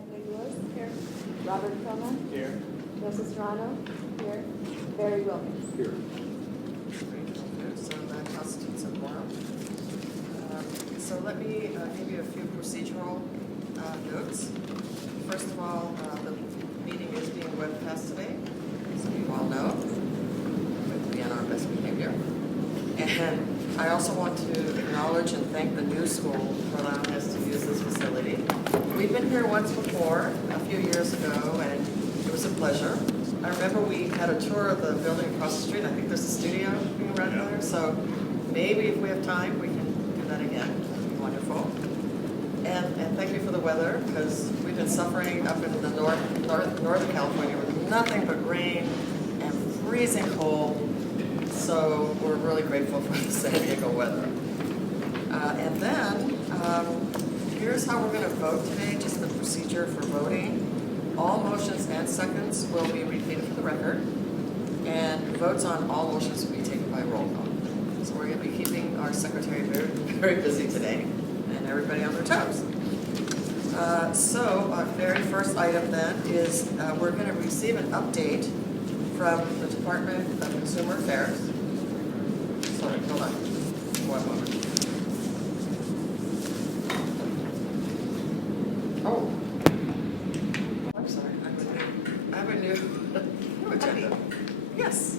Anthony Lewis. Here. Robert Tillman. Here. Joseph Serrano. Here. Barry Wilkins. Here. So that constitutes a quorum. So let me give you a few procedural notes. First of all, the meeting is being webcast today, so you all know. We have to be on our best behavior. And I also want to acknowledge and thank the new school for allowing us to use this facility. We've been here once before, a few years ago, and it was a pleasure. I remember we had a tour of the building across the street. I think there's a studio being run there, so maybe if we have time, we can do that again. That'd be wonderful. And thank you for the weather, because we've been suffering up in the Northern California with nothing but rain and freezing cold. So we're really grateful for the San Diego weather. And then, here's how we're going to vote today, just the procedure for voting. All motions and seconds will be repeated for the record, and votes on all motions will be taken by roll call. So we're going to be keeping our secretary very, very busy today, and everybody on their toes. So our very first item then is we're going to receive an update from the Department of Consumer Affairs. Sorry, hold on. One moment. Oh. I'm sorry. I have a new. Which I need. Yes.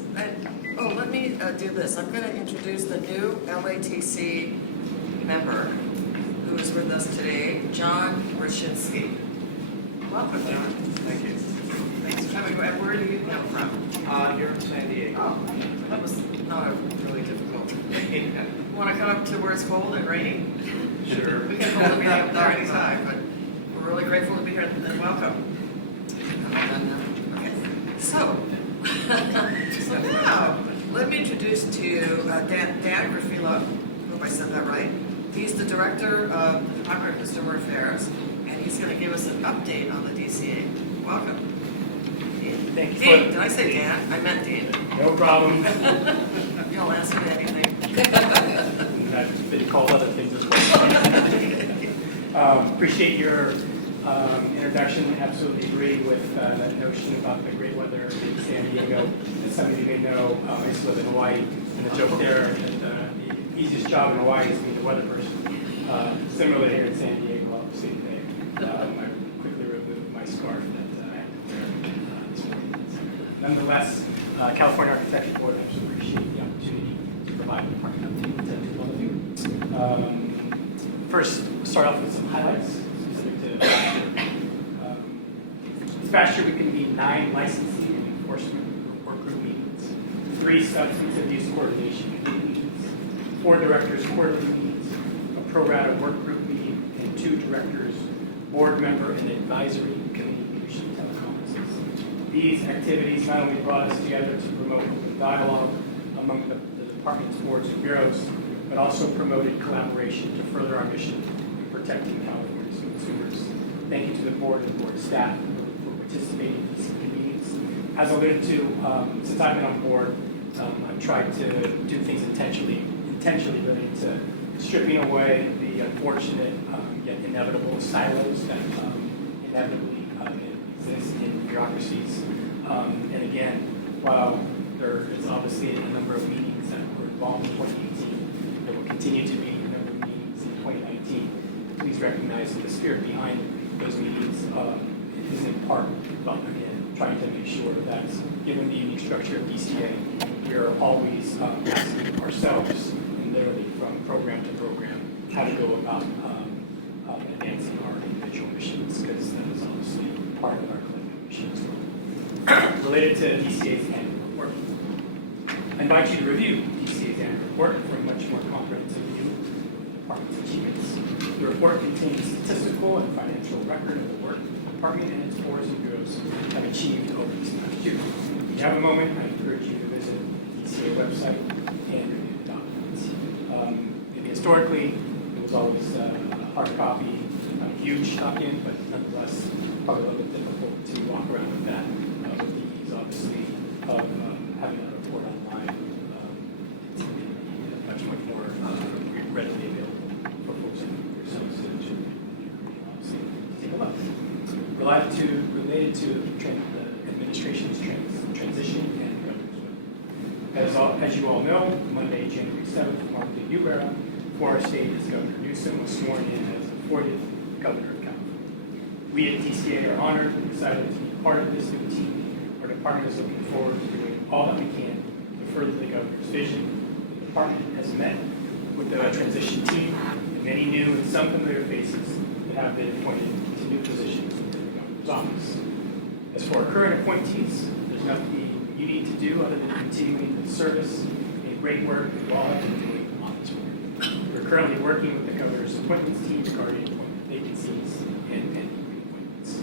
Let me do this. I'm going to introduce the new LATC member who is with us today, John Brzezinski. Welcome, John. Thank you. Thanks for coming. And where do you come from? Here in San Diego. Oh, that was not really difficult. Want to come up to where it's cold and rainy? Sure. We can hold a meeting up there anytime, but we're really grateful to be here and welcome. Okay. So now, let me introduce to you Dan Grafilo, hope I said that right. He's the Director of the Department of Consumer Affairs, and he's going to give us an update on the DCA. Welcome. Thank you. Dean, did I say Dan? I meant Dean. No problem. You don't answer to anything. I've been called other things as well. Appreciate your introduction. Absolutely agree with that notion about the great weather in San Diego. As some of you may know, I used to live in Hawaii, and the joke there that the easiest job in Hawaii is being the weather person. Similarly here in San Diego, obviously today, I quickly removed my scarf that I had to wear this morning. Nonetheless, California Architecture Board, I just appreciate the opportunity to provide a parking update to all of you. First, start off with some highlights specific to last year. This past year, we convened 9 licensing and enforcement work group meetings, 3 substance abuse coordination committee meetings, 4 directors quarterly meetings, a pro rata work group meeting, and 2 directors, board member, and advisory committee leadership teleconferences. These activities not only brought us together to promote open dialogue among the department's boards and bureaus, but also promoted collaboration to further our mission in protecting California's consumers. Thank you to the board and board staff for participating in these meetings. As alluded to, since I've been on board, I've tried to do things intentionally related to stripping away the unfortunate yet inevitable silos that inevitably exist in bureaucracies. And again, while there is obviously a number of meetings that were involved in 2018, there will continue to be a number of meetings in 2019. Please recognize that the spirit behind those meetings is in part about, again, trying to make sure that, given the unique structure of DCA, we are always asking ourselves, and literally from program to program, how to go about advancing our individual missions, because that is obviously part of our collective mission as well. Related to DCA's annual report, I invite you to review DCA's annual report for a much more comprehensive view of the department's achievements. The report contains statistical and financial record of the work the department and its boards and bureaus have achieved over this past year. If you have a moment, I encourage you to visit the DCA website and review the documents. Maybe historically, it was always a hard copy, not a huge document, but nonetheless, probably a little bit difficult to walk around with that. With the ease, obviously, of having that report online, it's going to be much more readily available for folks like yourselves to obviously take a look. related to the administration's transition and governor's will. As you all know, Monday, January 7th marked a new era for our state as Governor Newsom was sworn in as the 40th governor of California. We at DCA are honored and excited to be part of this new team. Our department is looking forward to doing all that we can to further the governor's vision. The department has met with the transition team and many new and some familiar faces that have been appointed to new positions in the governor's office. As for our current appointees, there's nothing you need to do other than continuing the service and great work that you all have been doing on this board. We're currently working with the governor's appointments team regarding appointment vacancies and pending appointments.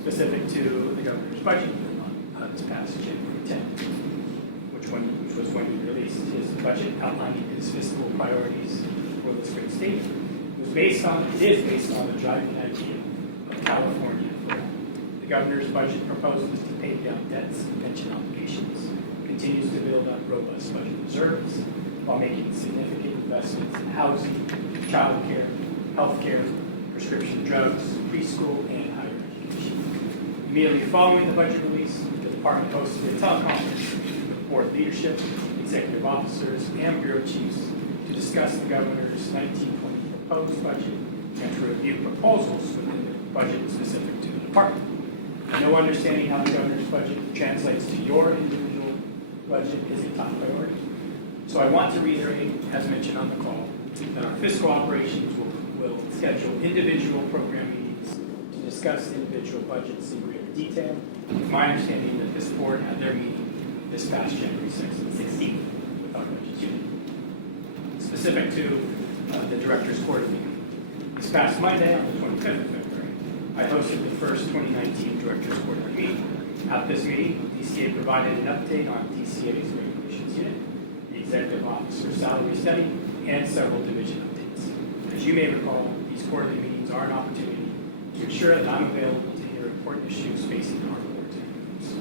Specific to the governor's budget this past January 10th, which was when he released his budget outlining his fiscal priorities for this great state. It is based on the driving idea of California for all. The governor's budget proposes to pay down debts and pension obligations, continues to build up robust budget reserves, while making significant investments in housing, child care, health care, prescription drugs, preschool, and higher education. Immediately following the budget release, the department hosted a teleconference with board leadership, executive officers, and bureau chiefs to discuss the governor's 1920 proposed budget and to review proposals within the budget specific to the department. No understanding how the governor's budget translates to your individual budget is a top priority. So I want to reiterate, as mentioned on the call, that our fiscal operations will schedule individual program meetings to discuss individual budgets in greater detail. With my understanding that this board had their meeting this past January 6th and 16th with our budget unit. Specific to the director's quarter meeting. This past Monday, on the 25th of February, I hosted the first 2019 director's quarterly meeting. At this meeting, DCA provided an update on DCA's regulations unit, the executive officer salary study, and several division updates. As you may recall, these quarterly meetings are an opportunity to ensure that I'm available to hear important issues facing our board teams,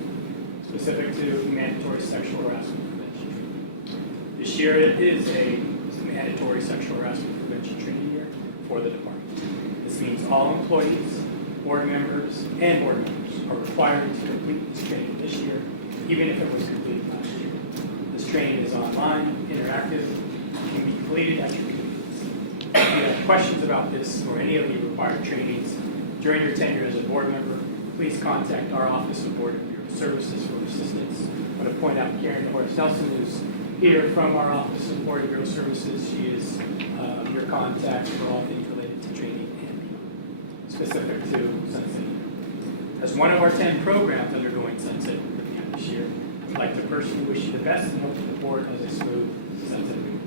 specific to mandatory sexual harassment prevention training. This year it is a mandatory sexual harassment prevention training year for the department. This means all employees, board members, and board members are required to complete this training this year, even if it was completed last year. This training is online, interactive, and can be completed at your convenience. If you have questions about this or any of the required trainings during your tenure as a board member, please contact our Office of Board and Bureau Services for assistance. I want to point out Karen Horace Nelson, who's here from our Office of Board and Bureau Services. She is your contact for all things related to training and specific to Sunset. As one of our 10 programs undergoing Sunset Review this year, I'd like to personally wish you the best and hope that the board has a smooth Sunset Review.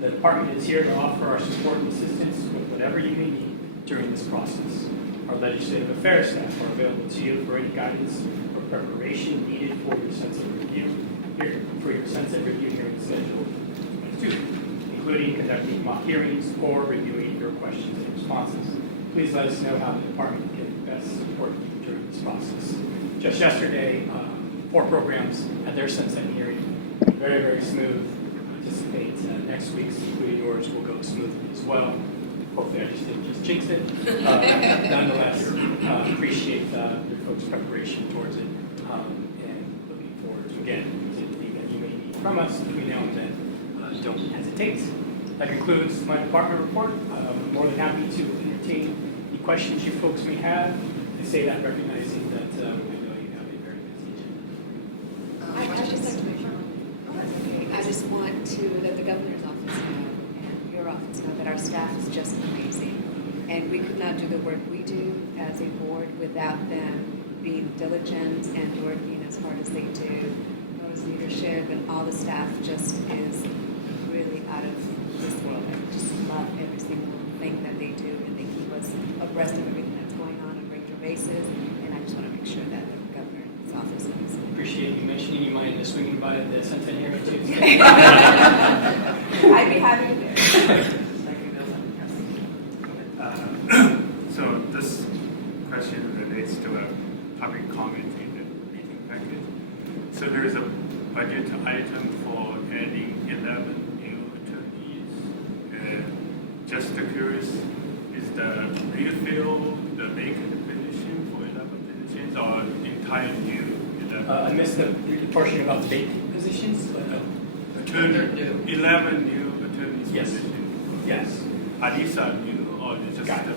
The department is here to offer our support and assistance with whatever you may need during this process. Our legislative affairs staff are available to you for any guidance or preparation needed for your Sunset Review hearing schedule 22, including conducting mock hearings or reviewing your questions and responses. Please let us know how the department can best support you during this process. Just yesterday, 4 programs had their sunset hearing. Very, very smooth. I anticipate next week's, including yours, will go smoothly as well. Hopefully I just didn't just jinx it. Nonetheless, appreciate your folks' preparation towards it and looking forward to, again, anything that you may need from us between now and then. Don't hesitate. That concludes my department report. I'm more than happy to entertain any questions you folks may have. I say that recognizing that I know you have a very busy agenda. I just want to let the governor's office know and your office know that our staff is just amazing. And we could not do the work we do as a board without them being diligent and working as hard as they do. Those leadership and all the staff just is really out of this world. I just love every single thing that they do, and they keep us abreast of everything that's going on on a regular basis. And I just want to make sure that the governor's office knows. Appreciate you mentioning you might swinging by at the Sunset hearing too. I'd be happy to do it. So this question relates to a public comment in the meeting package. So there is a budget item for adding 11 new attorneys. Just curious, is the refill the vacant position the portion about the vacant positions? Attorney, They're new. 11 new attorneys Yes. positions. Yes. Are these new or is just Got it. a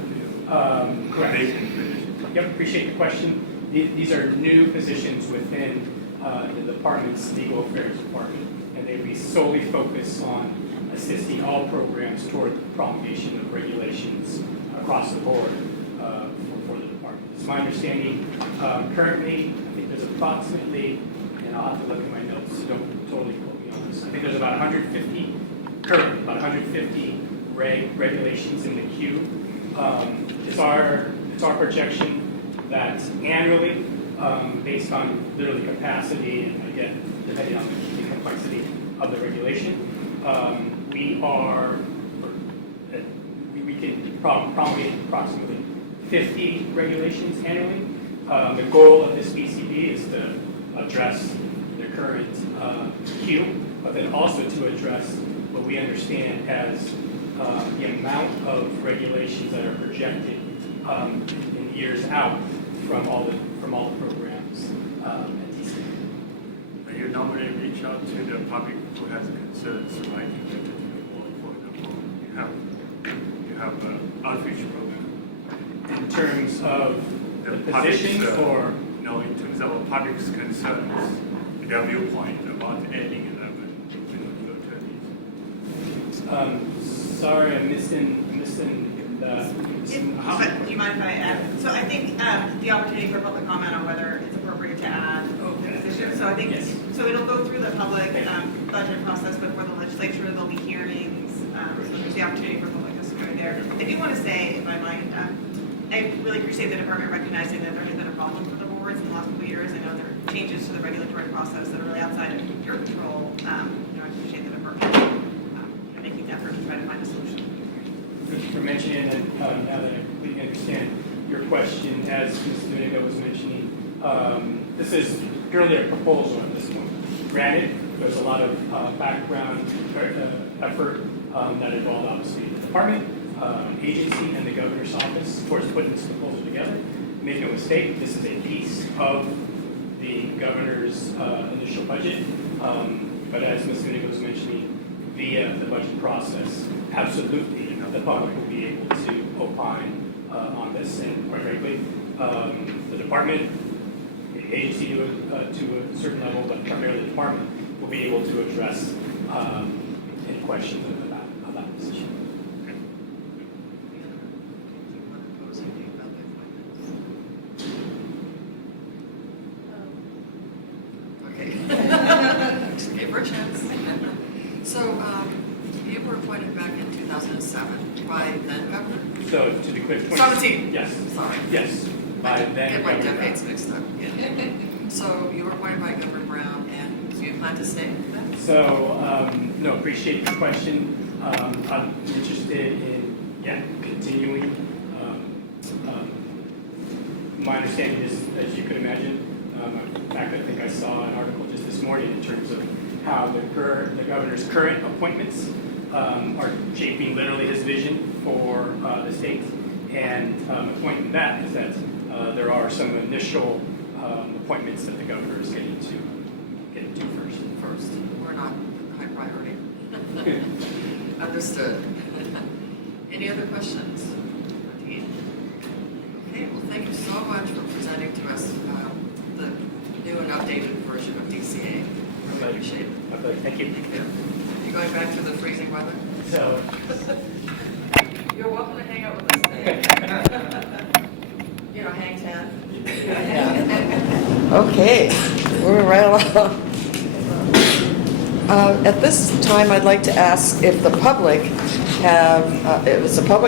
new Correct. vacant positions? Yep, appreciate the question. These are new positions within the department's legal affairs department, and they will be solely focused on assisting all programs toward the promulgation of regulations across the board for the department. It's my understanding currently, I think there's approximately, and I'll have to look at my notes, so don't totally quote me on this. I think there's about 150, currently, about 150 regulations in the queue. It's our projection that annually, based on literally capacity, and again, depending on the complexity of the regulation, we can promulgate approximately 50 regulations annually. The goal of this BCB is to address the current queue, but then also to address what we understand as the amount of regulations that are projected in years out from all the programs at DC. You normally reach out to the public who has concerns like for example, you have outreach program. In terms of the public's, positions or no, in terms of the public's concerns, their viewpoint about adding 11 new attorneys. sorry, I'm missing the. Do you mind if I add? So I think the opportunity for public comment on whether it's appropriate to add positions. So I think, Yes. so it'll go through the public budget process before the legislature. There'll be hearings. So there's the opportunity for public testimony there. I do want to say, if I might, I really appreciate the department recognizing that there has been a problem for the boards in the last couple of years. I know there are changes to the regulatory process that are really outside of your control. I appreciate the department making the effort to try to find a solution. Thank you for mentioning it. Now that I completely understand your question, as Ms. Donegal was mentioning, this is purely a proposal at this point. Granted, there's a lot of background effort that involved obviously the department, agency, and the governor's office, of course, putting this proposal together. Make no mistake, this is a piece of the governor's initial budget. But as Ms. Donegal was mentioning, via the budget process, absolutely, the public will be able to opine on this, and quite frankly, the department, the agency to a certain level, but primarily the department, will be able to address any questions about that position. Okay. Just gave her a chance. So, you were appointed back in 2007 by then governor? So to be clear, 17. Yes. Sorry. Yes. I By then, get my Governor decades Brown. mixed up. So you were appointed by Governor Brown, and do you plan to stay with that? So, no, appreciate the question. I'm interested in, continuing. My understanding is, as you could imagine, in fact, I think I saw an article just this morning in terms of how the governor's current appointments are shaping literally his vision for the state. And the point in that is that there are some initial appointments that the governor is getting to first. We're not high priority. Understood. Any other questions? Dean? Okay, well, thank you so much for presenting to us the new and updated version of DCA. Really appreciate it. Okay, thank you. Thank you. You going back to the freezing weather? So, You're welcome to hang out with us today. Hang ten. Okay, moving right along. At this time, I'd like to ask if the public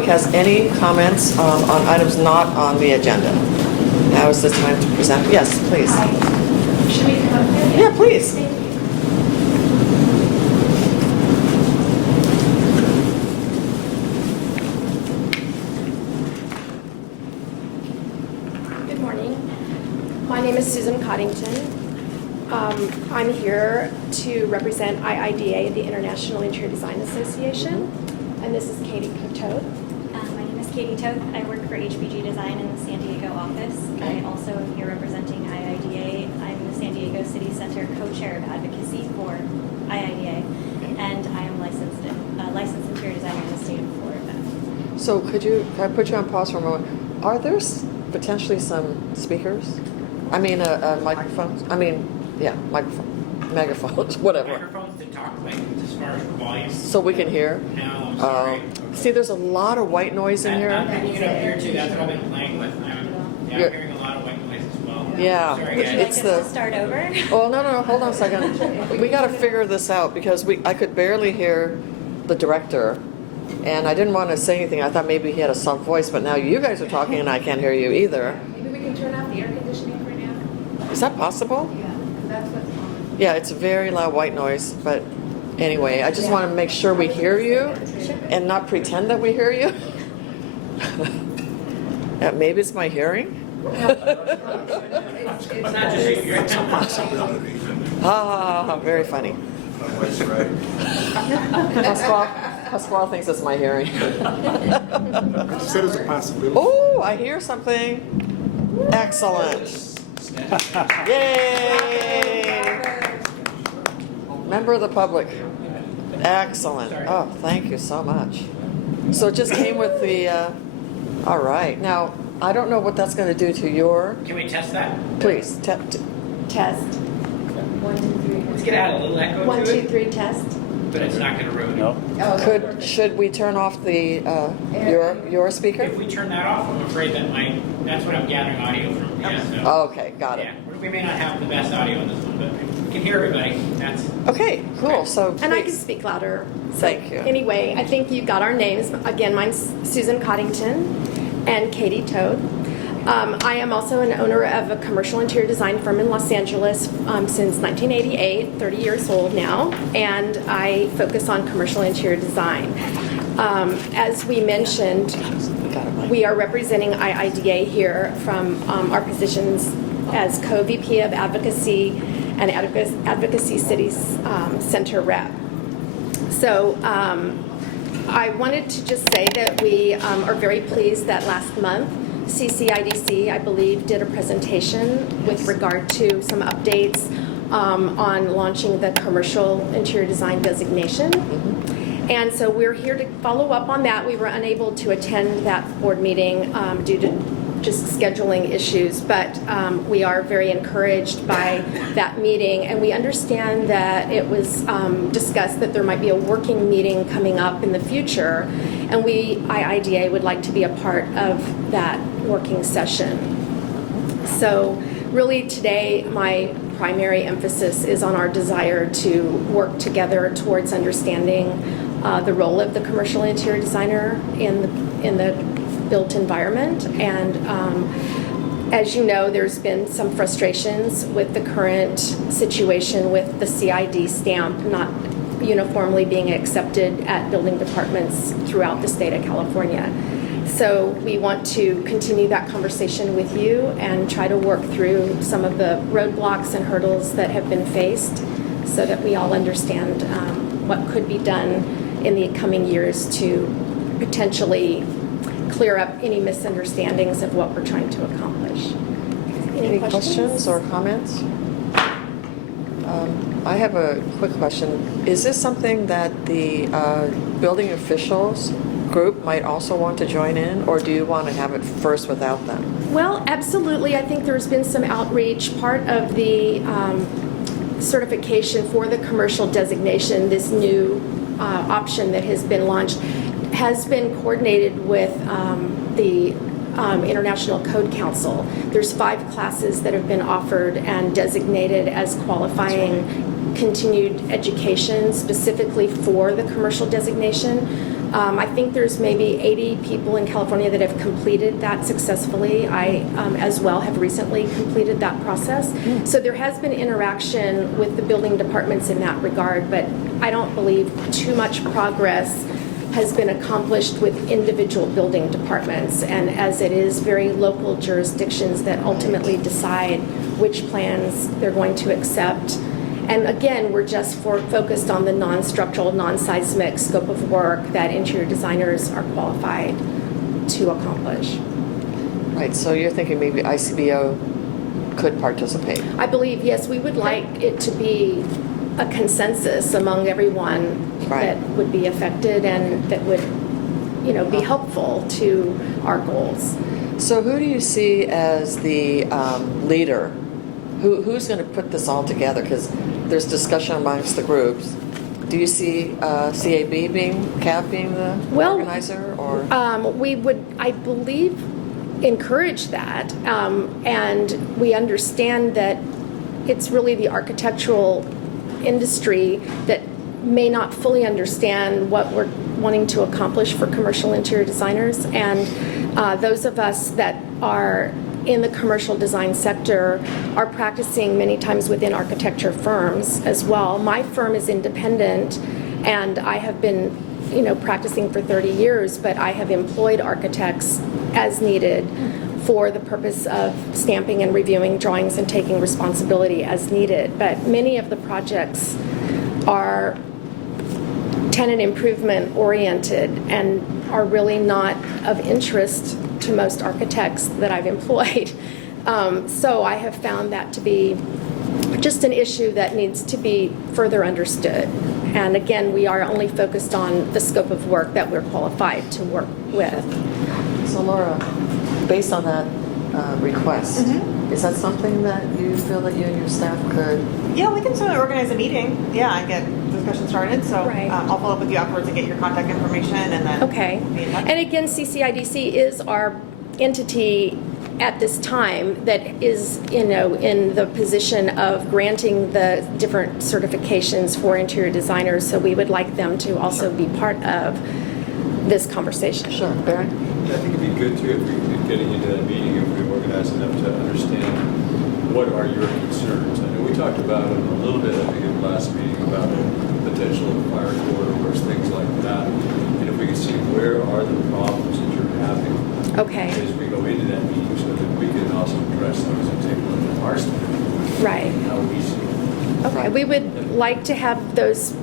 has any comments on items not on the agenda. Now is the time to present. Yes, please. Should we come up here? Yeah, please. Thank you. Good morning. My name is Susan Coddington. I'm here to represent IIDA, the International Interior Design Association, and this is Katie Coteau. My name is Katie Toth. I work for HBG Design in the San Diego office. I also am here representing IIDA. I'm the San Diego City Center co-chair of advocacy for IIDA, and I am licensed interior designer in the state of Florida. So can I put you on pause for a moment? Are there potentially some speakers? I mean, microphones? I mean, yeah, megaphones, whatever. Microphones to talk, like, as far as volume. So we can hear? No, I'm sorry. See, there's a lot of white noise in I'm here. picking it up here too, that's what I've been playing with. I'm hearing a lot of white noise as well. Yeah. Sorry, Would you guys. like It's us the- to start over? Oh, no, hold on a second. We got to figure this out because I could barely hear the director. And I didn't want to say anything. I thought maybe he had a soft voice, but now you guys are talking and I can't hear you either. Maybe we can turn off the air conditioning for now? Is that possible? Yeah, that's what's on. Yeah, it's a very loud white noise, but anyway, I just want to make sure we hear you and not pretend that we hear you. Yeah, maybe it's my hearing. It's not just you, It's a possibility. Ah, very funny. That's right. Pasquale thinks it's my hearing. I just said it's a possibility. Oh, I hear something. Excellent. Yay! Member of the public. Excellent. Oh, thank you so much. So it just came with the, all right. Now, I don't know what that's going to do to your, Can we test that? please, Test. 1, 2, 3. Let's get out a little echo 1, to 2, it, 3, test. but it's not gonna ruin it. should we turn off the, your speaker? If we turn that off, I'm afraid that's what I'm gathering audio from, yeah, so. Okay, got it. Yeah, we may not have the best audio on this one, but we can hear everybody, that's. Okay, cool. So And I can please. speak louder. So Thank you. Anyway, I think you got our names. Again, mine's Susan Coddington and Katie Toad. I am also an owner of a commercial interior design firm in Los Angeles since 1988, 30 years old now, and I focus on commercial interior design. As we mentioned, we are representing IIDA here from our positions as co-VP of Advocacy and Advocacy Cities Center Rep. So I wanted to just say that we are very pleased that last month CCIDC, I believe, did a presentation with regard to some updates on launching the commercial interior design designation. And so we're here to follow up on that. We were unable to attend that board meeting due to just scheduling issues, but we are very encouraged by that meeting, and we understand that it was discussed that there might be a working meeting coming up in the future, and we, IIDA, would like to be a part of that working session. So really today, my primary emphasis is on our desire to work together towards understanding the role of the commercial interior designer in the built environment. And as you know, there's been some frustrations with the current situation with the CID stamp not uniformly being accepted at building departments throughout the state of California. So we want to continue that conversation with you and try to work through some of the roadblocks and hurdles that have been faced so that we all understand what could be done in the coming years to potentially clear up any misunderstandings of what we're trying to accomplish. Any questions or comments? I have a quick question. Is this something that the building officials group might also want to join in, or do you want to have it first without them? Well, absolutely. I think there's been some outreach. Part of the certification for the commercial designation, this new option that has been launched, has been coordinated with the International Code Council. There's 5 classes that have been offered and designated as qualifying continued education specifically for the commercial designation. I think there's maybe 80 people in California that have completed that successfully. I, as well, have recently completed that process. So there has been interaction with the building departments in that regard, but I don't believe too much progress has been accomplished with individual building departments, and as it is very local jurisdictions that ultimately decide which plans they're going to accept. And again, we're just focused on the non-structural, non-seismic scope of work that interior designers are qualified to accomplish. Right, so you're thinking maybe ICBO could participate. I believe, yes, we would like it to be a consensus among everyone Right. that would be affected and that would, be helpful to our goals. So who do you see as the leader? Who's going to put this all together? Because there's discussion amongst the groups. Do you see CAB CAB being the organizer, or? We would, I believe, encourage that, and we understand that it's really the architectural industry that may not fully understand what we're wanting to accomplish for commercial interior designers, and those of us that are in the commercial design sector are practicing many times within architecture firms as well. My firm is independent, and I have been practicing for 30 years, but I have employed architects as needed for the purpose of stamping and reviewing drawings and taking responsibility as needed. But many of the projects are tenant improvement oriented and are really not of interest to most architects that I've employed. So I have found that to be just an issue that needs to be further understood. And again, we are only focused on the scope of work that we're qualified to work with. So Laura, based on that request, is that something that you feel that you and your staff could? Yeah, we can certainly organize a meeting, and get discussion started, so Right. I'll follow up with you afterwards and get your contact information, and then Okay. we'll be in touch. And again, CCIDC is our entity at this time that is, in the position of granting the different certifications for interior designers. So we would like them to also be part of this conversation. Sure, Barry? I think it'd be good too if we could getting into that meeting, if we organize enough to understand what are your concerns. I know we talked about it a little bit, I think, in the last meeting about potential fire corridors, things like that. And if we could see where are the problems that you're having Okay. as we go into that meeting, so that we can also address those and take a look at our stuff, Right. how we see it. Okay. We would like to have those,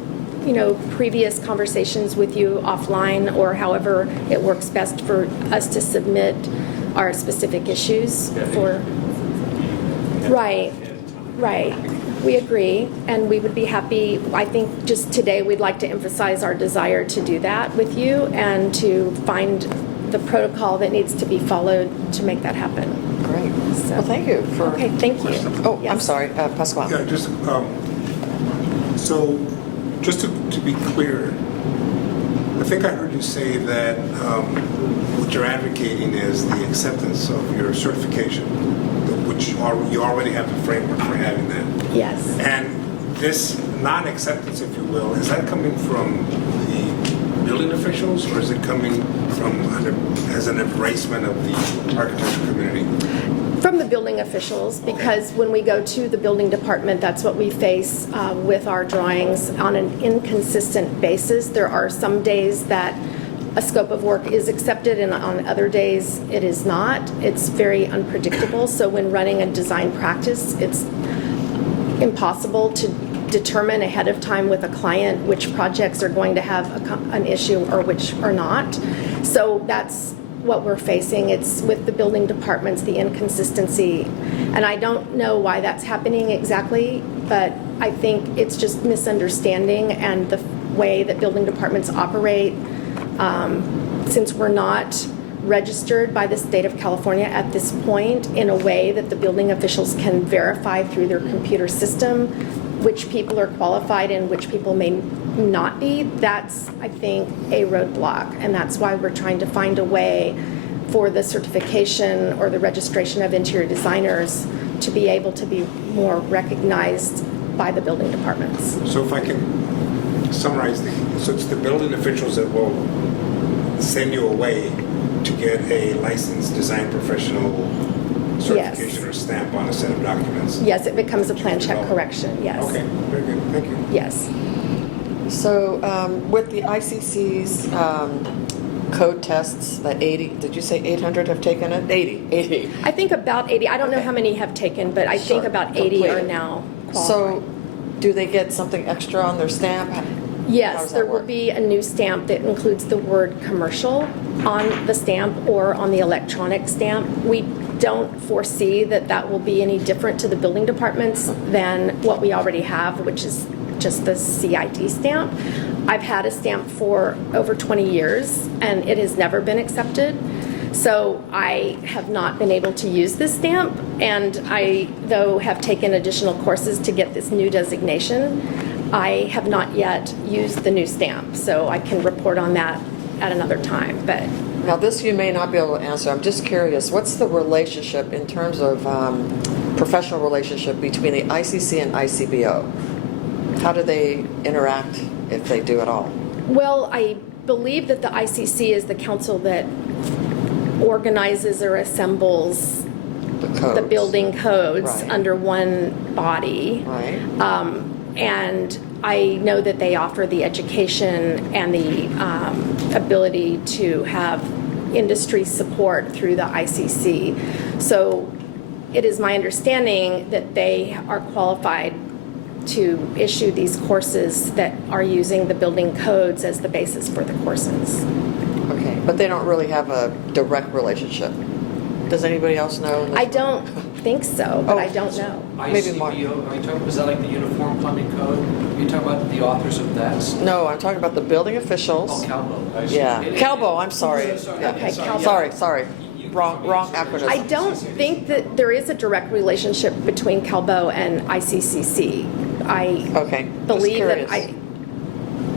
previous conversations with you offline, or however it works best for us to submit our specific issues Yeah, I think for. it's good for meeting that Right. Right. We agree, and we would be happy. I think just today we'd like to emphasize our desire to do that with you and to find the protocol that needs to be followed to make that happen. Great. So- Well, thank you for. Okay, thank you. Oh, I'm Yes. sorry, Pasquale. Yeah, just, so, just to be clear, I think I heard you say that what you're advocating is the acceptance of your certification, which you already have the framework for having that. Yes. And this non-acceptance, if you will, is that coming from the building officials, or is it coming from as an embracement of the architecture community? From the building officials, because when we go to the building department, that's what we face with our drawings on an inconsistent basis. There are some days that a scope of work is accepted, and on other days it is not. It's very unpredictable. So when running a design practice, it's impossible to determine ahead of time with a client which projects are going to have an issue or which are not. So that's what we're facing. It's with the building departments, the inconsistency. And I don't know why that's happening exactly, but I think it's just misunderstanding and the way that building departments operate. Since we're not registered by the state of California at this point in a way that the building officials can verify through their computer system which people are qualified and which people may not be, that's, I think, a roadblock. And that's why we're trying to find a way for the certification or the registration of interior designers to be able to be more recognized by the building departments. So if I can summarize, so it's the building officials that will send you away to get a licensed design professional certification or stamp on a set of documents? Yes, it becomes a plan check correction, yes. Okay, very good, thank you. Yes. So with the ICC's code tests, that 80, did you say 800 have taken it? 80. I think about 80. I don't know Okay. how many have taken, but I think Sure, about 80 are completed. now qualified. So do they get something extra on their stamp? How Yes, does there that will work? be a new stamp that includes the word commercial on the stamp or on the electronic stamp. We don't foresee that that will be any different to the building departments than what we already have, which is just the CID stamp. I've had a stamp for over 20 years and it has never been accepted. So I have not been able to use this stamp, and I, though, have taken additional courses to get this new designation. I have not yet used the new stamp, so I can report on that at another time. But Now, this you may not be able to answer. I'm just curious, what's the relationship in terms of professional relationship between the ICC and ICBO? How do they interact, if they do at all? well, I believe that the ICC is the council that organizes or assembles The codes? the building codes Right. under one body. Right. And I know that they offer the education and the ability to have industry support through the ICC. So it is my understanding that they are qualified to issue these courses that are using the building codes as the basis for the courses. Okay, but they don't really have a direct relationship. Does anybody else know? I don't think so, but Oh. I don't know. Maybe Mark. ICBO, are you talking, is that like the Uniform Plumbing Code? Are you talking about the authors of that? No, I'm talking about the building Oh, officials. Calvo. Yeah, Calbo, I'm sorry. Sorry, Yeah. Okay, Calbo. Sorry. Wrong acronym. I don't think that there is a direct relationship between Calbo and ICCC. I Okay, just believe that curious.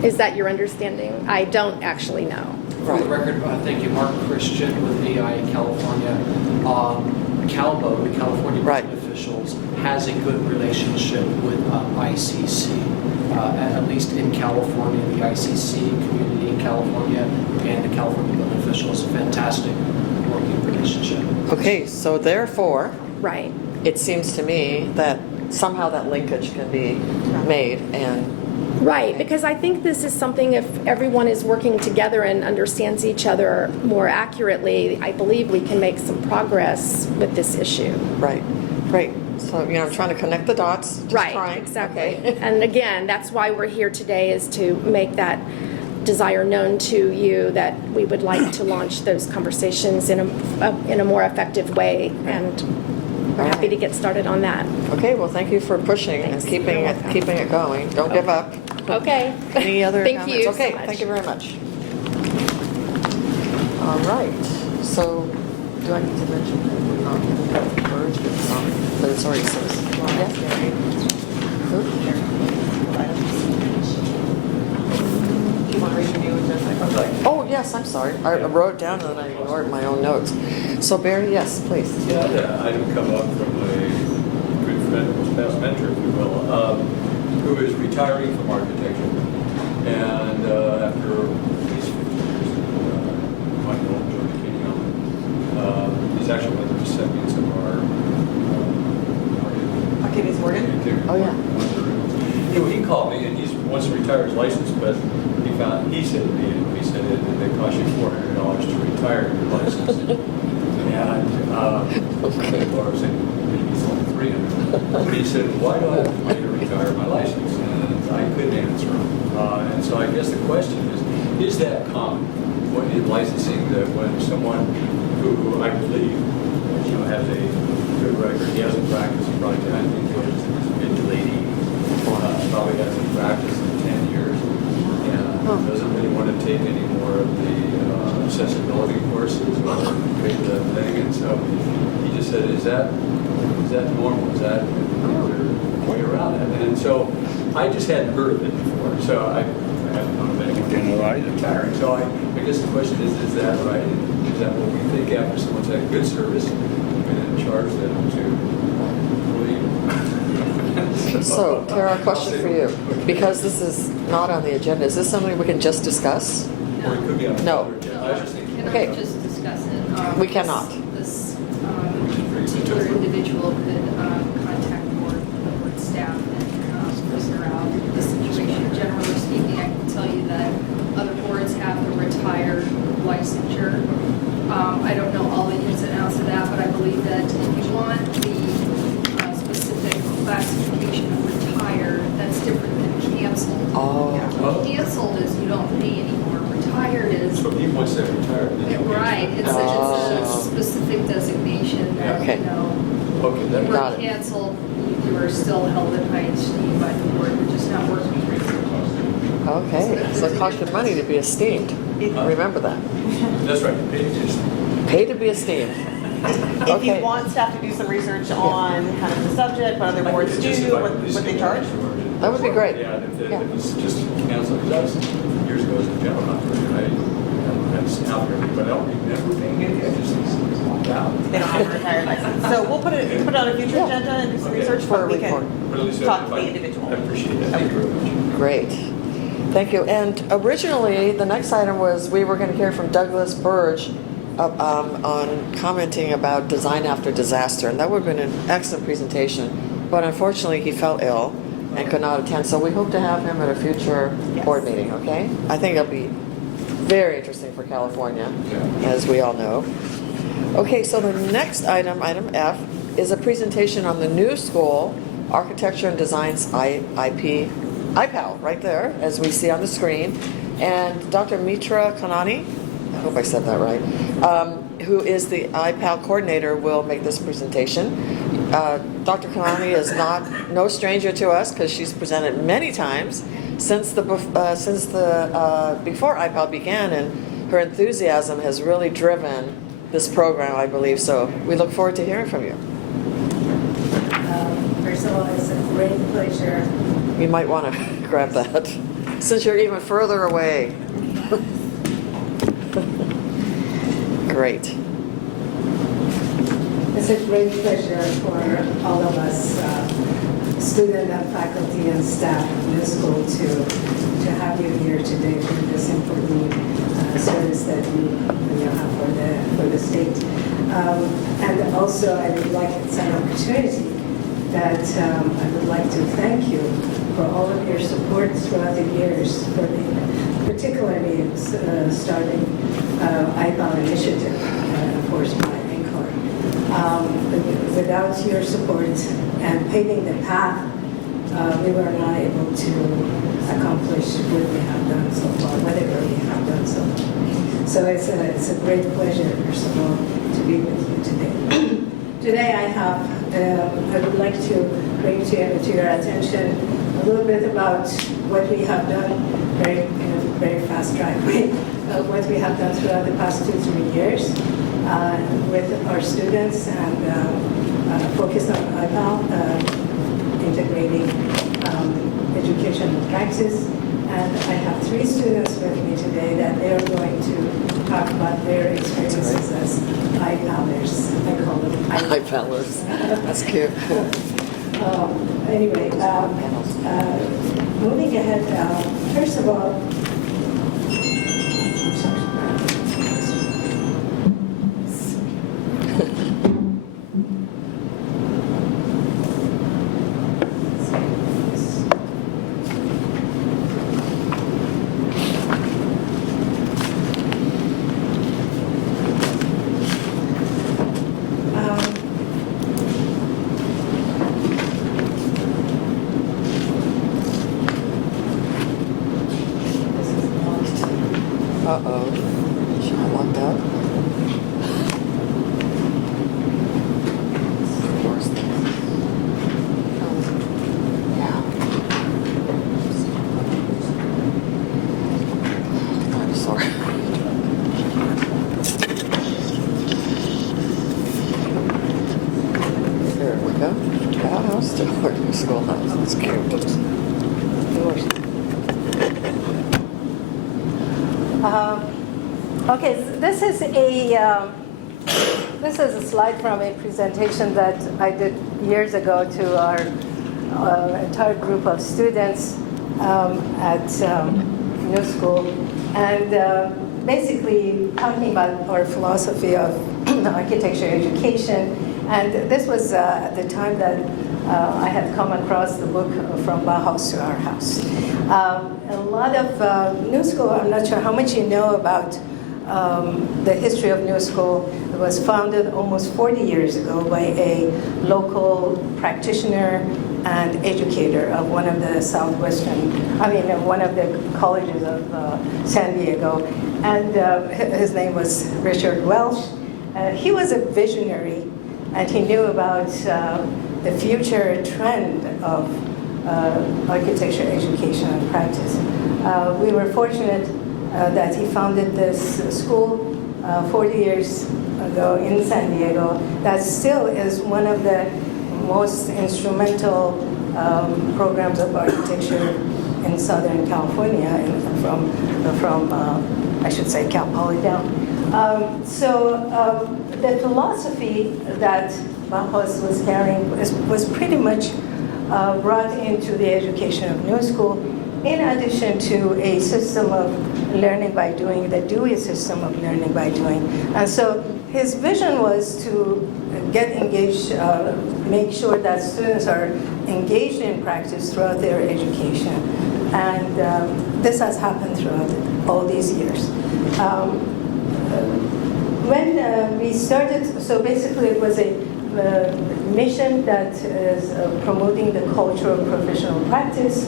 is that your understanding? I don't actually know. For the Right. record, thank you, Mark Christian with AI California. Calvo, the California Right. Building Officials, has a good relationship with ICC. At least in California, the ICC community in California and the California Building Officials, fantastic working relationship. Okay, so therefore, Right. it seems to me that somehow that linkage can be made and, Right, because I think this is something, if everyone is working together and understands each other more accurately, I believe we can make some progress with this issue. right, great. So, I'm trying to connect the dots, just Right, trying. exactly. Okay. And again, that's why we're here today, is to make that desire known to you that we would like to launch those conversations in a more effective way, and we're happy to get started on that. Okay, well, thank you for pushing and Thanks. keeping You're it welcome. going. Don't give up. Okay. Any other Thank comments? you Okay, so much. thank you very much. All right, so do I need to mention that we're not going to merge with some, but it's already says. Yes, Mary. Who? Do you want to review it? Oh, yes, I'm sorry. I wrote it down and then I ignored my own notes. So Barry, yes, please. Yeah, I had an item come up from a good friend, past mentor, if you will, who is retiring from architecture. And after at least 50 years, might know George Kenyon, he's actually one of the recipients of our Octavius Morgan? Oh, yeah. Anyway, he called me and he wants to retire his license, but he said to me, that they cost you $400 to retire your license. And or I was saying, maybe it's only $300. But he said, why do I have the money to retire my license? And I couldn't answer him. And so I guess the question is that common? What in licensing, that when someone who I believe has a good record, he hasn't practiced, he probably, I think George is in his mid to late 80s, probably hasn't practiced in 10 years, and doesn't really want to take any more of the accessibility courses or pay the thing, and so he just said, is that normal? Is there a way around it? And so I just hadn't heard of it before, so I haven't known of anyone retiring. So I guess the question is that right? Is that what we think after someone's had good service, we're going to charge them to leave? So, Tara, a question for you. Because this is not on the agenda, is this something we can just discuss? Or it could be on No. another agenda. I was just thinking. Can Okay. I just discuss it? We cannot. This particular individual could contact board staff and figure out the situation. Generally speaking, I can tell you that other boards have the retired licensure. I don't know all the ins and outs of that, but I believe that if you want the specific classification of retired, that's different than canceled. Oh. Canceled Okay, that Got were it. canceled, you were still held in high esteem by the board, you're just not working with research. Okay, so it costs you money to be esteemed. Remember that. That's right. It's- Pay to be esteemed. If Okay. you want staff to do some research on kind of the subject, what other boards Just do, if I what could they just- charge. That would be great. Yeah, if Yeah. it was just canceled, because I was, years ago as a general operator, I had staff here, but I don't remember being in the agencies. Wow. They don't have a retired license. So we'll put it on a future Yeah. agenda and do some Okay. research, For a but we report. But at least can talk if to I- the individual. I appreciate that. Thank you very much. Great. Thank you. And originally, the next item was we were going to hear from Douglas Burge on commenting about design after disaster. And that would have been an excellent presentation. But unfortunately, he fell ill and could not attend. So we hope to have him at a future board meeting, okay? I think it'll be very interesting for California, as we all know. Okay, so the next item, item F, is a presentation on the new school, Architecture and Design's IPAL, right there, as we see on the screen. And Dr. Mitra Kanani, I hope I said that right, who is the IPAL coordinator, will make this presentation. Dr. Kanani is no stranger to us because she's presented many times since before IPAL began, and her enthusiasm has really driven this program, I believe. So we look forward to hearing from you. First of all, it's a great pleasure. You might want to grab that since you're even further away. Great. It's a great pleasure for all of us, student and faculty and staff in the school, to have you here today for this important service that we have for the state. And also, I would like, it's an opportunity that I would like to thank you for all of your support throughout the years, particularly starting IPAL initiative, of course, by NCOR. Without your support and paving the path, we were not able to accomplish what we have done so far, whatever we have done so far. So it's a great pleasure, first of all, to be with you today. Today I would like to bring to your attention a little bit about what we have done, very fast drive way, what we have done throughout the past 2-3 years with our students, and focused on IPAL, integrating education and practice. And I have 3 students with me today that they are going to talk about their experiences as IPALers. I call them IPALers. That's cute. Anyway, moving ahead, first of all, Uh-oh. Should I lock that? I'm sorry. There we go. House to our schoolhouse. That's cute. okay, this is a slide from a presentation that I did years ago to our entire group of students at New School, and basically talking about our philosophy of architecture education. And this was at the time that I had come across the book From Bauhaus to Our House. A lot of New School, I'm not sure how much you know about the history of New School. It was founded almost 40 years ago by a local practitioner and educator of one of the one of the colleges of San Diego. And his name was Richard Welsh. He was a visionary and he knew about the future trend of architecture education and practice. We were fortunate that he founded this school 40 years ago in San Diego. That still is one of the most instrumental programs of architecture in Southern California, and from I should say Cal Poly down. The philosophy that Bauhaus was carrying was pretty much brought into the education of New School, in addition to a system of learning by doing, the Dewey system of learning by doing. And so his vision was to get engaged, make sure that students are engaged in practice throughout their education. And this has happened throughout all these years. When we started, so basically it was a mission that is promoting the culture of professional practice,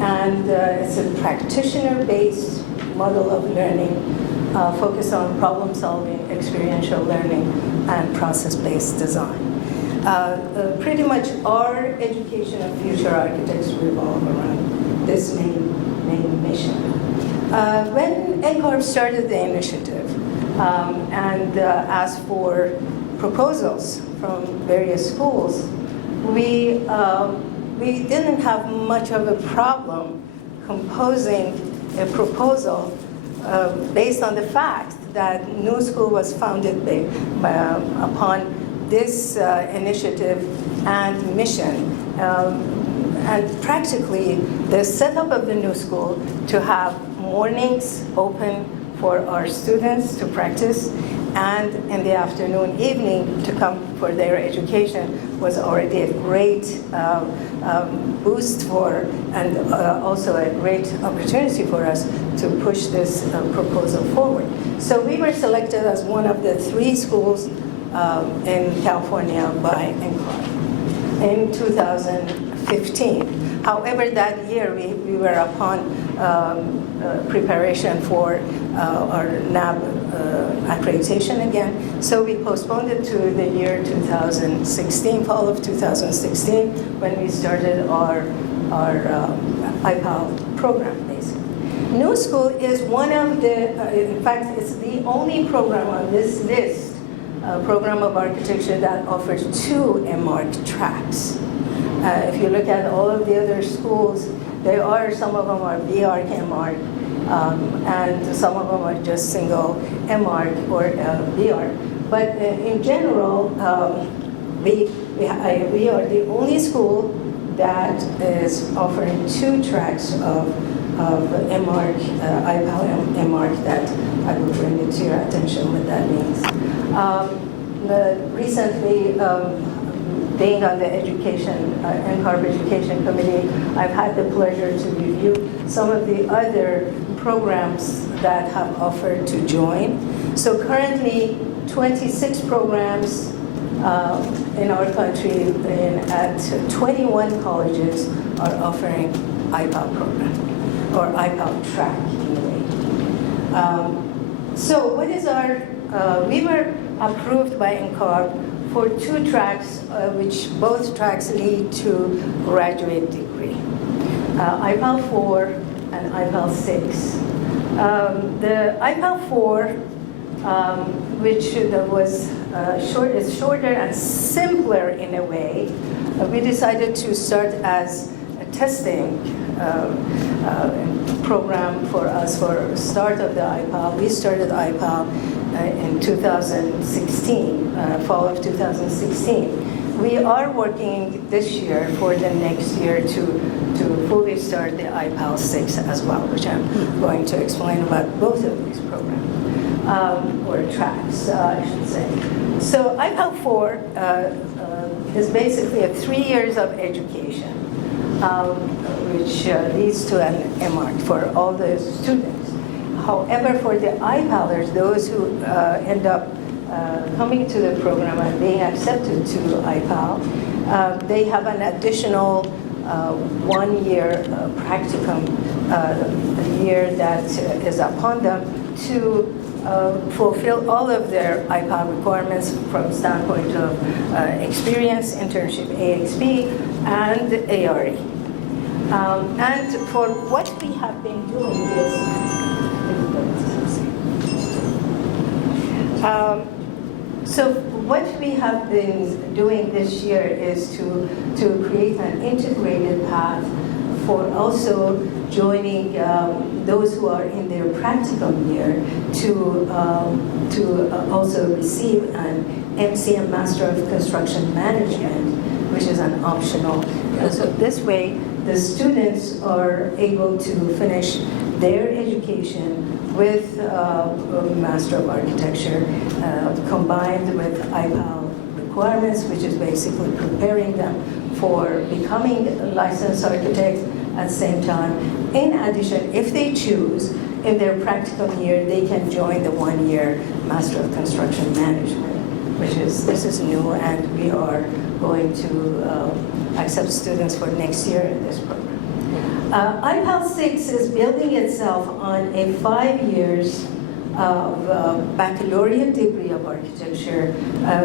and it's a practitioner-based model of learning focused on problem solving, experiential learning, and process-based design. Pretty much our education of future architects revolve around this main mission. When NCARB started the initiative and asked for proposals from various schools, we didn't have much of a problem composing a proposal based on the fact that New School was founded upon this initiative and mission. And practically, the setup of the New School to have mornings open for our students to practice, and in the afternoon, evening to come for their education was already a great boost for, and also a great opportunity for us to push this proposal forward. So we were selected as one of the 3 schools in California by NCARB in 2015. However, that year we were upon preparation for our NAB accreditation again, so we postponed it to the year 2016, fall of 2016, when we started our IPAL program, basically. New School is one of the, in fact, it's the only program on this list, program of architecture that offers 2 MArch tracks. If you look at all of the other schools, some of them are BArch, MArch, and some of them are just single MArch or BArch. But in general, we are the only school that is offering 2 tracks of MArch, IPAL MArch, that I will bring it to your attention what that means. Recently, being on the NCARB Education Committee, I've had the pleasure to review some of the other programs that have offered to join. So currently, 26 programs in our country at 21 colleges are offering IPAL program, or IPAL track in a way. So what is our, we were approved by NCARB for 2 tracks, which both tracks lead to graduate degree, IPAL 4 and IPAL 6. The IPAL 4, which was is shorter and simpler in a way, we decided to start as a testing program for us for start of the IPAL. We started IPAL in 2016, fall of 2016. We are working this year for the next year to fully start the IPAL 6 as well, which I'm going to explain about both of these programs, or tracks, I should say. So IPAL 4 is basically 3 years of education, which leads to an MArch for all the students. However, for the IPALers, those who end up coming to the program and being accepted to IPAL, they have an additional 1 year practicum year that is upon them to fulfill all of their IPAL requirements from standpoint of experience, internship, AXP, and ARE. And for what we have been doing is, so what we have been doing this year is to create an integrated path for also joining those who are in their practical year to also receive an MCM Master of Construction Management, which is an optional. So this way, the students are able to finish their education with Master of Architecture combined with IPAL requirements, which is basically preparing them for becoming licensed architects at the same time. In addition, if they choose, in their practical year, they can join the one-year Master of Construction Management, this is new, and we are going to accept students for next year in this program. IPAL 6 is building itself on a 5 years of baccalaureate degree of architecture,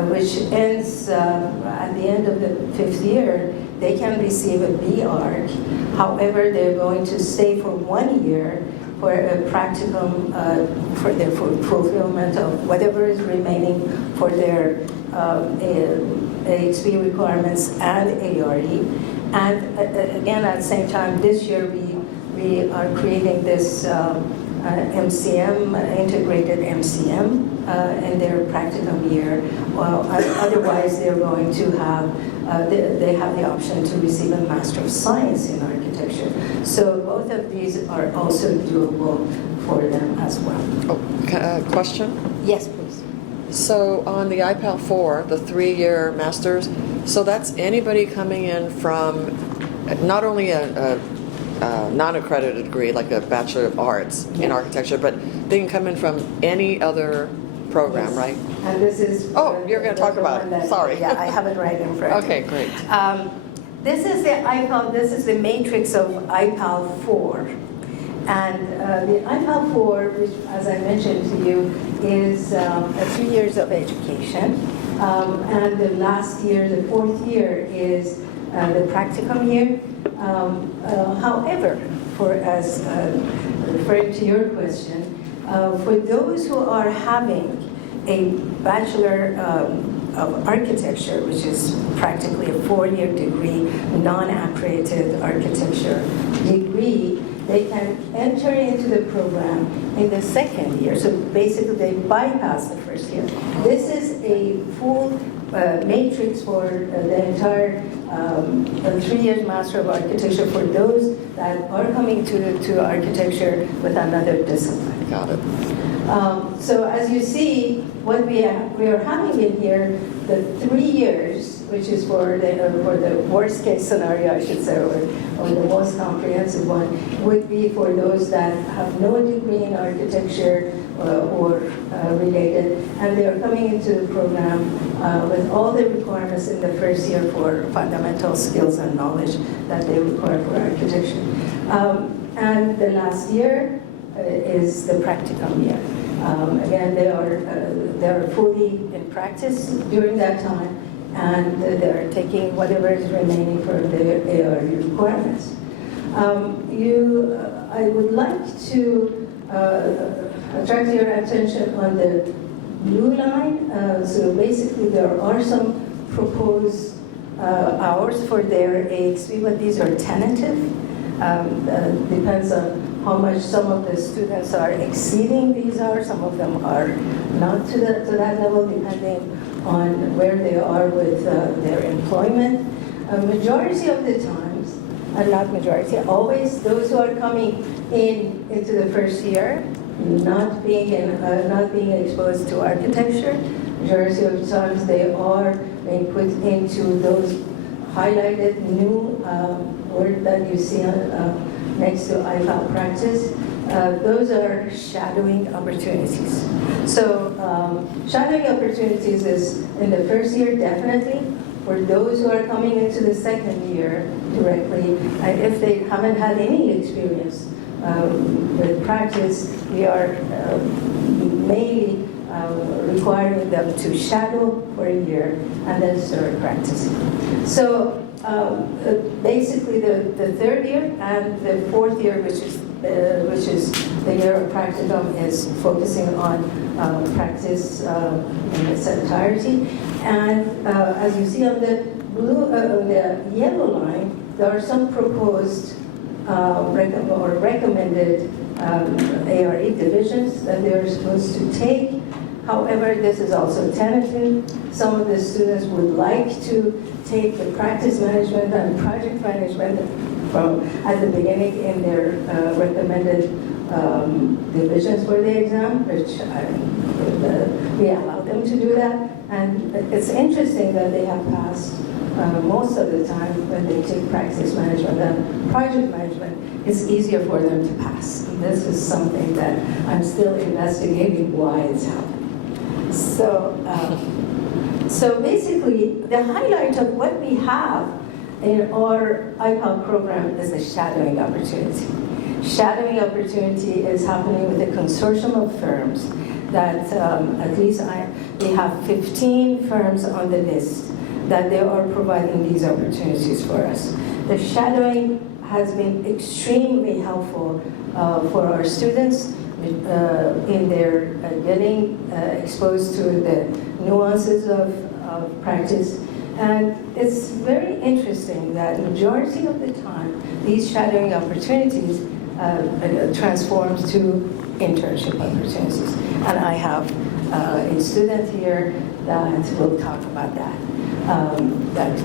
which ends at the end of the 5th year. They can receive a B.Arch. However, they're going to stay for 1 year for a practicum for their fulfillment of whatever is remaining for their AXP requirements and ARE. And again, at the same time, this year we are creating this MCM, integrated MCM in their practicum year. Well, otherwise, they're going to have, they have the option to receive a Master of Science in Architecture. So both of these are also doable for them as well. Question? Yes, please. So on the IPAL 4, the 3-year masters, so that's anybody coming in from not only a non-accredited degree, like a Bachelor of Arts in Architecture, but they can come in from any other program, Yes. right? And this is... Oh, you're going to talk about it. Sorry. Yeah, I have it right in front of me. Okay, great. This is the IPAL, this is the matrix of IPAL 4. And the IPAL 4, which, as I mentioned to you, is 3 years of education. And the last year, the 4th year, is the practicum year. However, as referring to your question, for those who are having a Bachelor of Architecture, which is practically a 4-year degree, non-accredited architecture degree, they can enter into the program in the 2nd year. So basically, they bypass the 1st year. This is a full matrix for the entire 3 years Master of Architecture for those that are coming to architecture with another discipline. Got it. So as you see, what we are having in here, the 3 years, which is for the worst case scenario, I should say, or the most comprehensive one, would be for those that have no degree in architecture or related, and they are coming into the program with all the requirements in the 1st year for fundamental skills and knowledge that they require for architecture. And the last year is the practicum year. Again, they are fully in practice during that time, and they are taking whatever is remaining for their ARE requirements. I would like to attract your attention on the blue line. So basically, there are some proposed hours for their AXP, but these are tentative. Depends on how much some of the students are exceeding these hours. Some of them are not to that level, depending on where they are with their employment. A majority of the times, not majority, always those who are coming into the 1st year, not being exposed to architecture, majority of the times they are being put into those highlighted new word that you see next to IPAL practice. Those are shadowing opportunities. So shadowing opportunities is in the 1st year, definitely. For those who are coming into the 2nd year directly, and if they haven't had any experience with practice, we are mainly requiring them to shadow for a year and then start practicing. So basically the third year and the fourth year, which is the year of practicum, is focusing on practice in its entirety. And as you see on the the yellow line, there are some proposed or recommended ARE divisions that they are supposed to take. However, this is also tentative. Some of the students would like to take the practice management and project management from at the beginning in their recommended divisions for the exam, which we allow them to do that. And it's interesting that they have passed most of the time when they take practice management and project management. It's easier for them to pass. And this is something that I'm still investigating why it's happening. So basically, the highlight of what we have in our IPAL program is the shadowing opportunity. Shadowing opportunity is happening with a consortium of firms that at least we have 15 firms on the list that they are providing these opportunities for us. The shadowing has been extremely helpful for our students in their getting exposed to the nuances of practice. And it's very interesting that majority of the time, these shadowing opportunities transform to internship opportunities. And I have a student here that will talk about that. That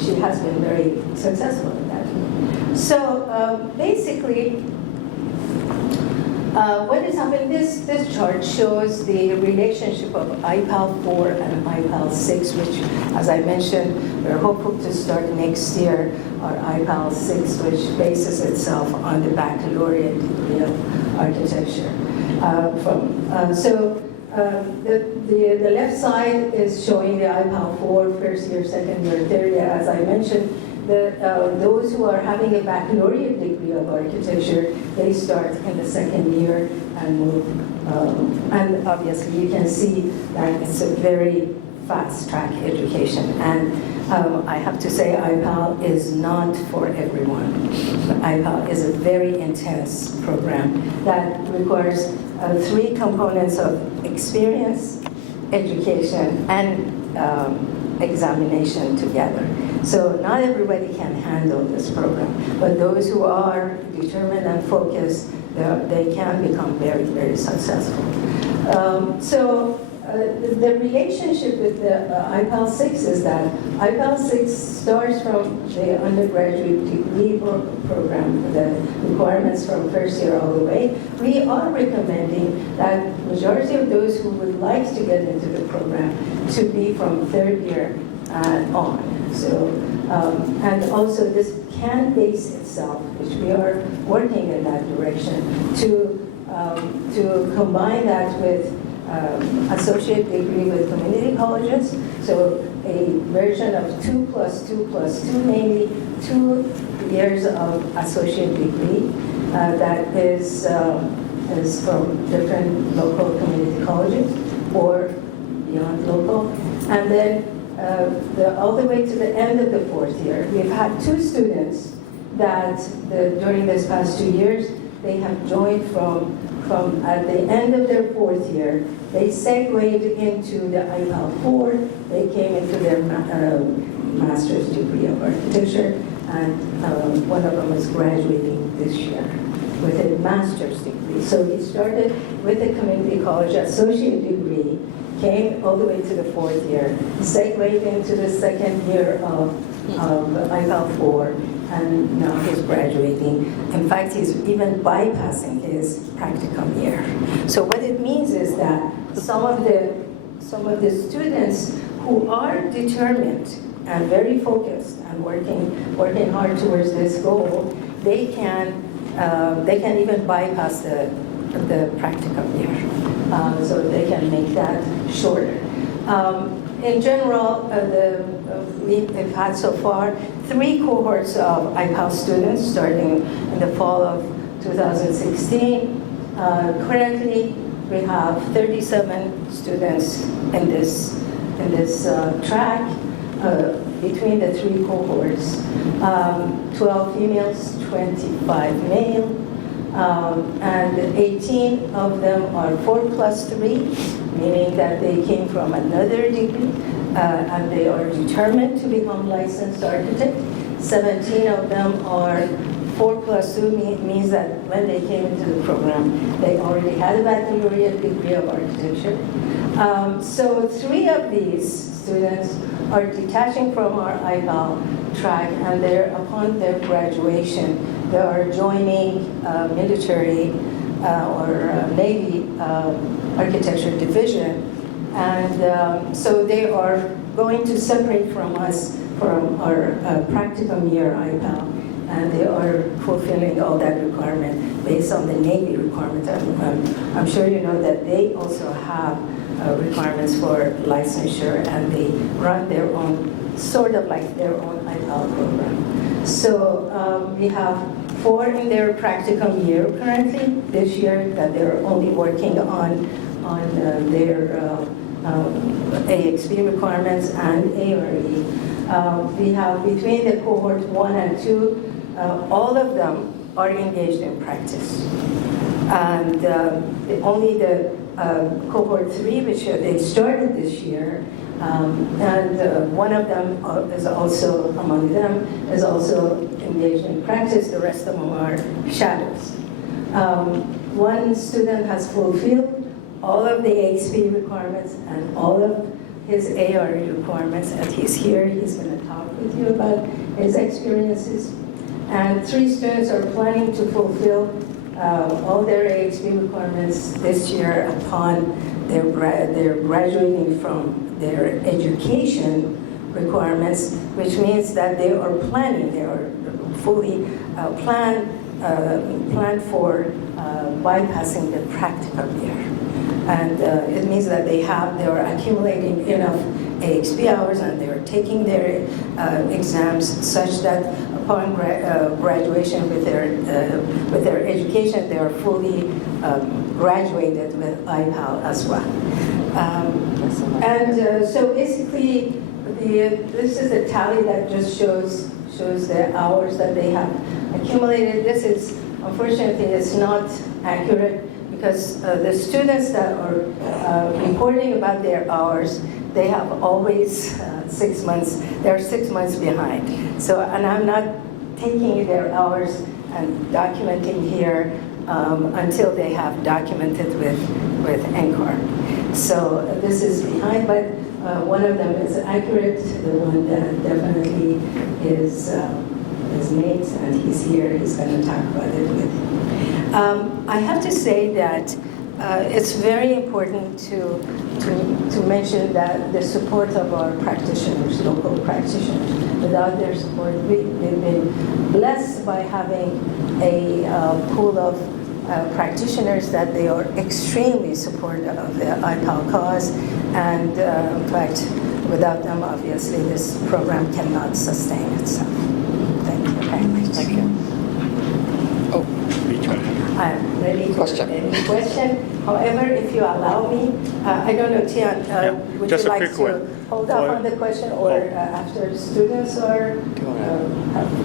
she has been very successful in that. So basically, what is happening? This chart shows the relationship of IPAL 4 and IPAL 6, which, as I mentioned, we're hopeful to start next year, our IPAL 6, which bases itself on the baccalaureate degree of architecture. The left side is showing the IPAL 4, first year, second year, third year. As I mentioned, those who are having a baccalaureate degree of architecture, they start in the second year and move. And obviously, you can see that it's a very fast-track education. And I have to say, IPAL is not for everyone. IPAL is a very intense program that requires 3 components of experience, education, and examination together. So not everybody can handle this program, but those who are determined and focused, they can become very, very successful. The relationship with the IPAL 6 is that IPAL 6 starts from the undergraduate degree program, the requirements from first year all the way. We are recommending that majority of those who would like to get into the program to be from third year on. So, and also this can base itself, which we are working in that direction, to combine that with associate degree with community colleges, so a version of 2+2+2, mainly 2 years of associate degree that is from different local community colleges or beyond local, and then all the way to the end of the 4th year. We've had 2 students that during this past 2 years, they have joined from at the end of their 4th year, they segued into the IPAL 4, they came into their master's degree of architecture, and one of them is graduating this year with a master's degree. So he started with a community college associate degree, came all the way to the 4th year, segued into the 2nd year of IPAL 4, and now he's graduating. In fact, he's even bypassing his practicum year. So what it means is that some of the students who are determined and very focused and working hard towards this goal, they can even bypass the practicum year. So they can make that shorter. In general, we've had so far 3 cohorts of IPAL students starting in the fall of 2016. Currently, we have 37 students in this track between the three cohorts. 12 females, 25 male, and 18 of them are 4+3, meaning that they came from another degree and they are determined to become licensed architect. 17 of them are 4+2, means that when they came into the program, they already had a baccalaureate degree of architecture. So 3 of these students are detaching from our IPAL track, and upon their graduation, they are joining military or Navy architecture division. And so they are going to separate from us from our practicum year IPAL, and they are fulfilling all that requirement based on the Navy requirement. I'm sure you know that they also have requirements for licensure, and they run their own, sort of like their own IPAL program. So we have 4 in their practicum year currently this year that they're only working on their AXP requirements and ARE. We have between the cohort 1 and 2, all of them are engaged in practice. And only the cohort 3, which they started this year, and one of them is also, among them, is also engaged in practice. The rest of them are shadows. One student has fulfilled all of the AXP requirements and all of his ARE requirements, and he's here. He's going to talk with you about his experiences. And 3 students are planning to fulfill all their AXP requirements this year upon their graduating from their education requirements, which means that they are planning, they are fully planned for bypassing the practicum year. And it means that they are accumulating enough AXP hours, and they are taking their exams such that upon graduation with their education, they are fully graduated with IPAL as well. So basically, this is a tally that just shows the hours that they have accumulated. This is, unfortunately, it's not accurate, because the students that are reporting about their hours, they have always 6 months, they're 6 months behind. So, and I'm not taking their hours and documenting here until they have documented with NCAR. So this is behind, but one of them is accurate, the one that definitely is Nate, and he's here, he's going to talk about it with you. I have to say that it's very important to mention that the support of our practitioners, local practitioners. Without their support, we've been blessed by having a pool of practitioners that they are extremely supportive of the IPAL cause, and in fact, without them, obviously, this program cannot sustain itself. Thank you very much. Thank you. Oh, I'm ready for any question. However, if you allow me, I don't know, Tian, would you like to hold off on the question, or after students are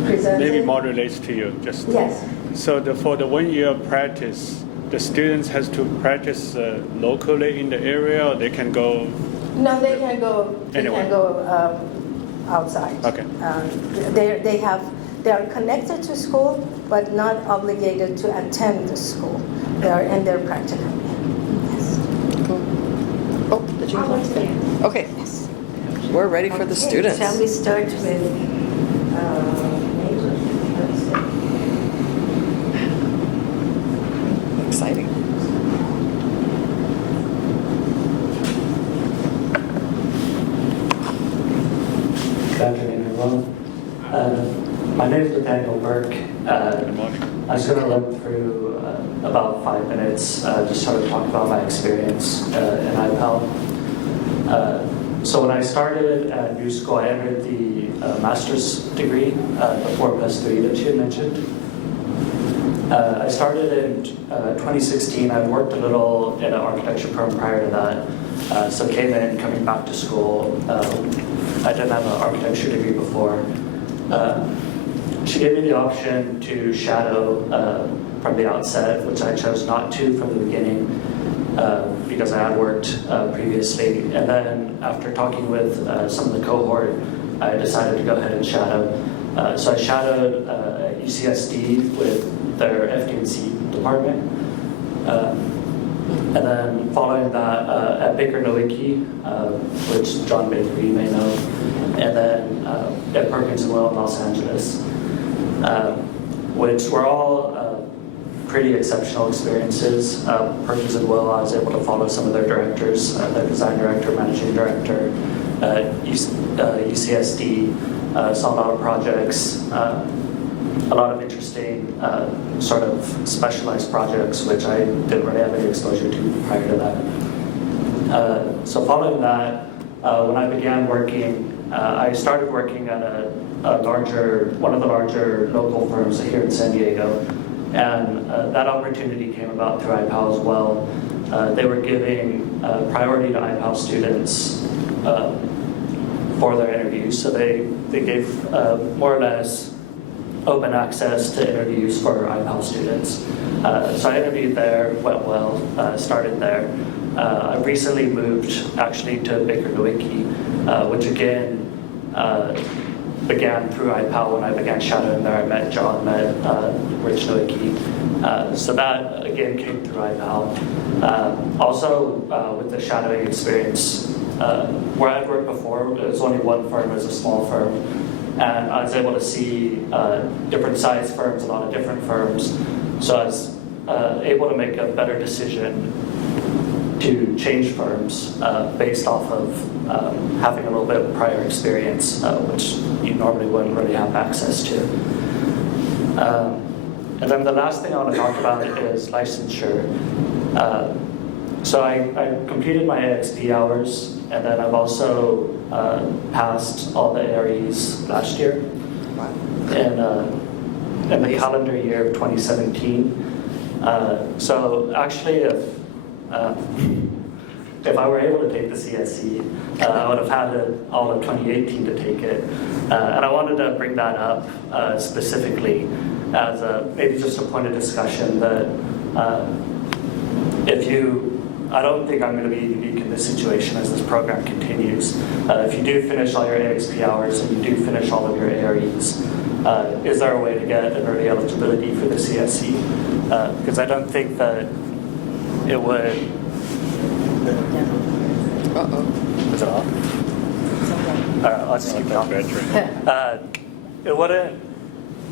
presented? Maybe more relates to you. Just yes. So for the 1 year practice, the students has to practice locally in the area, or they can go. No, they can go. They Anywhere. can go outside. Okay. They are connected to school, but not obligated to attend the school. They are in their practicum. Yes. Cool. Oh, did you? I'll let you. Okay. Yes. We're ready for the Okay, students. Shall we start with Exciting. Good afternoon, everyone. My name is Nathaniel Burke. Good morning. I'm just going to run through about 5 minutes, just sort of talk about my experience in IPAL. So when I started at New School, I entered the master's degree, the 4+3 that you had mentioned. I started in 2016. I worked a little in an architecture firm prior to that. So came in, coming back to school. I didn't have an architecture degree before. She gave me the option to shadow from the outset, which I chose not to from the beginning because I had worked previously. And then after talking with some of the cohort, I decided to go ahead and shadow. So I shadowed at UCSD with their FD&C department. And then following that at Baker Nowicki, which John Baker you may know, and then at Perkins and Will in Los Angeles, which were all pretty exceptional experiences. Perkins and Will, I was able to follow some of their directors, their design director, managing director, UCSD, saw a lot of projects, a lot of interesting sort of specialized projects, which I didn't really have any exposure to prior to that. So following that, when I began working, I started working at one of the larger local firms here in San Diego, and that opportunity came about through IPAL as well. They were giving priority to IPAL students for their interviews, so they gave more or less open access to interviews for IPAL students. So I interviewed there, went well, started there. I recently moved actually to Baker Nowicki, which again began through IPAL. When I began shadowing there, I met John, met Rich Nowicki. So that again came through IPAL. Also with the shadowing experience, where I'd worked before, it was only one firm, it was a small firm. And I was able to see different size firms, a lot of different firms. So I was able to make a better decision to change firms based off of having a little bit of prior experience, which you normally wouldn't really have access to. And then the last thing I want to talk about is licensure. So I completed my AXP hours, and then I've also passed all the AREs last year in the calendar year of 2017. So actually, if I were able to take the CSE, I would have had all of 2018 to take it. And I wanted to bring that up specifically as maybe just a point of discussion that I don't think I'm going to be unique in this situation as this program continues. If you do finish all your AXP hours and you do finish all of your AREs, is there a way to get an early eligibility for the CSE? Because I don't think that it would... Is it off? All right, I'll just keep talking. It wouldn't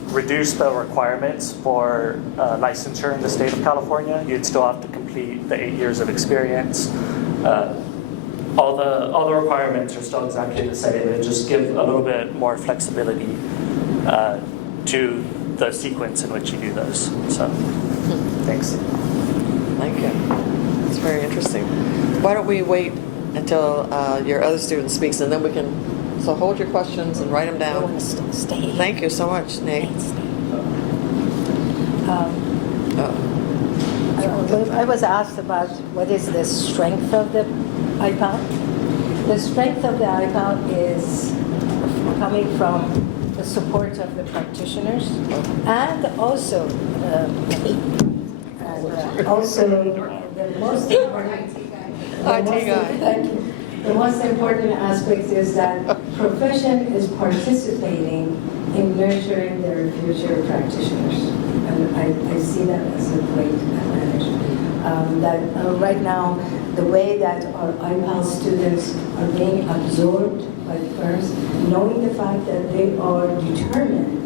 reduce the requirements for licensure in the state of California. You'd still have to complete the 8 years of experience. All the requirements are still exactly the same. They just give a little bit more flexibility to the sequence in which you do those. So, thanks. Thank you. It's very interesting. Why don't we wait until your other student speaks, and then we can... So hold your questions and write them down. Stay. Thank you so much, Nate. I was asked about what is the strength of the IPAL. The strength of the IPAL is coming from the support of the practitioners and also the most important Thank you. The most important aspect is that profession is participating in nurturing their future practitioners. And I see that as a great advantage. Right now, the way that our IPAL students are being absorbed by firms, knowing the fact that they are determined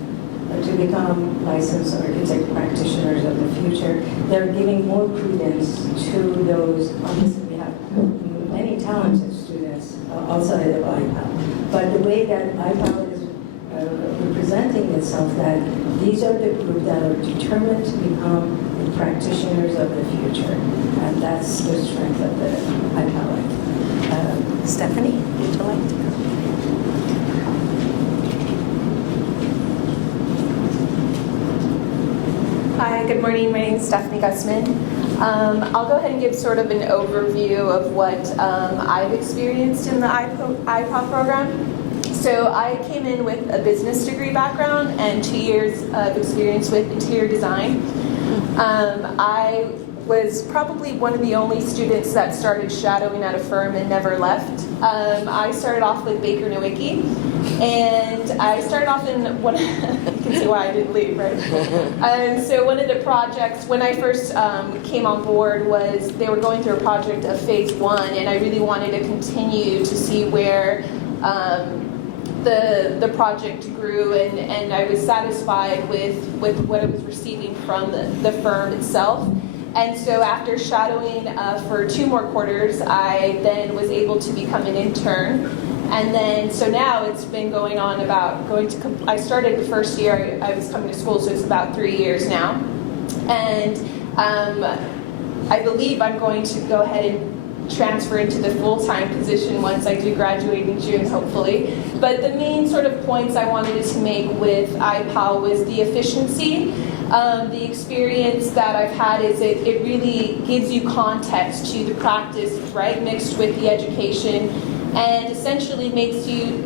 to become licensed architect practitioners of the future, they're giving more credence to those. Obviously, we have many talented students outside of IPAL. But the way that IPAL is representing itself, that these are the group that are determined to become the practitioners of the future. And that's the strength of the IPAL. Stephanie, would you like to go? Hi, good morning. My name is Stephanie Gussman. I'll go ahead and give sort of an overview of what I've experienced in the IPAL program. So I came in with a business degree background and 2 years of experience with interior design. I was probably one of the only students that started shadowing at a firm and never left. I started off with Baker Nowicki, and I started off in one. You can see why I didn't leave, right? So one of the projects when I first came on board was they were going through a project of phase 1, and I really wanted to continue to see where the project grew, and I was satisfied with what I was receiving from the firm itself. And so after shadowing for 2 more quarters, I then was able to become an intern. And then, so now it's been going on about I started the first year I was coming to school, so it's about 3 years now. And I believe I'm going to go ahead and transfer into the full-time position once I do graduate in June, hopefully. But the main sort of points I wanted to make with IPAL was the efficiency. The experience that I've had is it really gives you context to the practice, right, mixed with the education, and essentially makes you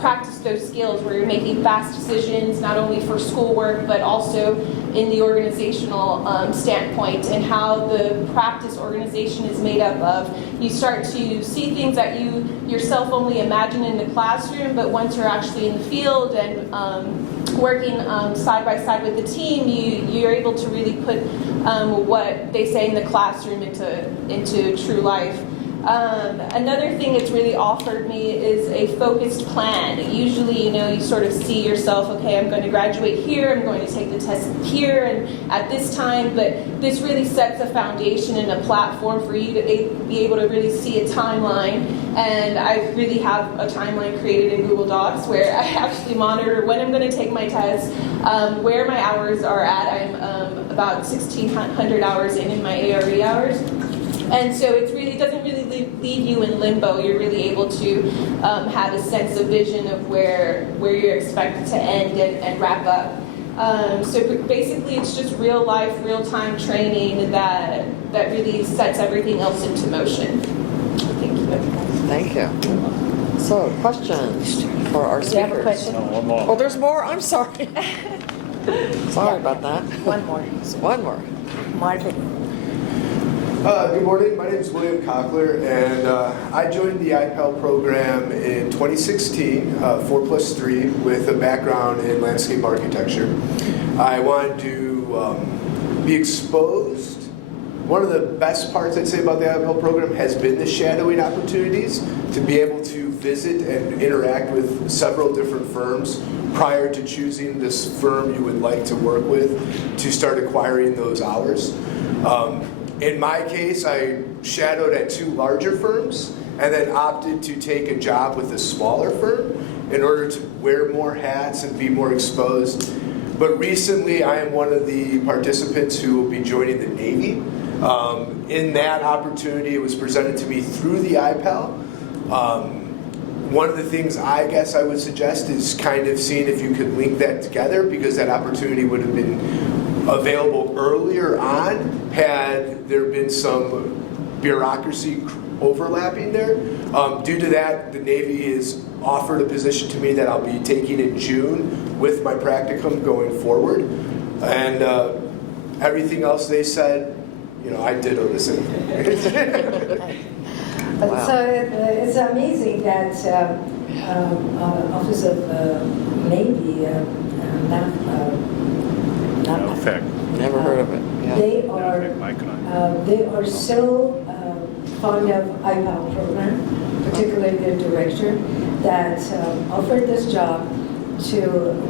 practice those skills where you're making fast decisions, not only for schoolwork, but also in the organizational standpoint, and how the practice organization is made up of. You start to see things that you yourself only imagine in the classroom, but once you're actually in the field and working side by side with the team, you're able to really put what they say in the classroom into true life. Another thing it's really offered me is a focused plan. Usually, you sort of see yourself, okay, I'm going to graduate here, I'm going to take the test here and at this time, but this really sets a foundation and a platform for you to be able to really see a timeline. And I really have a timeline created in Google Docs where I actually monitor when I'm going to take my test, where my hours are at. I'm about 1,600 hours in my ARE hours. And so it really doesn't really leave you in limbo. You're really able to have a sense of vision of where you're expected to end and wrap up. So basically, it's just real life, real time training that really sets everything else into motion. Thank you. Thank you. So, questions for our speakers? Do you have a question? No, one more. Oh, there's more? I'm sorry. Sorry about that. One more. One more. Marvin. Good morning. My name is William Cockler, and I joined the IPAL program in 2016, 4+3, with a background in landscape architecture. I wanted to be exposed. One of the best parts I'd say about the IPAL program has been the shadowing opportunities, to be able to visit and interact with several different firms prior to choosing this firm you would like to work with to start acquiring those hours. In my case, I shadowed at 2 larger firms and then opted to take a job with a smaller firm in order to wear more hats and be more exposed. But recently, I am one of the participants who will be joining the Navy. In that opportunity, it was presented to me through the IPAL. One of the things I guess I would suggest is kind of seeing if you could link that together, because that opportunity would have been available earlier on had there been some bureaucracy overlapping there. Due to that, the Navy has offered a position to me that I'll be taking in June with my practicum going forward. And everything else they said, I ditto the same thing. Wow. So it's amazing that Office of Navy, Never heard of it. Yeah. They are so fond of IPAL program, particularly their director, that offered this job to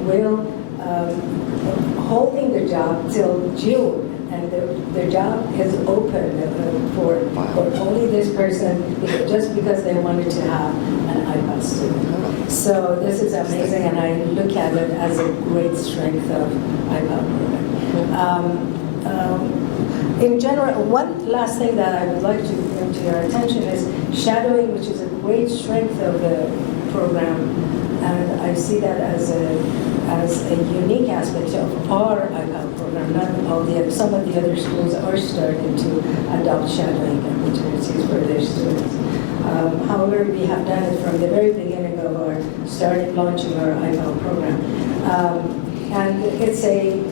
Will, holding the job till June. And the job is open for only this person, just because they wanted to have an IPAL student. So this is amazing, and I look at it as a great strength of IPAL program. In general, one last thing that I would like to bring to your attention is shadowing, which is a great strength of the program, and I see that as a as a unique aspect of our IPAL program. Not all the other, some of the other schools are starting to adopt shadowing opportunities for their students. However, we have done it from the very beginning of our launching our IPAL program. And it's an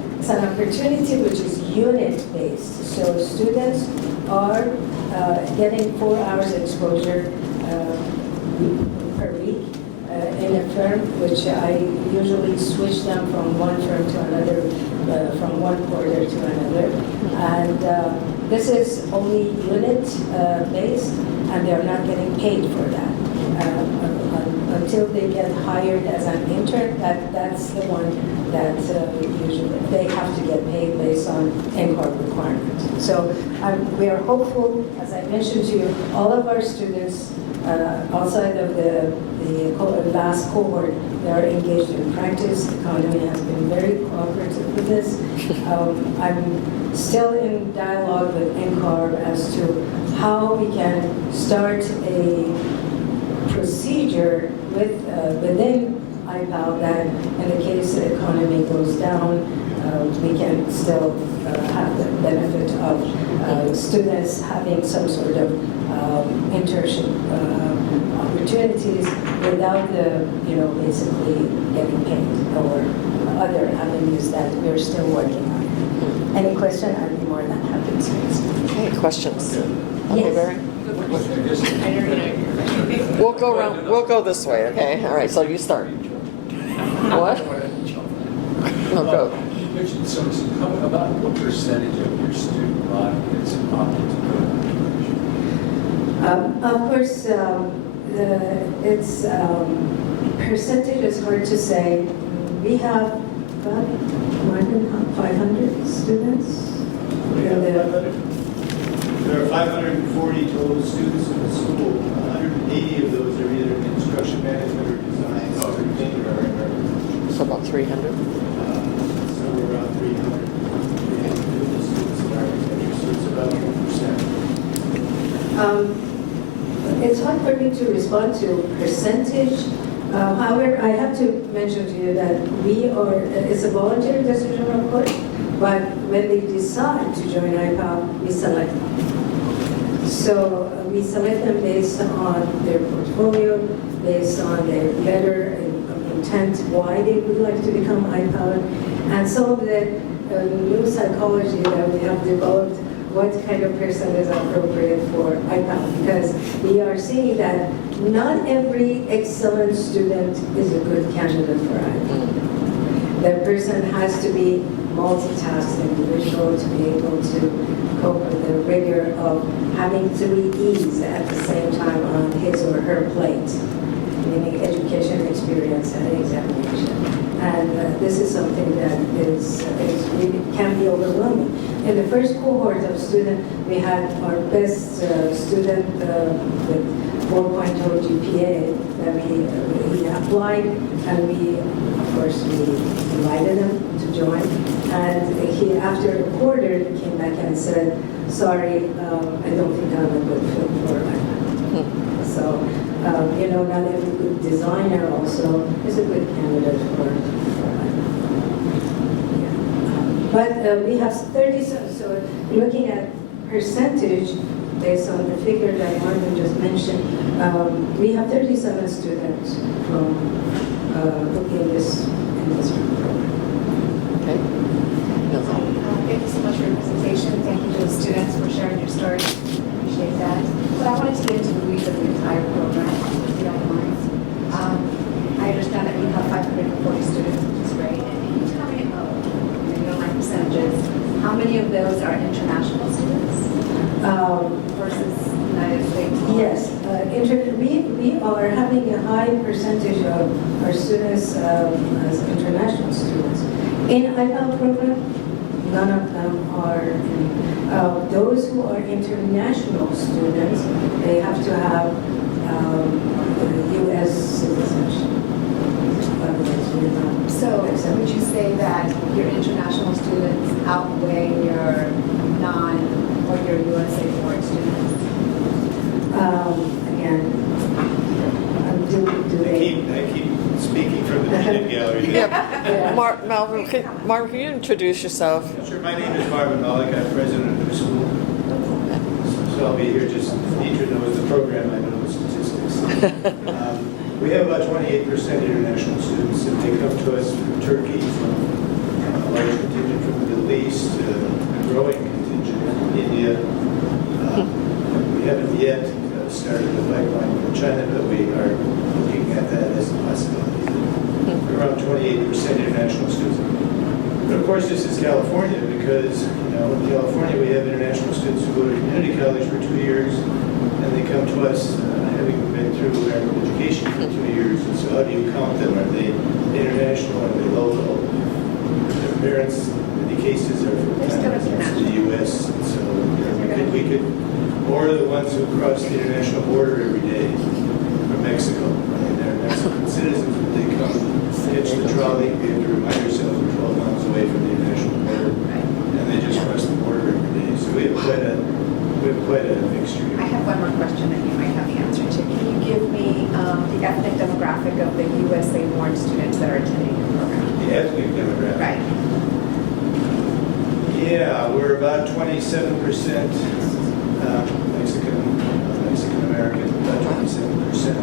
opportunity which is unit-based. So students are getting 4 hours exposure per week in a firm, which I usually switch them from one firm to another, from one quarter to another. And this is only unit-based, and they're not getting paid for that. Until they get hired as an intern, that's the one that usually they have to get paid based on NCARB requirements. So we are hopeful, as I mentioned to you, all of our students outside of the last cohort, they are engaged in practice. The economy has been very cooperative with this. I'm still in dialogue with NCARB as to how we can start a procedure within IPAL that in the case the economy goes down, we can still have the benefit of students having some sort of internship opportunities without basically getting paid, or other avenues that we're still working on. Any question? I'd be more than happy to answer. Okay, questions? Okay, Yes. Barry? We'll go around, we'll go this way, okay? All right, so you start. What? No, go. So about what percentage of your student body is opted to go to Of course, it's percentage is hard to say. We have about more than 500 students. There are 540 total students in the school. 180 of those are either in instruction management or design. So about 300? So we're around 300. And students in architecture, so it's about 1%. It's hard for me to respond to percentage. However, I have to mention to you that it's a voluntary decision, of course, but when they decide to join IPAL, we select them. So we select them based on their portfolio, based on their letter of intent, why they would like to become IPAL, and some of the new psychology that we have developed, what kind of person is appropriate for IPAL, because we are seeing that not every excellent student is a good candidate for IPAL. That person has to be multitask individual to be able to cope with the rigor of having 3 E's at the same time on his or her plate, meaning education, experience, and examination. And this is something that can be overwhelming. In the first cohort of students, we had our best student with 4.0 GPA that he applied, and we invited him to join. And he, after a quarter, he came back and said, "Sorry, I don't think I'm a good fit for IPAL." So, not every good designer also is a good candidate for IPAL. But we have 37, so looking at percentage, based on the figure that Marvin just mentioned, we have 37 students from in this program. Okay. Thank you so much for your presentation. Thank you to the students for sharing your stories. Appreciate that. But I wanted to get into the weeds of the entire program, if you don't mind. I understand that you have 540 students, which is great. And can you tell me, you know my percentages, how many of those are international students versus United States? Yes, we are having a high percentage of our students as international students. In IPAL program, none of them are. Those who are international students, they have to have U.S. citizenship. So would you say that your international students outweigh your or your USA foreign students? Again, do they? I keep speaking from the peanut gallery. Yeah. Marvin, can you introduce yourself? Sure, my name is Marvin Malik, I'm president of the school. So I'll be here just, Nitra knows the program, I know the statistics. We have about 28% international students, and they come to us from Turkey, from a large contingent from the Middle East, a growing contingent from India. We haven't yet started the pipeline from China, but we are looking at that as a possibility. Around 28% international students. But of course, this is California because, in California we have international students who go to community college for 2 years, and they come to us having been through American education for 2 years. And so how do you count them? Are they international? Are they local? Their parents, in many cases, are from the U.S. And so we could, or the ones who cross the international border every day from Mexico. I mean, they're Mexican citizens, but they come, hitch the trolley. We have to remind ourselves we're 12 miles away from the international border, and they just cross the border every day. So we have quite a mixture here. I have one more question that you might have the answer to. Can you give me the ethnic demographic of the USA-born students that are attending your program? The ethnic demographic. Right. Yeah, we're about 27% Mexican American, about 27%.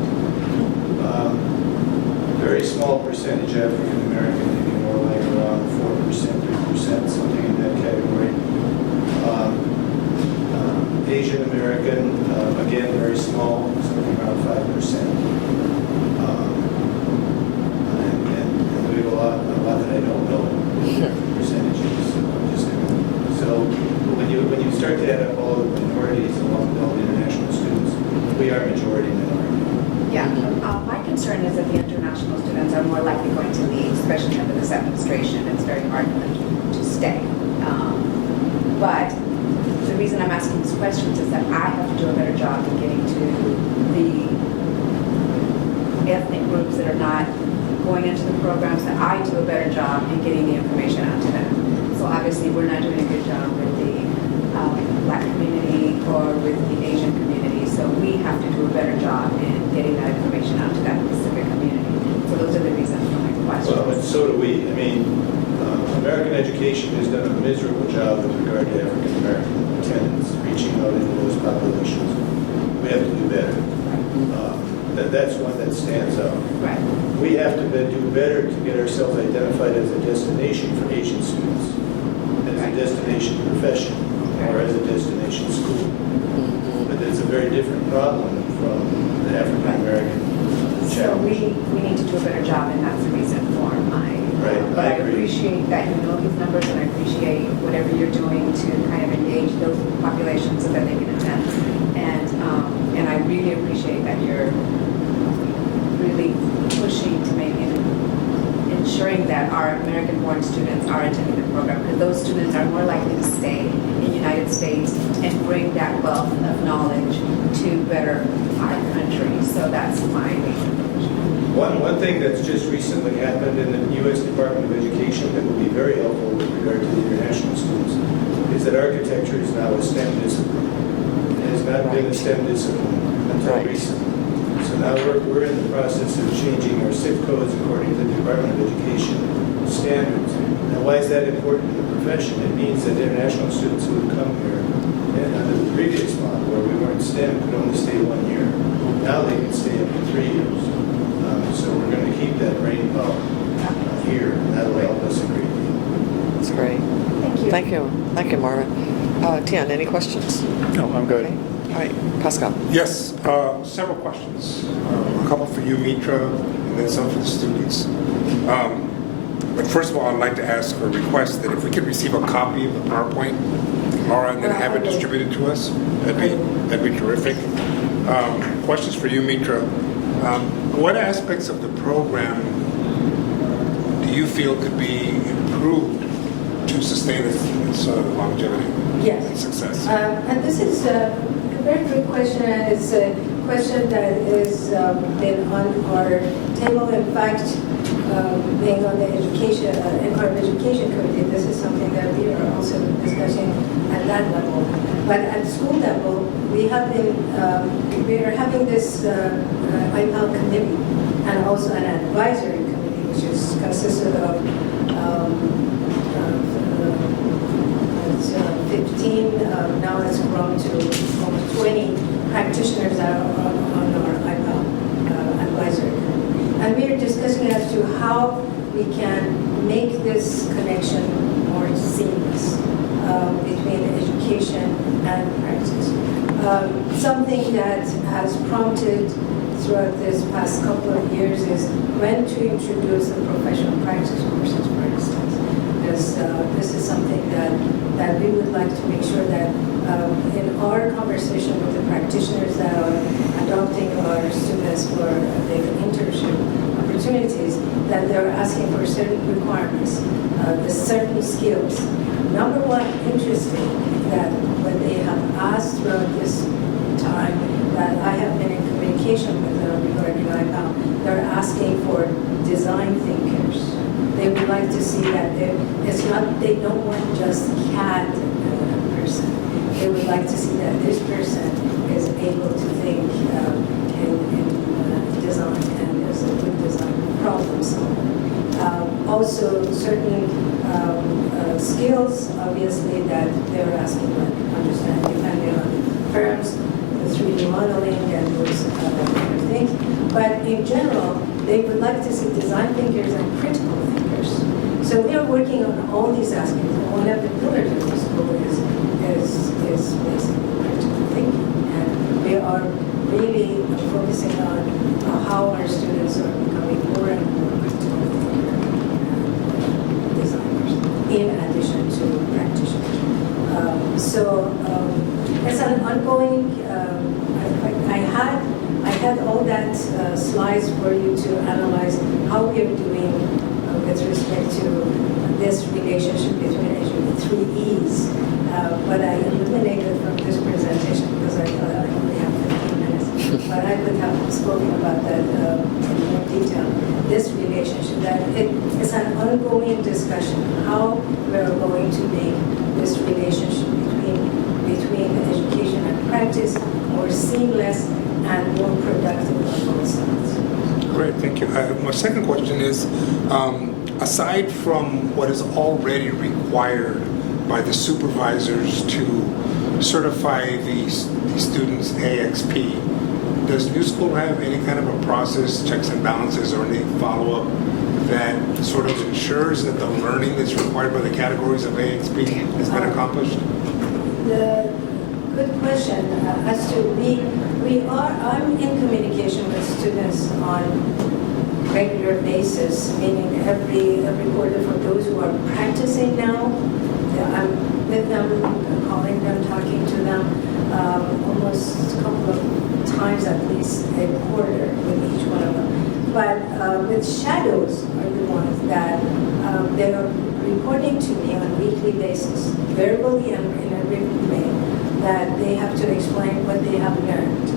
Very small percentage African American, maybe more like around 4%, 3%, something in that category. Asian American, again, very small, something around 5%. And we have a lot that I don't know percentages. So when you start to add up all the minorities along with all the international students, we are majority minority. Yeah. My concern is that the international students are more likely going to leave, especially under this administration. It's very hard for them to stay. But the reason I'm asking these questions is that I have to do a better job in getting to the ethnic groups that are not going into the programs, that I do a better job in getting the information out to them. So obviously we're not doing a good job with the Black community or with the Asian community. So we have to do a better job in getting that information out to that specific community. So those are the reasons for my questions. Well, and so do we. I mean, American education has done a miserable job with regard to African American attendance, reaching out into those populations. We have to do better. That's one that stands out. Right. We have to do better to get ourselves identified as a destination for Asian students, as a destination profession, or as a destination school. But it's a very different problem from the African American So challenge. we need to do a better job, and that's the reason for my. Right, But I I agree. appreciate that you know these numbers, and I appreciate whatever you're doing to kind of engage those populations so that they can attend. And I really appreciate that you're really pushing to make it, ensuring that our American-born students are attending the program, because those students are more likely to stay in the United States and bring that wealth of knowledge to better our country. So that's my reason. One thing that's just recently happened in the U.S. Department of Education that will be very helpful with regard to the international students is that architecture is now a STEM discipline. It has not been a STEM discipline until recently. So now we're in the process of changing our SIP codes according to the Department of Education standards. Now, why is that important in the profession? It means that international students who have come here and under the previous model where we weren't STEM could only stay 1 year. Now they can stay up to 3 years. So we're going to keep that brain power here, and that'll help us a great deal. That's great. Thank you. Thank you. Thank you, Marvin. Tian, any questions? No, I'm good. All right, Pascal. Yes, several questions. A couple for you, Mitra, and then some for the students. But first of all, I'd like to ask or request that if we could receive a copy of the PowerPoint, Laura, and then have it distributed to us, that'd be terrific. Questions for you, Mitra. What aspects of the program do you feel could be improved to sustain its longevity and success? And this is a very good question, and it's a question that has been on our table. In fact, being on the education, education committee, this is something that we are also discussing at that level. But at school level, we have been, we are having this IPAL committee and also an advisory committee, which consisted of 15, now it's grown to almost 20 practitioners that are on our IPAL advisory. And we are discussing as to how we can make this connection more seamless between education and practice. Something that has prompted throughout this past couple of years is when to introduce the professional practice courses, for instance. Because this is something that we would like to make sure that in our conversation with the practitioners that are adopting our students for the internship opportunities, that they're asking for certain requirements, the certain skills. Number one, interesting that what they have asked throughout this time that I have been in communication with them regarding IPAL, they're asking for design thinkers. They would like to see that they don't want just CAD person. They would like to see that this person is able to think in design and is a good design problem solver. Also, certain skills, obviously, that they're asking, like understand, depending on firms, the 3D modeling and those kind of things. But in general, they would like to see design thinkers and critical thinkers. So we are working on all these aspects. One of the pillars of the school is basically critical thinking. And we are really focusing on how our students are becoming more and more critical thinkers and designers, in addition to practitioners. It's an ongoing, I had all that slides for you to analyze how we are doing with respect to this relationship between the 3 E's. But I eliminated from this presentation because I thought I only have 15 minutes. But I could have spoken about that in more detail. This relationship, that it's an ongoing discussion, how we are going to make this relationship between education and practice more seamless and more productive on both sides. Great, thank you. My second question is, aside from what is already required by the supervisors to certify these students AXP, does New School have any kind of a process, checks and balances, or any follow-up that sort of ensures that the learning that's required by the categories of AXP has been accomplished? The good question. As to I'm in communication with students on regular basis, meaning every quarter for those who are practicing now. I'm with them, calling them, talking to them almost a couple of times at least a quarter with each one of them. But with shadows are the ones that they are reporting to me on a weekly basis, verbally and in a written way, that they have to explain what they have learned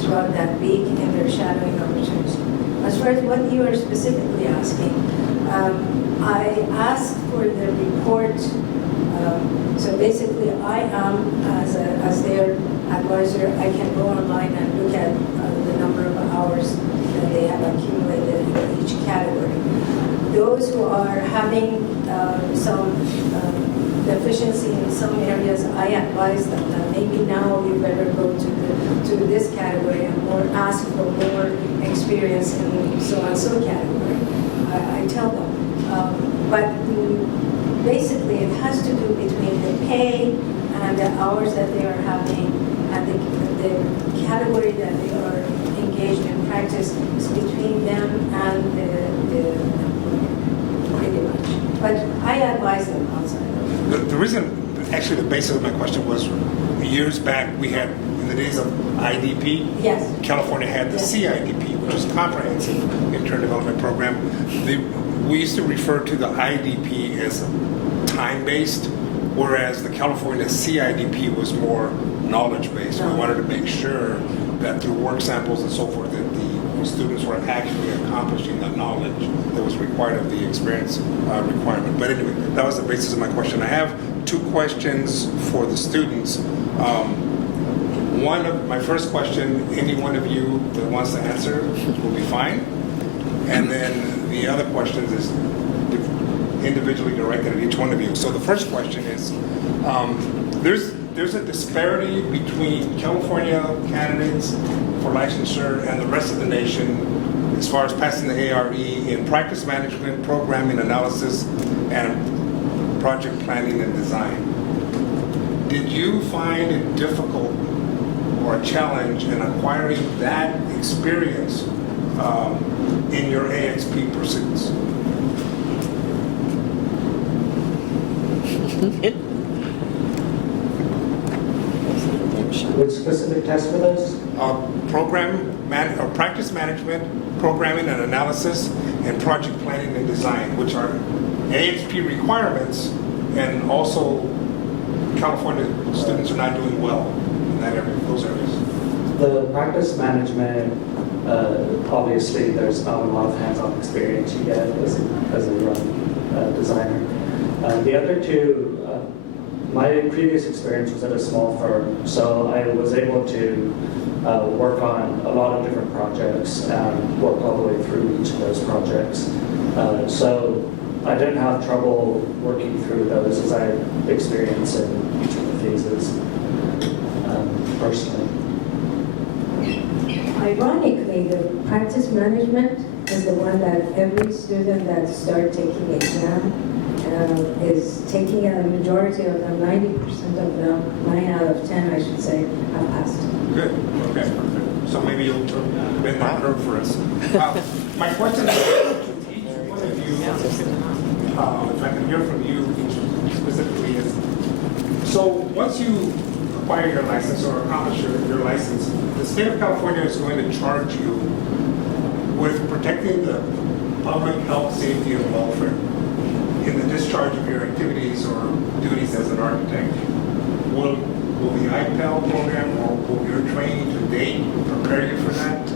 throughout that week in their shadowing opportunities. As far as what you are specifically asking, I asked for the report. So basically, I am, as their advisor, I can go online and look at the number of hours that they have accumulated in each category. Those who are having some deficiency in some areas, I advise them that maybe now you better go to this category and ask for more experience in so-and-so category. I tell them. But basically, it has to do between the pay and the hours that they are having and the category that they are engaged in practice is between them and the employer, pretty much. But I advise them outside. The reason, actually, the basis of my question was years back we had, in the days of IDP, yes, California had the CIDP, which is Comprehensive Intern Development Program. We used to refer to the IDP as time-based, whereas the California CIDP was more knowledge-based. We wanted to make sure that through work samples and so forth that the students were actually accomplishing the knowledge that was required of the experience requirement. But anyway, that was the basis of my question. I have two questions for the students. My first question, any one of you that wants to answer will be fine. And then the other questions is individually directed at each one of you. So the first question is, there's a disparity between California candidates for licensure and the rest of the nation as far as passing the ARE in practice management, programming analysis, and project planning and design. Did you find it difficult or a challenge in acquiring that experience in your AXP pursuits? Which specific test for those? Practice management, programming and analysis, and project planning and design, which are AXP requirements, and also California students are not doing well in that area, those areas. The practice management, obviously there's not a lot of hands-on experience you get as a designer. The other two, my previous experience was at a small firm, so I was able to work on a lot of different projects and work all the way through each of those projects. So I didn't have trouble working through those as I experienced in each of the phases personally. Ironically, the practice management is the one that every student that starts taking exam is taking a majority of them, 90% of them, 9 out of 10, I should say, have passed. Good, okay. So maybe you'll bend that curve for us. My question is to each one of you, if I can hear from you specifically, is, so once you acquire your license or accomplish your license, the state of California is going to charge you with protecting the public health, safety, and welfare in the discharge of your activities or duties as an architect. Will the IPEL program or will your training to date prepare you for that?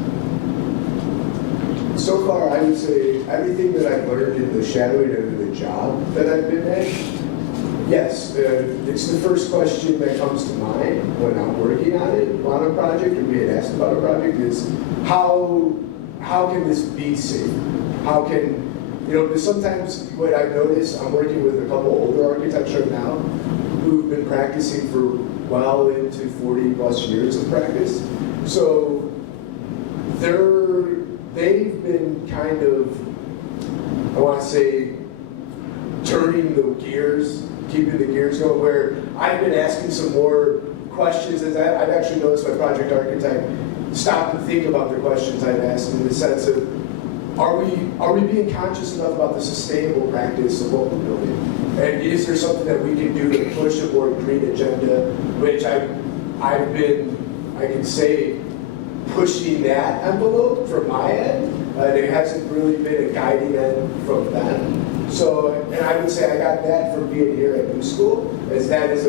So far, I would say everything that I've learned in the shadowing of the job that I've been at, yes, it's the first question that comes to mind when I'm working on a project or being asked about a project is how can this be safe? How can, because sometimes what I've noticed, I'm working with a couple older architects right now who've been practicing for well into 40 plus years of practice. So they've been kind of, I want to say, turning the gears, keeping the gears going, where I've been asking some more questions, as I've actually noticed my project architect stop and think about the questions I've asked in the sense of, are we being conscious enough about the sustainable practice of what we're building? And is there something that we can do to push a more green agenda, which I've been, I can say, pushing that envelope from my end. There hasn't really been a guiding end from them. So, and I would say I got that from being here at New School, as that is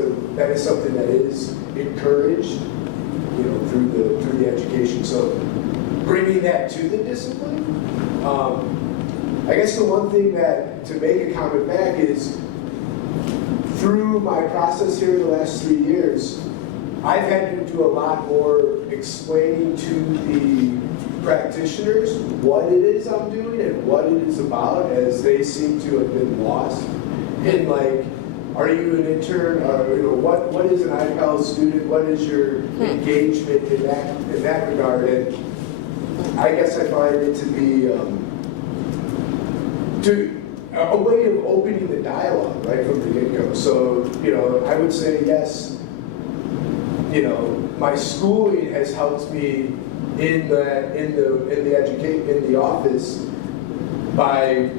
something that is encouraged, through the education. So, bringing that to the discipline. I guess the one thing that, to make a comment back, is through my process here the last 3 years, I've had to do a lot more explaining to the practitioners what it is I'm doing and what it is about, as they seem to have been lost. And like, are you an intern? What is an IPEL student? What is your engagement in that regard? And I guess I find it to be a way of opening the dialogue right from the get-go. So I would say yes. My schooling has helped me in the office by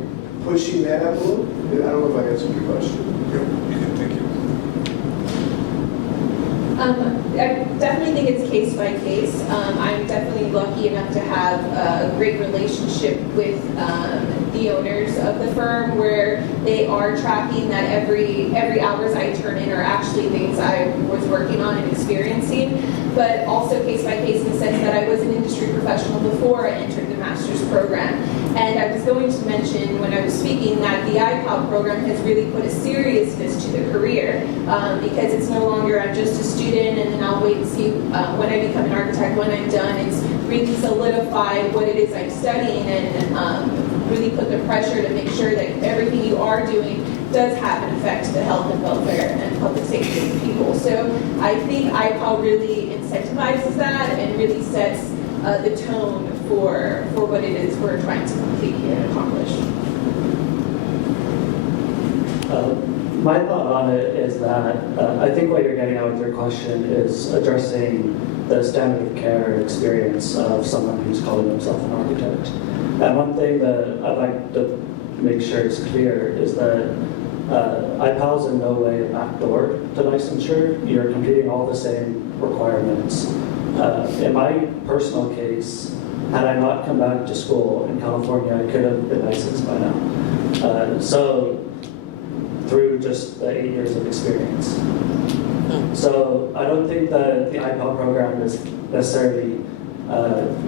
pushing that envelope. I don't know if I answered your question. Thank you. I definitely think it's case by case. I'm definitely lucky enough to have a great relationship with the owners of the firm, where they are tracking that every hours I turn in are actually things I was working on and experiencing, but also case by case in the sense that I was an industry professional before I entered the master's program. And I was going to mention when I was speaking that the IPEL program has really put a seriousness to the career, because it's no longer I'm just a student and then I'll wait and see when I become an architect when I'm done. It's really solidified what it is I'm studying and really put the pressure to make sure that everything you are doing does have an effect to the health and welfare and public safety of people. So I think IPAL really incentivizes that and really sets the tone for what it is we're trying to complete and accomplish. My thought on it is that I think what you're getting at with your question is addressing the standard of care experience of someone who's calling himself an architect. And one thing that I'd like to make sure is clear is that IPAL is in no way a backdoor to licensure. You're completing all the same requirements. In my personal case, had I not come back to school in California, I could have been licensed by now. So through just the 8 years of experience. So I don't think that the IPAL program is necessarily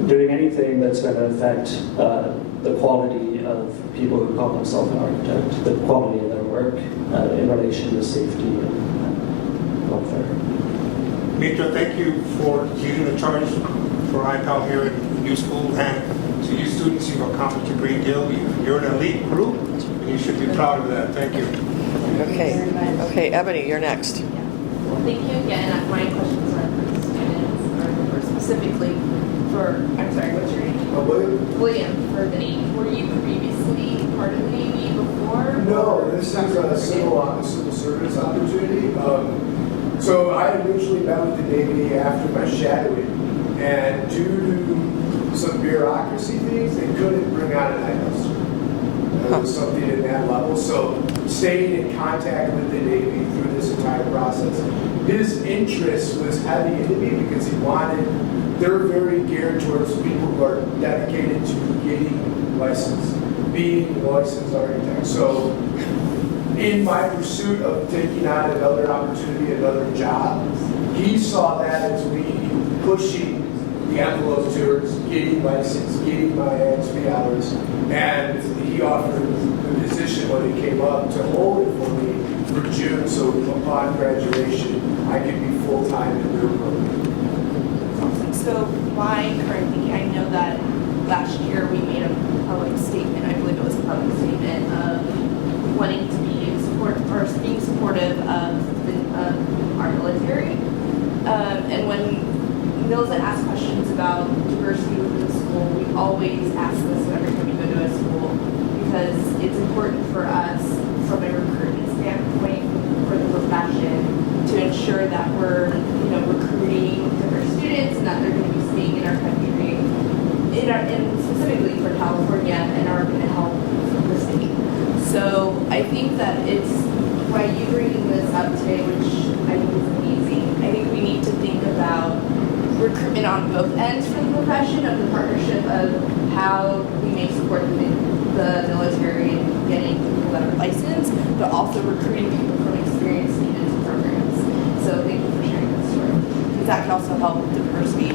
doing anything that's going to affect the quality of people who call themselves an architect, the quality of their work in relation to safety and welfare. Mitra, thank you for leading the charge for IPAL here in New School, and to you students, you've accomplished a great deal. You're an elite group, and you should be proud of that. Thank you. Okay, Ebony, you're next. Well, thank you again. My questions are for the students, or specifically for, I'm sorry, what's your name? William, for the name. Were you previously part of the Navy before? No, this is a civil service opportunity. So I originally met with the Navy after my shadowing, and due to some bureaucracy things, they couldn't bring out an IPAL student. There was something at that level, so staying in contact with the Navy through this entire process. His interest was heavy into me because he wanted, they're very geared towards people who are dedicated to getting licensed, being licensed architects. So in my pursuit of taking on another opportunity, another job, he saw that as me pushing the envelope towards getting licensed, getting my XP hours, and he offered the position when it came up to hold it for me for June, so upon graduation, I could be full-time in their program. So my current thinking, I know that last year we made a public statement, I believe it was a public statement of wanting to be being supportive of our military. And when Mills asks questions about diversity within the school, we always ask this every time we go to a school because it's important for us from a recruitment standpoint for the profession to ensure that we're recruiting different students and that they're going to be staying in our country and specifically for California and are going to help the state. So I think that it's why you bringing this up today, which I think is amazing. I think we need to think about recruitment on both ends for the profession of the partnership of how we may support the military in getting people that are licensed, but also recruiting people from experienced students programs. So thank you for sharing this story. Because that can also help diversity.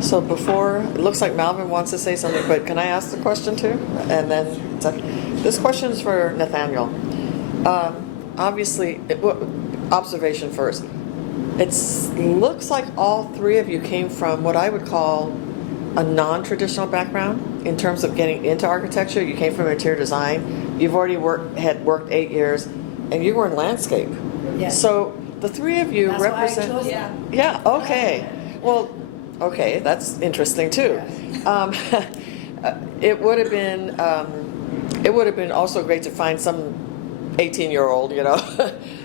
So before, it looks like Malvin wants to say something, but can I ask the question too? And then, this question is for Nathaniel. Obviously, observation first. It looks like all three of you came from what I would call a non-traditional background in terms of getting into architecture. You came from interior design. You've already had worked 8 years, and you were in landscape. Yes. So the three of you That's why I represent. chose that. Yeah. Okay. Well. Okay, that's interesting too. It would have been also great to find some 18-year-old,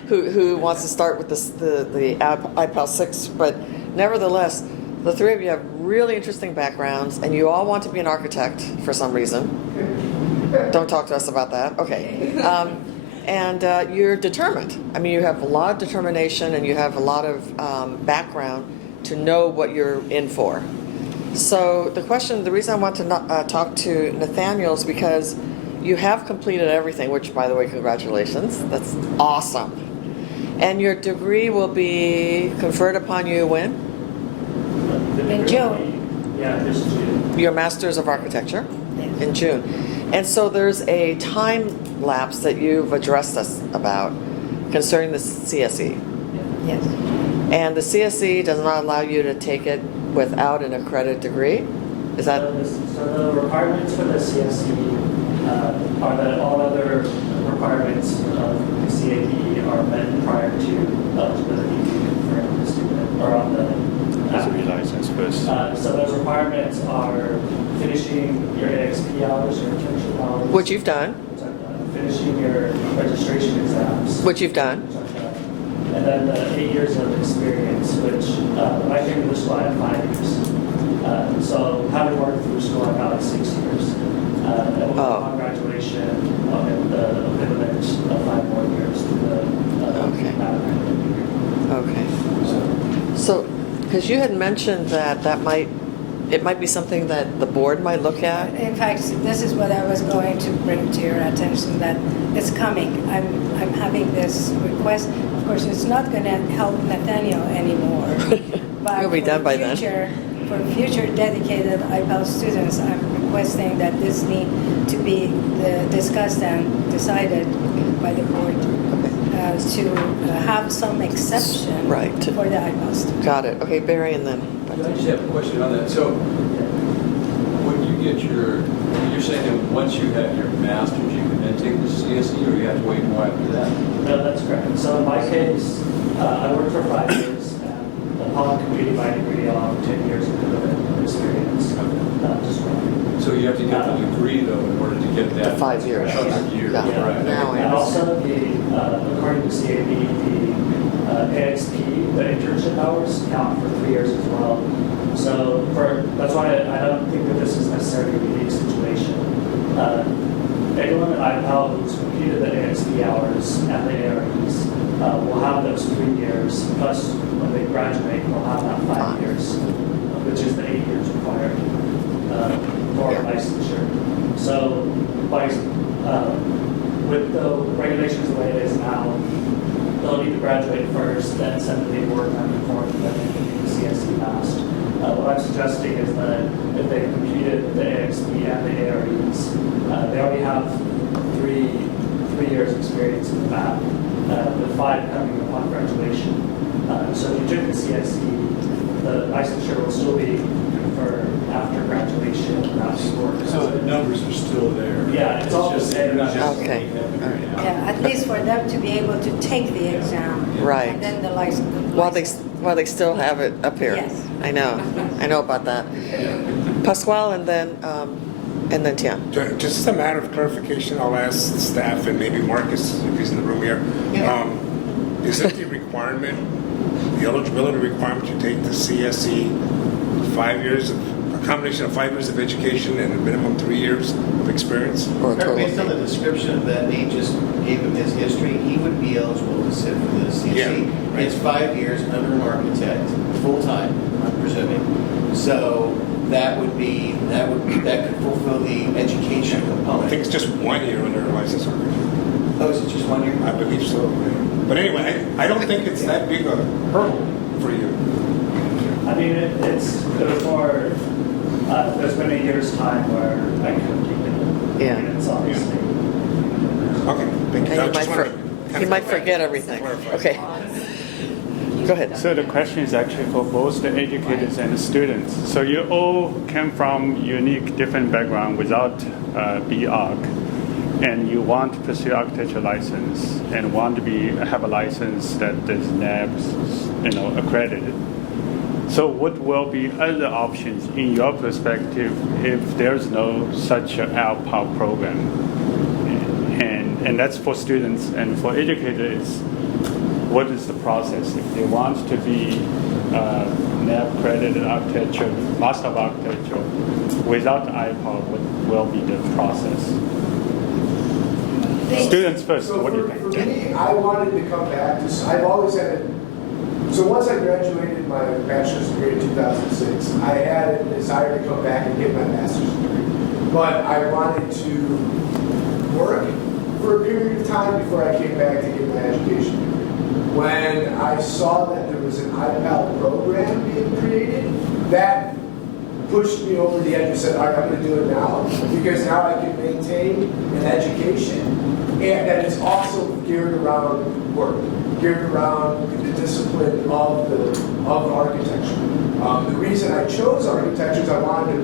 who wants to start with the IPAL 6. But nevertheless, the three of you have really interesting backgrounds, and you all want to be an architect for some reason. Don't talk to us about that. Okay. And you're determined. I mean, you have a lot of determination, and you have a lot of background to know what you're in for. So the reason I want to talk to Nathaniel is because you have completed everything, which, by the way, congratulations. That's awesome. And your degree will be conferred upon you when? In June. Yeah, this June. Your Master's of Architecture? Yes. In June. And so there's a time lapse that you've addressed us about concerning the CSE. Yes. And the CSE does not allow you to take it without an accredited degree. Is that, So the requirements for the CSE are that all other requirements of CAP are met prior to eligibility for the student or on the Has to be licensed first. So those requirements are finishing your AXP hours, your internship hours. which you've done, Finishing your registration exams. which you've done? And then the 8 years of experience, which when I came to the school, I had 5 years. So having worked through school, I got like 6 years. And upon graduation, I'll get the equivalent of 5 more years to the Okay. So, because you had mentioned that it might be something that the board might look at? In fact, this is what I was going to bring to your attention, that it's coming. I'm having this request. Of course, it's not going to help Nathaniel anymore. But You'll be done by then. For future dedicated IPEL students, I'm requesting that this need to be discussed and decided by the board to have some exception for the IPEL students. Got it. Okay, Barry, and then. I just have a question on that. So when you get you're saying that once you have your master's, you can then take the CSE, or you have to wait more after that? No, that's correct. So in my case, I worked for 5 years, and upon completing my degree, I'll have 10 years of experience. So you have to get the degree, though, in order to get that 5 years. Right. And also, according to CAB, the AXP, the internship hours count for 3 years as well. So that's why I don't think that this is necessarily a unique situation. Anyone at IPEL who's completed the AXP hours and the AREs will have those 3 years, plus when they graduate, they'll have that 5 years, which is the 8 years required for licensure. So with the regulations the way it is now, they'll need to graduate first, then send the paperwork back and forth, and then the CSE passed. What I'm suggesting is that if they completed the AXP and the AREs, they already have three years experience in that, with 5 coming upon graduation. So if you took the CSE, the licensure will still be conferred after graduation without support. So the numbers are still there. Yeah, it's all the same. Okay. Yeah, at least for them to be able to take the exam. Right. And then the license. While they still have it up here. Yes. I know about that. Pasquale, and then Tian. Just as a matter of clarification, I'll ask staff and maybe Marcus, if he's in the room here. Isn't the requirement, the eligibility requirement to take the CSE, 5 years of, a combination of 5 years of education and a minimum 3 years of experience? Based on the description that Nate just gave of his history, he would be eligible to sit for the CSE. Yeah, right. It's 5 years under an architect, full-time, I'm presuming. So that could fulfill the education component. I think it's just 1 year under a licensed architect. Oh, is it just 1 year? I believe so. Yeah. But anyway, I don't think it's that big a hurdle for you. I mean, it was more, there's been a year's time where I couldn't keep it. Yeah. It's obviously. Okay, thank you. And you might forget everything. Okay. Go ahead. So the question is actually for both the educators and the students. So you all came from unique, different background without BArch, and you want to pursue architecture license and want to have a license that is NABS, accredited. So what will be other options in your perspective if there's no such a LPAL program? And that's for students, and for educators, what is the process? If they want to be NAB accredited architecture, Master of Architecture, without IPAL, what will be the process? Students first, So what do you for think? me, I wanted to come back to, I've always had so once I graduated my bachelor's degree in 2006, I had a desire to come back and get my master's degree. But I wanted to work for a period of time before I came back to get my education degree. When I saw that there was an IPAL program being created, that pushed me over the edge and said, all right, I'm going to do it now, because now I can maintain an education and that is also geared around work, geared around the discipline of architecture. The reason I chose architecture is I wanted to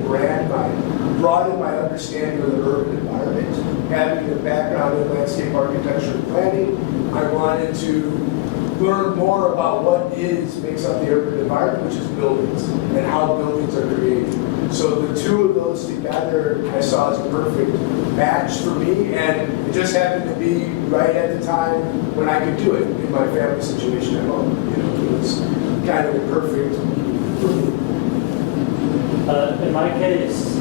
broaden my understanding of the urban environment. Having a background in landscape architecture and planning, I wanted to learn more about what makes up the urban environment, which is buildings, and how buildings are created. So the two of those together I saw as a perfect match for me, and it just happened to be right at the time when I could do it in my family situation at home. It was kind of a perfect for me. In my case,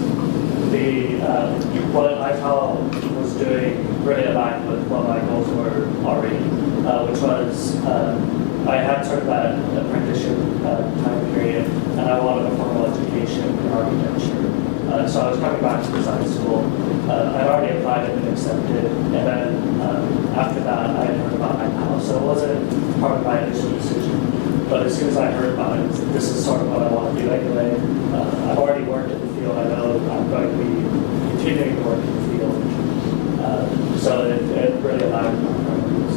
what IPAL was doing really aligned with what my goals were already, which was I had sort of that apprenticeship time period, and I wanted a formal education in architecture. So I was coming back to design school. I'd already applied and been accepted, and then after that I had heard about IPAL, so it wasn't part of my initial decision. But as soon as I heard about it, this is sort of what I want to do anyway. I've already worked in the field. I know I'm going to be continuing to work in the field. So it really aligned with my priorities.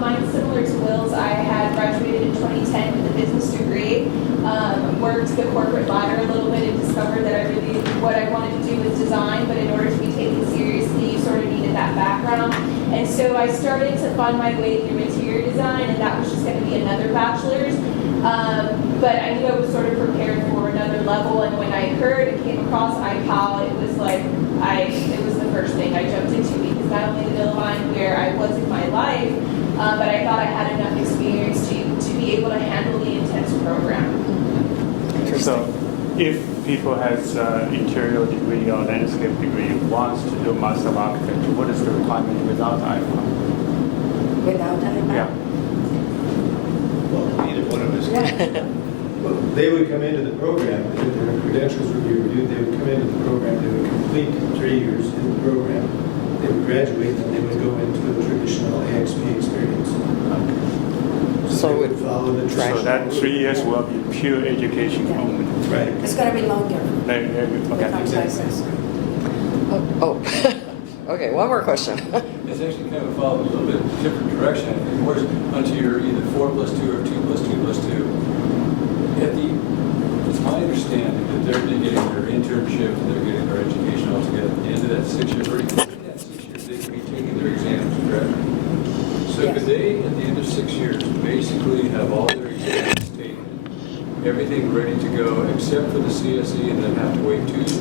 Mine's similar to Will's. I had graduated in 2010 with a business degree, worked the corporate ladder a little bit and discovered that what I wanted to do was design, but in order to be taken seriously, you sort of needed that background. And so I started to find my way through interior design, and that was just going to be another bachelor's. But I knew I was sort of prepared for another level, and when I heard and came across IPAL, it was like, it was the first thing I jumped into, because not only did it align where I was in my life, but I thought I had enough experience to be able to handle the intense program. So if people has interior degree or landscape degree wants to do Master of Architecture, what is the requirement without IPAL? Without IPAL? Yeah. Well, either one of us. Well, they would come into the program, their credentials would be reviewed, they would come into the program, they would complete 3 years in the program, they would graduate, and they would go into a traditional AXP experience. So they would follow the So that 3 years will be pure education only. Right. It's going to be longer. Okay, one more question. It's actually kind of followed a little bit different direction. Of course, onto your either 4+2 or 2+2+2. It's my understanding that they're getting their internship, they're getting their education all together. At the end of that 6 years, or even that 6 years, they could be taking their exams to graduate. So could they, at the end of 6 years, basically have all their exams taken, everything ready to go, except for the CSE, and then have to wait 2 years?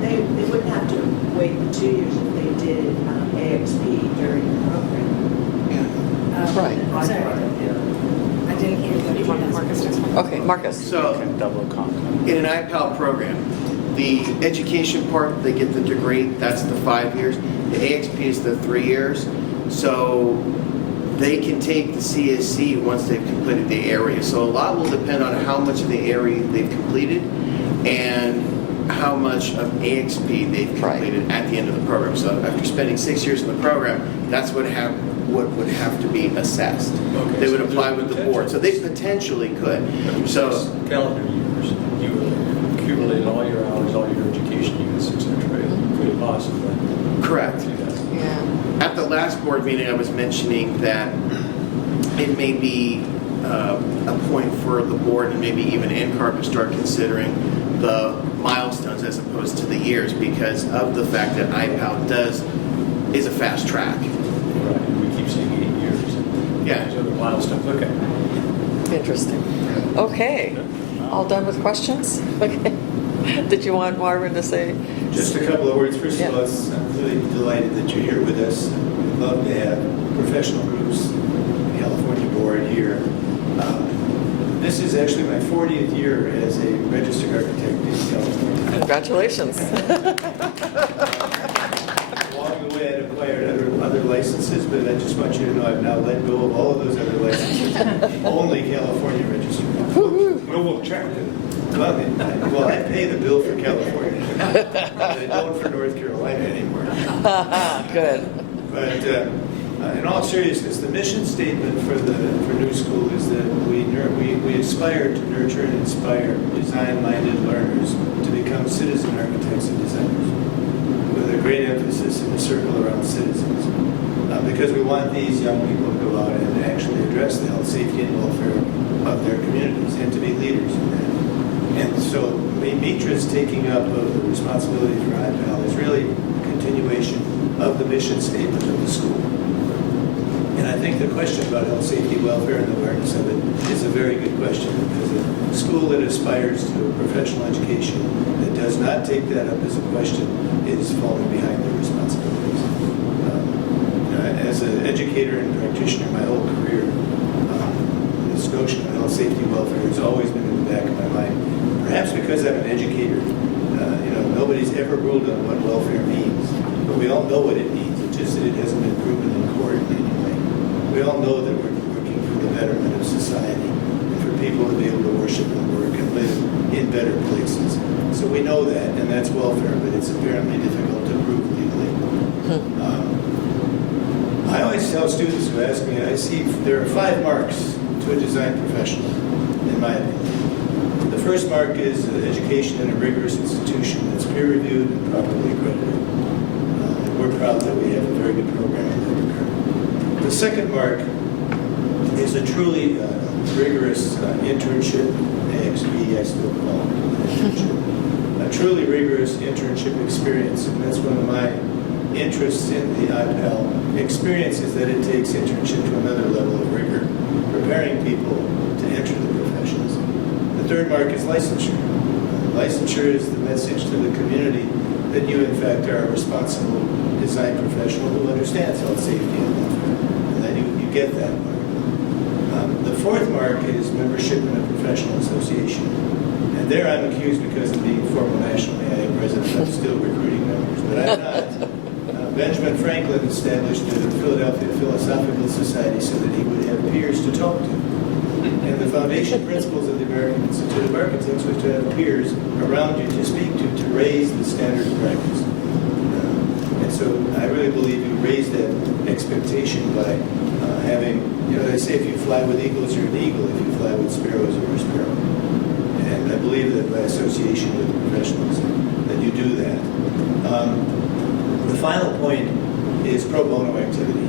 They wouldn't have to wait 2 years if they did AXP during the program. Right. I'm sorry. I didn't hear what you wanted, Marcus. Okay, Marcus. So, in an IPAL program, the education part, they get the degree, that's the 5 years. The AXP is the 3 years. So they can take the CSC once they've completed the area. So a lot will depend on how much of the area they've completed and how much of AXP they've completed at the end of the program. So after spending 6 years in the program, that's what would have to be assessed. Okay, They would so apply there's with the board. So they potentially could. So calendar years, you would accumulate all your hours, all your education units, et cetera, could it possibly? Correct. At the last board meeting, I was mentioning that it may be a point for the board and maybe even NCARB to start considering the milestones as opposed to the years, because of the fact that IPAL is a fast track. Right, we keep saying 8 years. Yeah. There's other milestones, okay. Interesting. Okay. All done with questions? Okay. Did you want Marvin to say? Just a couple of words. First of all, I'm really delighted that you're here with us. We'd love to have professional groups, the California board here. This is actually my 40th year as a registered architect in California. Congratulations. Along the way, I've acquired other licenses, but I just want you to know I've now let go of all of those other licenses. Only California registered. No, we'll check it. Well, I pay the bill for California, but I don't for North Carolina anymore. Good. But in all seriousness, the mission statement for New School is that we aspire to nurture and inspire design-minded learners to become citizen architects and designers, with a great emphasis in a circle around citizens. because we want these young people to go out and actually address the health, safety, and welfare of their communities and to be leaders in that. And so Mitra's taking up of the responsibility for IPAL is really a continuation of the mission statement of the school. And I think the question about health, safety, welfare, and the awareness of it is a very good question, because a school that aspires to a professional education that does not take that up as a question is falling behind their responsibilities. As an educator and practitioner my whole career, this notion of health, safety, welfare has always been in the back of my mind. Perhaps because I'm an educator, nobody's ever ruled on what welfare means, but we all know what it means. It's just that it hasn't been proven in court in any way. We all know that we're working for the betterment of society and for people to be able to worship and work and live in better places. So we know that, and that's welfare, but it's apparently difficult to prove legally. I always tell students who ask me, I see there are 5 marks to a design professional, in my opinion. The first mark is education in a rigorous institution that's peer-reviewed and properly accredited. And we're proud that we have a very good program in that regard. The second mark is a truly rigorous internship, AXP, I still call it an internship. A truly rigorous internship experience, and that's one of my interests in the IPAL experience, is that it takes internship to another level of rigor, preparing people to enter the professions. The third mark is licensure. Licensure is the message to the community that you, in fact, are a responsible design professional who understands health, safety, and welfare, and that you get that mark. The fourth mark is membership in a professional association. And there I'm accused, because of being former national AIA president, I'm still recruiting members, but I'm not. Benjamin Franklin established the Philadelphia Philosophical Society so that he would have peers to talk to. And the foundation principles of the American Institute of Architects was to have peers around you to speak to raise the standard of practice. And so I really believe you raise that expectation by having, they say if you fly with eagles, you're an eagle. If you fly with sparrows, you're a sparrow. And I believe that by association with professionals, that you do that. The final point is pro bono activity.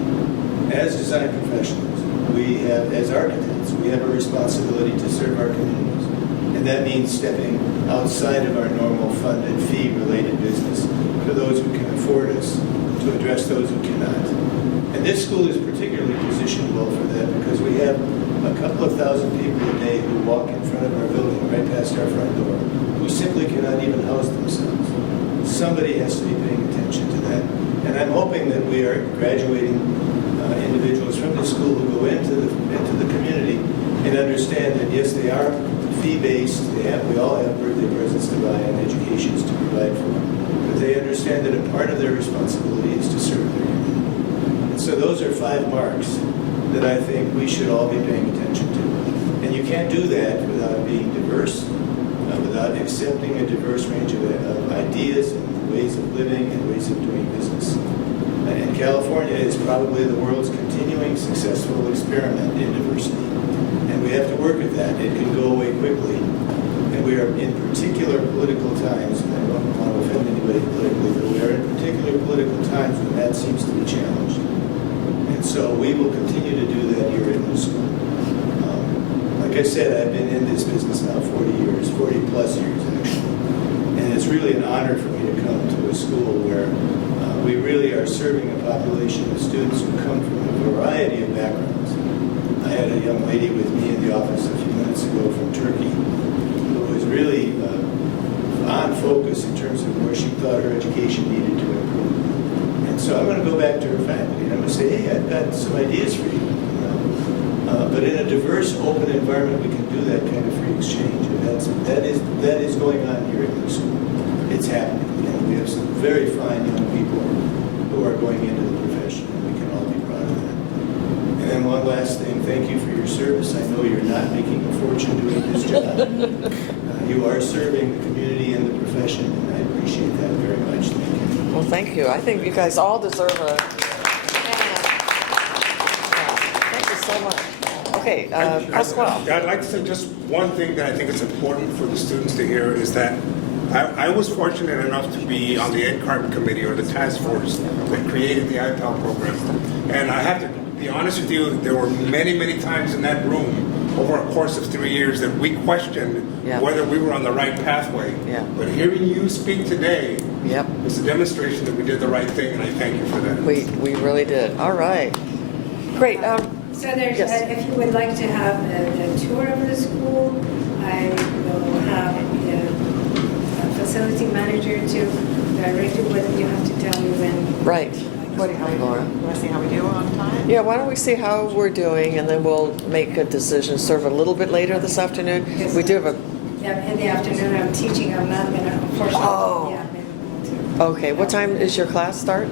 As design professionals, we have, as architects, we have a responsibility to serve our communities. And that means stepping outside of our normal funded fee-related business for those who can afford us, to address those who cannot. And this school is particularly positioned well for that, because we have a couple of thousand people a day who walk in front of our building, right past our front door, who simply cannot even house themselves. Somebody has to be paying attention to that. And I'm hoping that we are graduating individuals from this school who go into the community and understand that, yes, they are fee-based. We all have birthday presents to buy and educations to provide for them. But they understand that a part of their responsibility is to serve their community. And so those are 5 marks that I think we should all be paying attention to. And you can't do that without being diverse, without accepting a diverse range of ideas and ways of living and ways of doing business. And California is probably the world's continuing successful experiment in diversity. And we have to work at that. It can go away quickly. And we are in particular political times, and I don't want to offend anybody politically, but we are in particular political times when that seems to be challenged. And so we will continue to do that here in the school. Like I said, I've been in this business now 40 years, 40 plus years actually. And it's really an honor for me to come to a school where we really are serving a population of students who come from a variety of backgrounds. I had a young lady with me in the office a few minutes ago from Turkey who was really on focus in terms of where she thought her education needed to improve. And so I'm going to go back to her faculty and I'm going to say, hey, I've got some ideas for you. But in a diverse, open environment, we can do that kind of free exchange. And that is going on here at the school. It's happening. And we have some very fine young people who are going into the profession, and we can all be proud of that. And then one last thing, thank you for your service. I know you're not making a fortune doing this job. You are serving the community and the profession, and I appreciate that very much. Thank you. Well, thank you. I think you guys all deserve a... Thank you so much. Okay, Pasquale. I'd like to say just one thing that I think is important for the students to hear is that I was fortunate enough to be on the NCARB committee, or the task force that created the IPAL program. And I have to be honest with you, there were many, many times in that room over a course of 3 years that we questioned whether we were on the right pathway. But hearing you speak today is a demonstration that we did the right thing, and I thank you for that. We really did. All right. Great. So there's, if you would like to have a tour of the school, I will have the facility manager to direct you, but you have to tell me when. Right. What do you think, Laura? Want to see how we do on time? Yeah, why don't we see how we're doing, and then we'll make a decision, sort of a little bit later this afternoon. Yes, We do have a... Yeah, in the afternoon, I'm teaching, I'm not going to, unfortunately. Oh. Yeah, Okay, what time is your class start?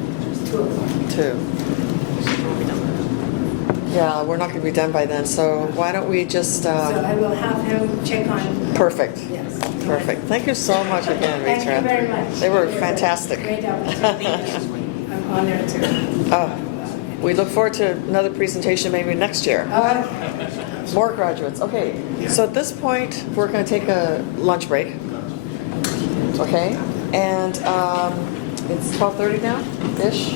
2 o'clock. 2. Yeah, we're not going to be done by then, so why don't we just... So I will have him check on. Perfect. Yes. Perfect. Thank you so much again, Rita. Thank you very much. They were fantastic. Great opportunity. I'm honored to. We look forward to another presentation maybe next year. More graduates. Okay, so at this point, we're going to take a lunch break. Okay, and it's 12:30 now-ish.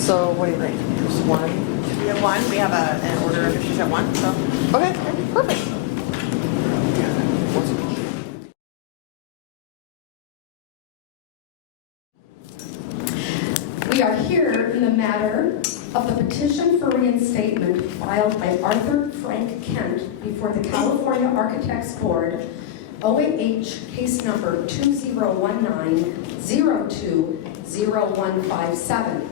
So what do you think? Just 1? We have 1. We have an order of issues at 1. So. Okay, perfect. We are here in the matter of the petition for reinstatement filed by Arthur Frank Kent before the California Architects Board, OAH case number 2019-020157.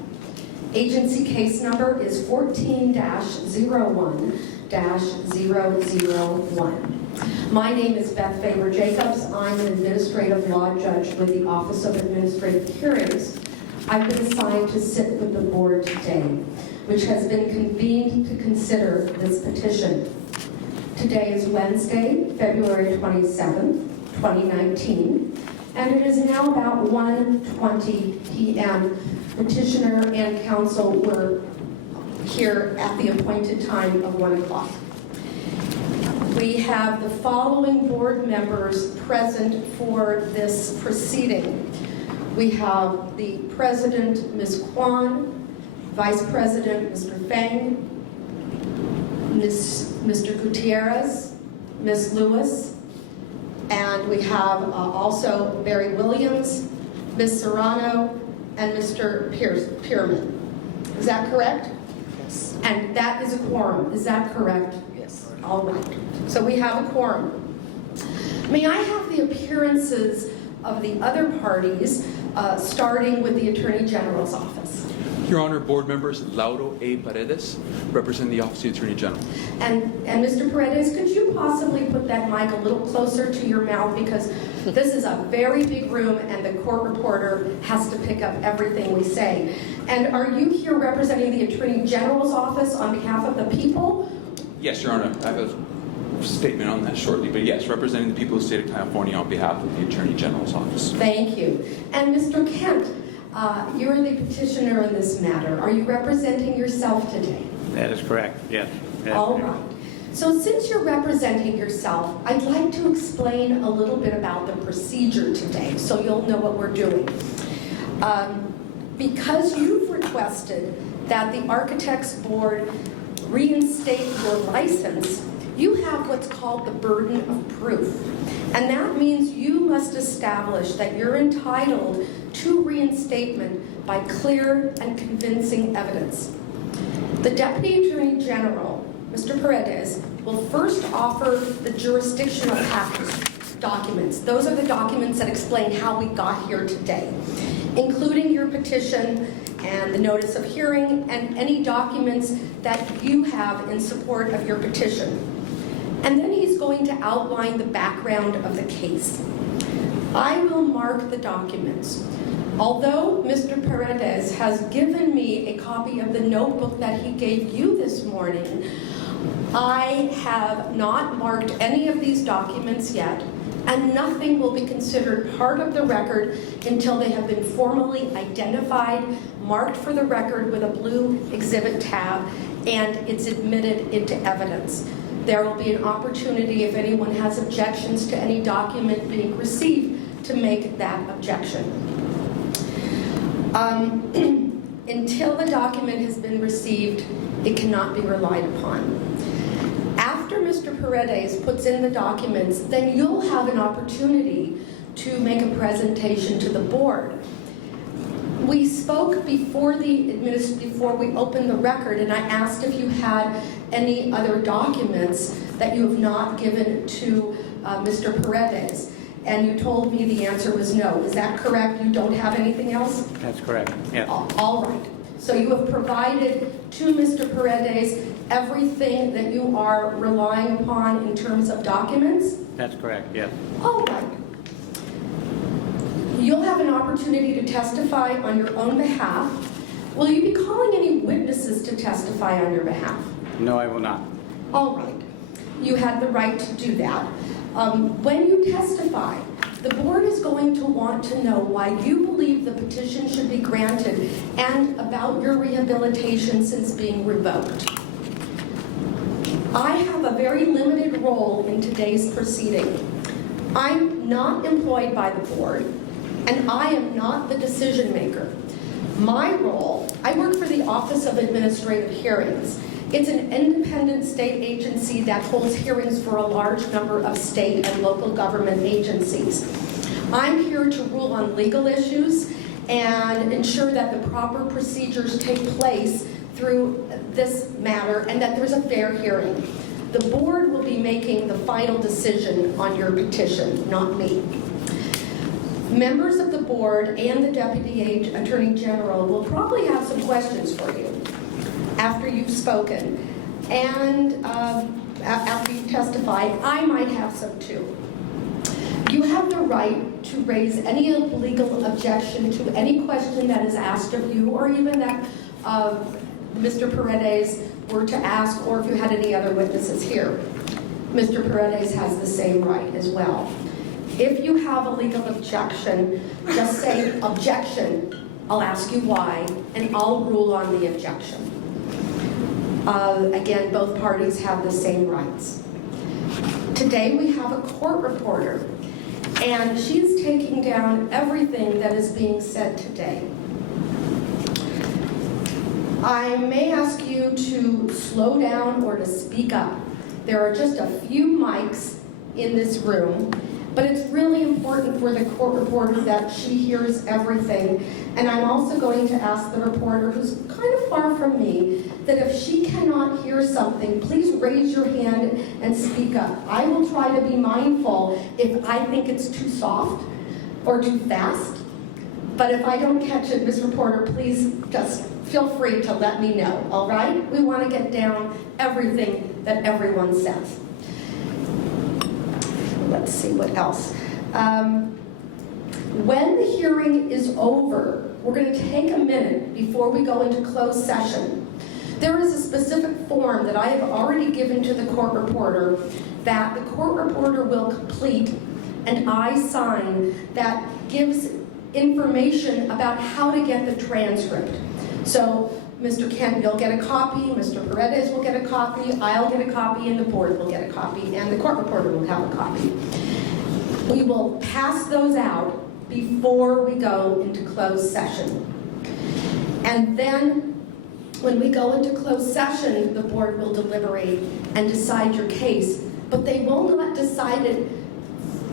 Agency case number is 14-01-001. My name is Beth Faber Jacobs. I'm an administrative law judge with the Office of Administrative Hearings. I've been assigned to sit with the board today, which has been convened to consider this petition. Today is Wednesday, February 27th, 2019, and it is now about 1:20 p.m. Petitioner and counsel were here at the appointed time of 1 o'clock. We have the following board members present for this proceeding. We have the President, Ms. Kwan, Vice President, Mr. Feng, Mr. Gutierrez, Ms. Lewis, and we have also Barry Williams, Ms. Serrano, and Mr. Pierman. Is that correct? Yes. And that is a quorum, is that correct? Yes. All right, so we have a quorum. May I have the appearances of the other parties, starting with the Attorney General's office? Your Honor, board members, Lauro A. Paredes, representing the Office of the Attorney General. And Mr. Paredes, could you possibly put that mic a little closer to your mouth, because this is a very big room and the court reporter has to pick up everything we say. And are you here representing the Attorney General's office on behalf of the people? Yes, Your Honor, I have a statement on that shortly, but yes, representing the people of the state of California on behalf of the Attorney General's office. Thank you. And Mr. Kent, you're the petitioner in this matter. Are you representing yourself today? That is correct, yes. All right. So since you're representing yourself, I'd like to explain a little bit about the procedure today so you'll know what we're doing. Because you've requested that the Architects Board reinstate your license, you have what's called the burden of proof. And that means you must establish that you're entitled to reinstatement by clear and convincing evidence. The Deputy Attorney General, Mr. Paredes, will first offer the jurisdictional package documents. Those are the documents that explain how we got here today, including your petition and the notice of hearing and any documents that you have in support of your petition. And then he's going to outline the background of the case. I will mark the documents. Although Mr. Paredes has given me a copy of the notebook that he gave you this morning, I have not marked any of these documents yet, and nothing will be considered part of the record until they have been formally identified, marked for the record with a blue exhibit tab, and it's admitted into evidence. There will be an opportunity, if anyone has objections to any document being received, to make that objection. Until the document has been received, it cannot be relied upon. After Mr. Paredes puts in the documents, then you'll have an opportunity to make a presentation to the board. We spoke before we opened the record, and I asked if you had any other documents that you have not given to Mr. Paredes, and you told me the answer was no. Is that correct? You don't have anything else? That's correct, yes. All right. So you have provided to Mr. Paredes everything that you are relying upon in terms of documents? That's correct, yes. All right. You'll have an opportunity to testify on your own behalf. Will you be calling any witnesses to testify on your behalf? No, I will not. All right. You had the right to do that. When you testify, the board is going to want to know why you believe the petition should be granted and about your rehabilitation since being revoked. I have a very limited role in today's proceeding. I'm not employed by the board, and I am not the decision maker. My role, I work for the Office of Administrative Hearings. It's an independent state agency that holds hearings for a large number of state and local government agencies. I'm here to rule on legal issues and ensure that the proper procedures take place through this matter and that there's a fair hearing. The board will be making the final decision on your petition, not me. Members of the board and the Deputy Attorney General will probably have some questions for you after you've spoken. And after you testify, I might have some too. You have the right to raise any legal objection to any question that is asked of you, or even that Mr. Paredes were to ask, or if you had any other witnesses here. Mr. Paredes has the same right as well. If you have a legal objection, just say objection. I'll ask you why, and I'll rule on the objection. Again, both parties have the same rights. Today we have a court reporter, and she's taking down everything that is being said today. I may ask you to slow down or to speak up. There are just a few mics in this room, but it's really important for the court reporter that she hears everything. And I'm also going to ask the reporter, who's kind of far from me, that if she cannot hear something, please raise your hand and speak up. I will try to be mindful if I think it's too soft or too fast. But if I don't catch it, Ms. Reporter, please just feel free to let me know, all right? We want to get down everything that everyone says. Let's see what else. When the hearing is over, we're going to take a minute before we go into closed session. There is a specific form that I have already given to the court reporter that the court reporter will complete and I sign that gives information about how to get the transcript. So Mr. Kent, you'll get a copy, Mr. Paredes will get a copy, I'll get a copy, and the board will get a copy, and the court reporter will have a copy. We will pass those out before we go into closed session. And then when we go into closed session, the board will deliberate and decide your case, but they will not decide it,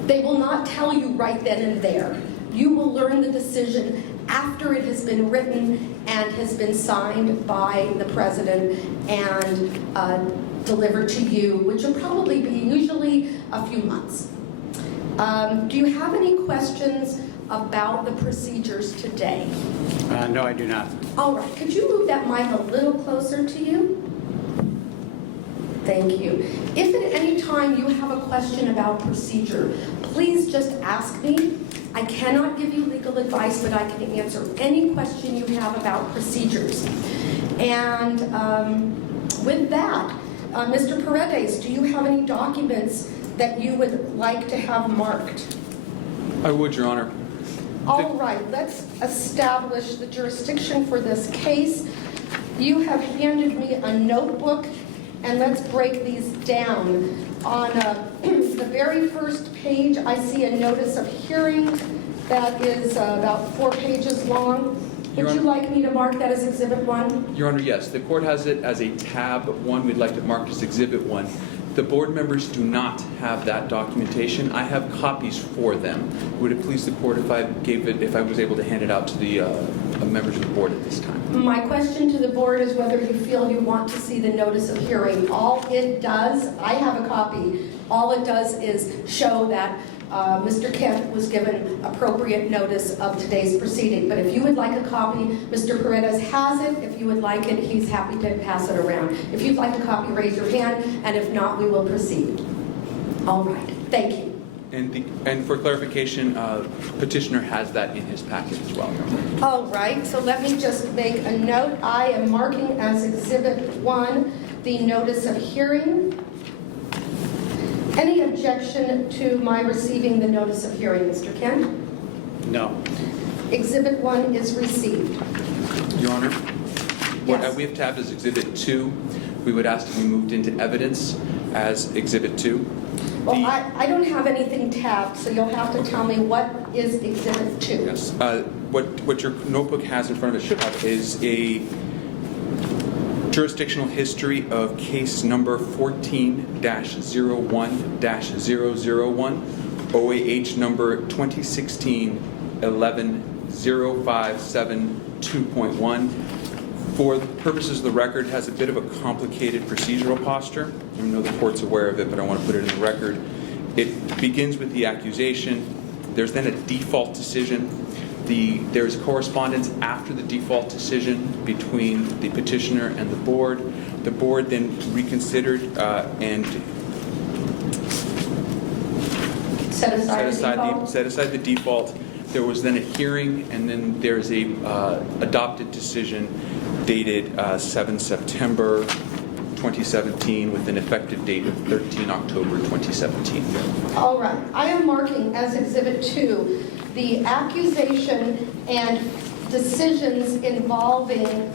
they will not tell you right then and there. You will learn the decision after it has been written and has been signed by the president and delivered to you, which will probably be usually a few months. Do you have any questions about the procedures today? No, I do not. All right, could you move that mic a little closer to you? Thank you. If at any time you have a question about procedure, please just ask me. I cannot give you legal advice, but I can answer any question you have about procedures. And with that, Mr. Paredes, do you have any documents that you would like to have marked? I would, Your Honor. All right, let's establish the jurisdiction for this case. You have handed me a notebook, and let's break these down. On the very first page, I see a notice of hearing that is about 4 pages long. Your Would you Honor- like me to mark that as Exhibit 1? Your Honor, yes, the court has it as a tab 1. We'd like it marked as Exhibit 1. The board members do not have that documentation. I have copies for them. Would it please the court if I was able to hand it out to the members of the board at this time? My question to the board is whether you feel you want to see the notice of hearing. All it does, I have a copy, all it does is show that Mr. Kent was given appropriate notice of today's proceeding. But if you would like a copy, Mr. Paredes has it. If you would like it, he's happy to pass it around. If you'd like a copy, raise your hand, and if not, we will proceed. All right, thank you. And for clarification, petitioner has that in his packet as well. All right, so let me just make a note. I am marking as Exhibit 1 the notice of hearing. Any objection to my receiving the notice of hearing, Mr. Kent? No. Exhibit 1 is received. Your Honor, what Yes. we have tabbed as Exhibit 2. We would ask to be moved into evidence as Exhibit 2. Well, I don't have anything tabbed, so you'll have to tell me what is Exhibit 2. Yes. What your notebook has in front of it should have is a jurisdictional history of case number 14-01-001, OAH number 2016-11-0572.1. For the purposes of the record, has a bit of a complicated procedural posture. I know the court's aware of it, but I want to put it in the record. It begins with the accusation. There's then a default decision. There's correspondence after the default decision between the petitioner and the board. The board then reconsidered and Set aside the default. There was then a hearing, and then there's a adopted decision dated 7 September 2017 with an effective date of 13 October 2017. All right, I am marking as Exhibit 2 the accusation and decisions involving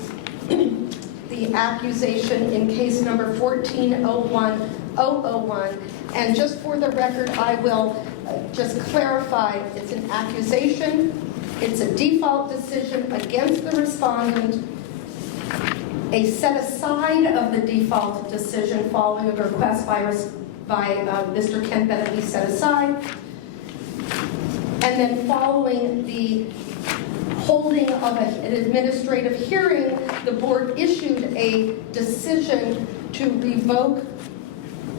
the accusation in case number 14-01-001. And just for the record, I will just clarify, it's an accusation, it's a default decision against the respondent, a set aside of the default decision following a request by Mr. Kent that it be set aside, and then following the holding of an administrative hearing, the board issued a decision to revoke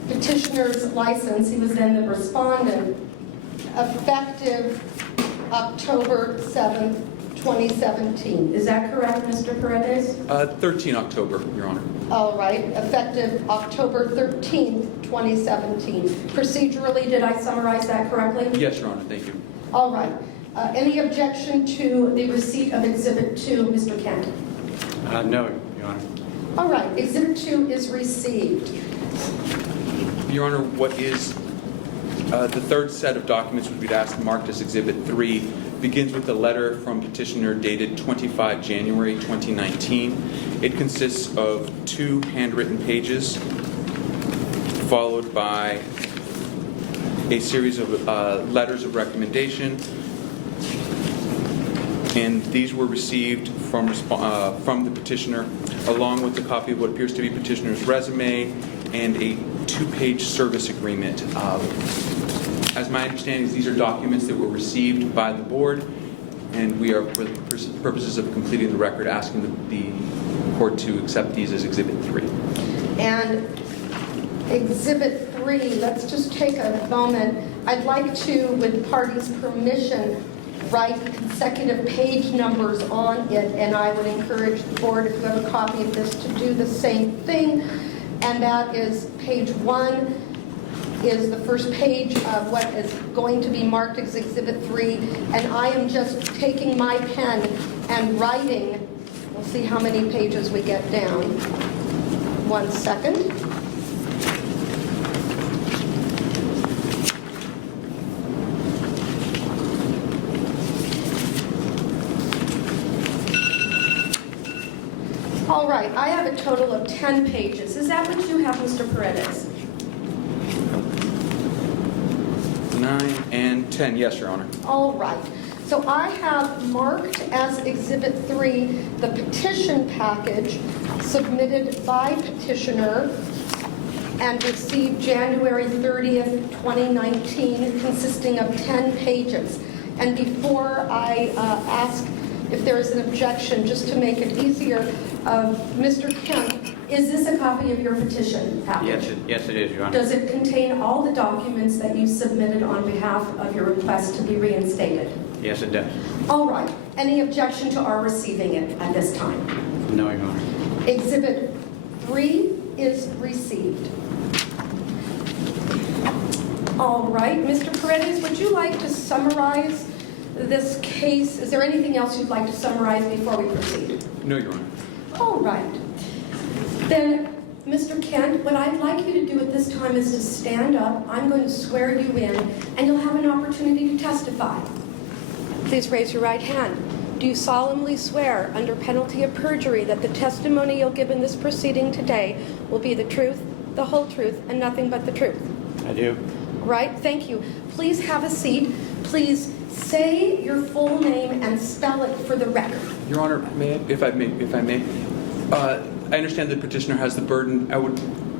petitioner's license, he was then the respondent, effective October 7th, 2017. Is that correct, Mr. Paredes? 13 October, Your Honor. All right, effective October 13th, 2017. Procedurally, did I summarize that correctly? Yes, Your Honor, thank you. All right. Any objection to the receipt of Exhibit 2, Mr. Kent? No, Your Honor. All right, Exhibit 2 is received. Your Honor, what is the third set of documents which we'd asked marked as Exhibit 3 begins with a letter from petitioner dated 25 January 2019. It consists of 2 handwritten pages followed by a series of letters of recommendation, and these were received from the petitioner along with a copy of what appears to be petitioner's resume and a 2-page service agreement. As my understanding is, these are documents that were received by the board, and we are, for the purposes of completing the record, asking the court to accept these as Exhibit 3. And Exhibit 3, let's just take a moment. I'd like to, with parties' permission, write consecutive page numbers on it, and I would encourage the board, if you have a copy of this, to do the same thing. And that is page 1 is the first page of what is going to be marked as Exhibit 3. And I am just taking my pen and writing. We'll see how many pages we get down. 1 second. All right, I have a total of 10 pages. Is that what you have, Mr. Paredes? 9 and 10. Yes, Your Honor. All right. So I have marked as Exhibit 3 the petition package submitted by petitioner and received January 30th, 2019, consisting of 10 pages. And before I ask if there is an objection, just to make it easier, Mr. Kemp, is this a copy of your petition package? Yes, it is, Your Honor. Does it contain all the documents that you submitted on behalf of your request to be reinstated? Yes, it does. All right. Any objection to our receiving it at this time? No, Your Honor. Exhibit 3 is received. All right. Mr. Paredes, would you like to summarize this case? Is there anything else you'd like to summarize before we proceed? No, Your Honor. All right. Then, Mr. Kent, what I'd like you to do at this time is to stand up. I'm going to swear you in, and you'll have an opportunity to testify. Please raise your right hand. Do you solemnly swear, under penalty of perjury, that the testimony you'll give in this proceeding today will be the truth, the whole truth, and nothing but the truth? I do. Right? Thank you. Please have a seat. Please say your full name and spell it for the record. Your Honor, if I may, I understand the petitioner has the burden.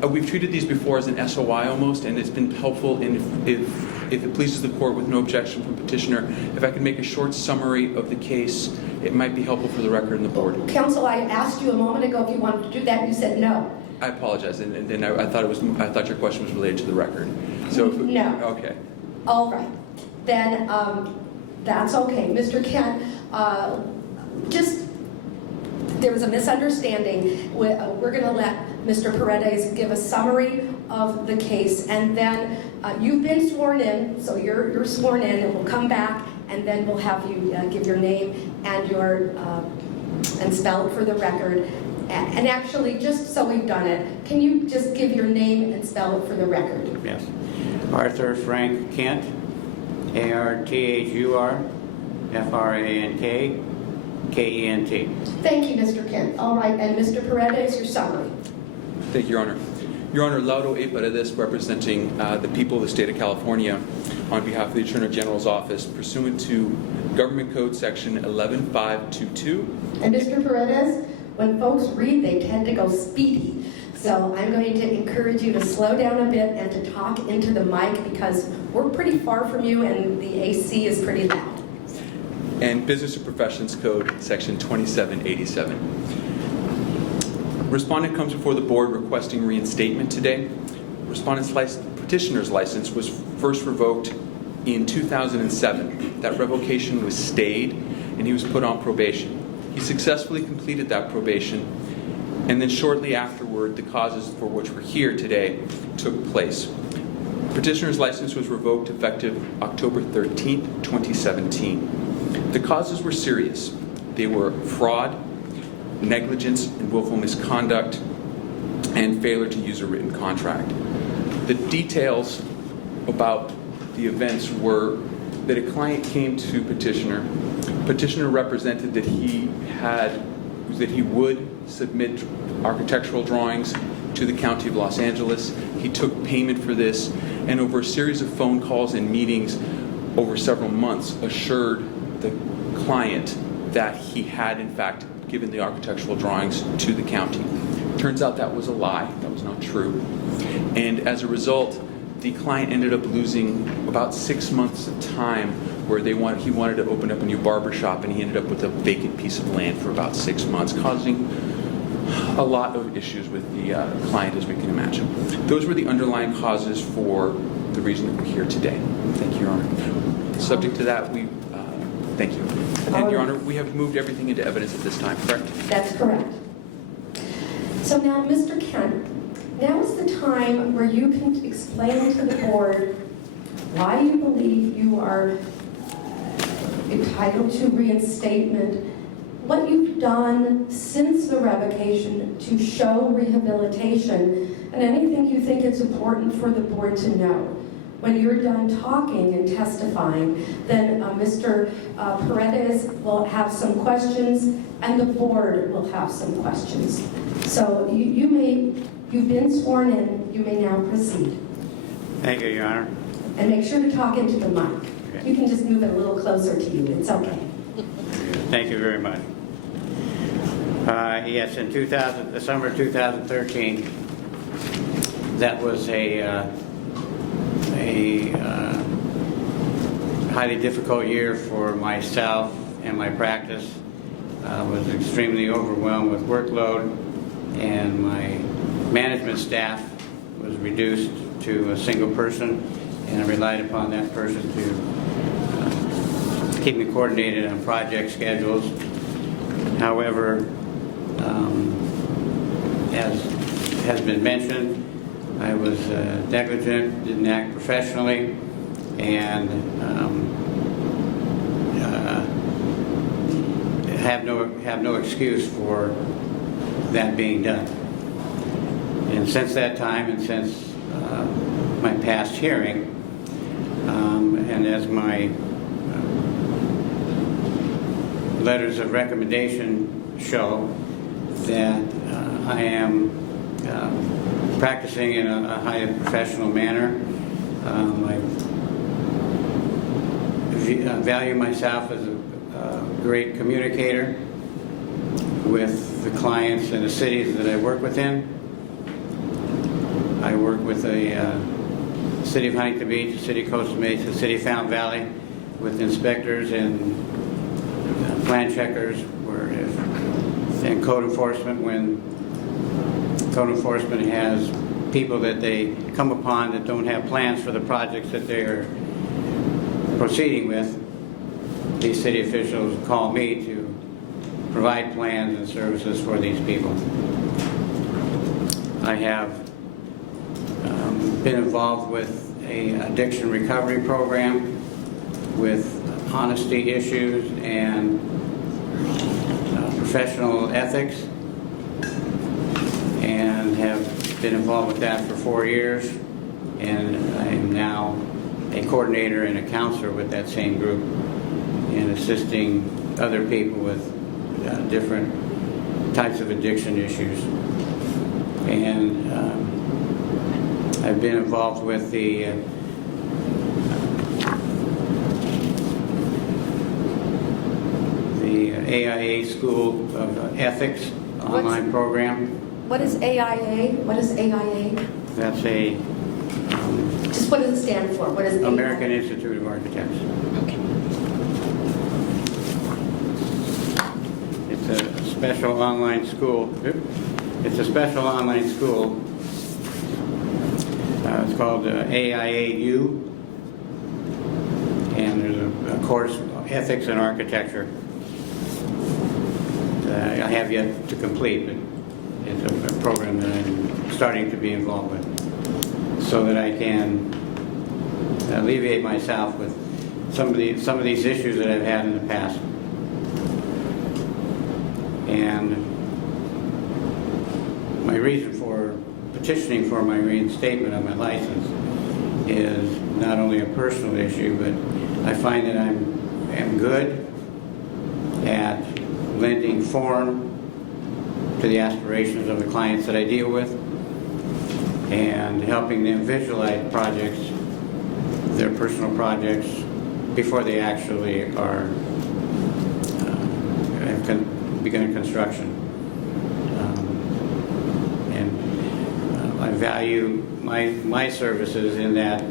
We've treated these before as an SOI almost, and it's been helpful. And if it pleases the court with no objection from petitioner, if I can make a short summary of the case, it might be helpful for the record and the board. Counsel, I asked you a moment ago if you wanted to do that. You said no. I apologize, and then I thought your question was related to the record. So No. Okay. All right. Then that's okay. Mr. Kent, there was a misunderstanding. We're going to let Mr. Paredes give a summary of the case, and then you've been sworn in, so you're sworn in, and we'll come back, and then we'll have you give your name and and spell it for the record. And actually, just so we've done it, can you just give your name and spell it for the record? Yes. Arthur Frank Kent, ARTHUR FRANK KENT. Thank you, Mr. Kent. All right, and Mr. Paredes, your summary. Thank you, Your Honor. Your Honor, Lauro A. Paredes, representing the people of the state of California on behalf of the Attorney General's office, pursuant to Government Code Section 11522. And Mr. Paredes, when folks read, they tend to go speedy. So I'm going to encourage you to slow down a bit and to talk into the mic because we're pretty far from you and the AC is pretty loud. And Business and Professions Code, Section 2787. Respondent comes before the board requesting reinstatement today. Petitioner's license was first revoked in 2007. That revocation was stayed, and he was put on probation. He successfully completed that probation, and then shortly afterward, the causes for which we're here today took place. Petitioner's license was revoked effective October 13th, 2017. The causes were serious. They were fraud, negligence and willful misconduct, and failure to use a written contract. The details about the events were that a client came to petitioner. Petitioner represented that he would submit architectural drawings to the County of Los Angeles. He took payment for this, and over a series of phone calls and meetings over several months assured the client that he had in fact given the architectural drawings to the county. Turns out that was a lie. That was not true. And as a result, the client ended up losing about 6 months of time where he wanted to open up a new barber shop, and he ended up with a vacant piece of land for about 6 months, causing a lot of issues with the client, as we can imagine. Those were the underlying causes for the reason that we're here today. Thank you, Your Honor. Subject to that, thank you. And, Your Honor, we have moved everything into evidence at this time, correct? That's correct. So now, Mr. Kent, now is the time where you can explain to the board why you believe you are entitled to reinstatement, what you've done since the revocation to show rehabilitation, and anything you think it's important for the board to know. When you're done talking and testifying, then Mr. Paredes will have some questions, and the board will have some questions. So you've been sworn in. You may now proceed. Thank you, Your Honor. And make sure to talk into the mic. You can just move it a little closer to you. It's okay. Thank you very much. Yes, in the summer of 2013, that was a highly difficult year for myself and my practice. I was extremely overwhelmed with workload, and my management staff was reduced to a single person, and I relied upon that person to keep me coordinated on project schedules. However, as has been mentioned, I was negligent, didn't act professionally, and have no excuse for that being done. And since that time, and since my past hearing, and as my letters of recommendation show, that I am practicing in a highly professional manner. I value myself as a great communicator with the clients and the cities that I work within. I work with the City of Huntington Beach, the City of Costa Mesa, the City of Fountain Valley, with inspectors and plan checkers, and code enforcement when code enforcement has people that they come upon that don't have plans for the projects that they are proceeding with. These city officials call me to provide plans and services for these people. I have been involved with an addiction recovery program with honesty issues and professional ethics, and have been involved with that for 4 years, and I am now a coordinator and a counselor with that same group in assisting other people with different types of addiction issues. And I've been involved with the AIA School of Ethics online program. What is AIA? What is AIA? That's a Just what does it stand for? What is AIA? American Institute of Architects. Okay. It's a special online school. It's a special online school. It's called AIAU, and there's a course, Ethics and Architecture. I have yet to complete, but it's a program that I'm starting to be involved with, so that I can alleviate myself with some of these issues that I've had in the past. And my reason for petitioning for my reinstatement of my license is not only a personal issue, but I find that I am good at lending form to the aspirations of the clients that I deal with, and helping them visualize projects, their personal projects, before they actually are have begun construction. I value my services in that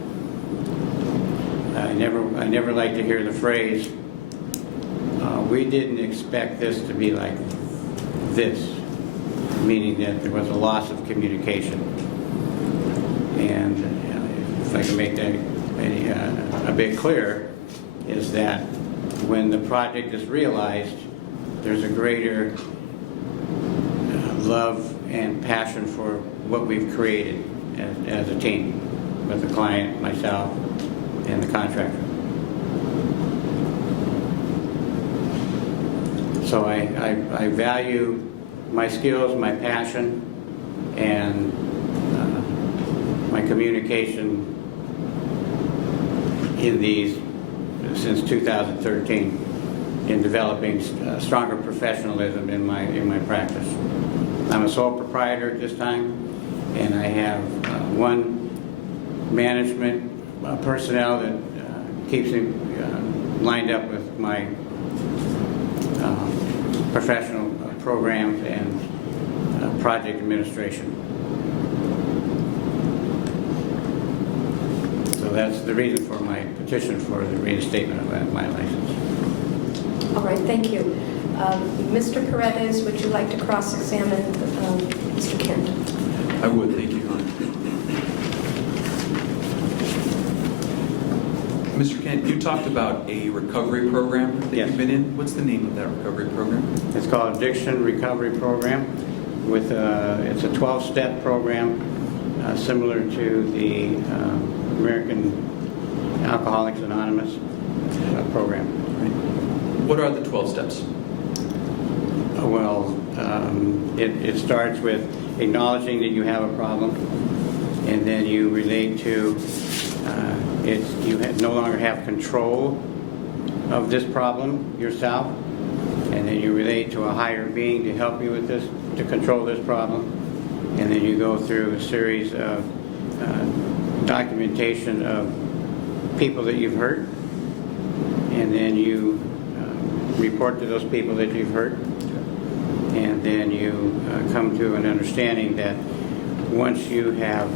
I never like to hear the phrase, we didn't expect this to be like this, meaning that there was a loss of communication. And if I can make that a bit clearer, is that when the project is realized, there's a greater love and passion for what we've created as a team, with the client, myself, and the contractor. So I value my skills, my passion, and my communication in these since 2013 in developing stronger professionalism in my practice. I'm a sole proprietor at this time, and I have one management personnel that keeps me lined up with my professional programs and project administration. So that's the reason for my petition for the reinstatement of my license. All right, thank you. Mr. Paredes, would you like to cross-examine Mr. Kent? I would, thank you, Your Honor. Mr. Kent, you talked about a recovery program that you've been in. What's the name of that recovery program? It's called Addiction Recovery Program. It's a 12-step program similar to the American Alcoholics Anonymous program. What are the 12 steps? Well, it starts with acknowledging that you have a problem, and then you relate to you no longer have control of this problem yourself, and then you relate to a higher being to help you with this, to control this problem, and then you go through a series of documentation of people that you've hurt, and then you report to those people that you've hurt, and then you come to an understanding that once you have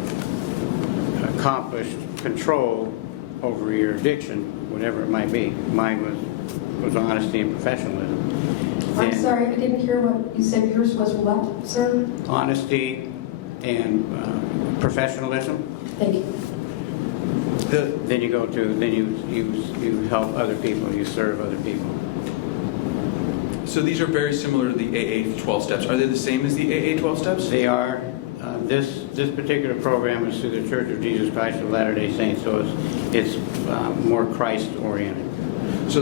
accomplished control over your addiction, whatever it might be, mine was honesty and professionalism. I'm sorry, I didn't hear what you said. Yours was what, sir? Honesty and professionalism. Thank you. Then you go to, then you help other people, you serve other people. So these are very similar to the AA 12 steps. Are they the same as the AA 12 steps? They are. This particular program is through the Church of Jesus Christ of Latter-day Saints, so it's more Christ-oriented. So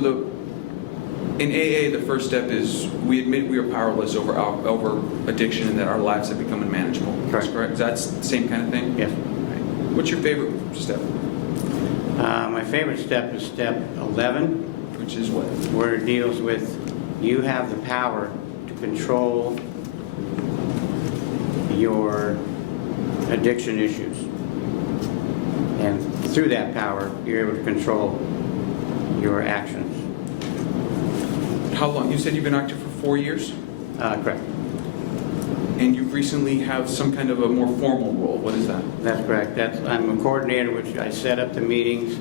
in AA, the first step is we admit we are powerless over addiction and that our lives have become unmanageable. That's correct? That's the same kind of thing? Yes. Right. What's your favorite step? My favorite step is step 11. Which is what? Where it deals with you have the power to control your addiction issues. And through that power, you're able to control your actions. How long? You said you've been active for 4 years? Correct. And you recently have some kind of a more formal role. What is that? That's correct. I'm a coordinator, which I set up the meetings.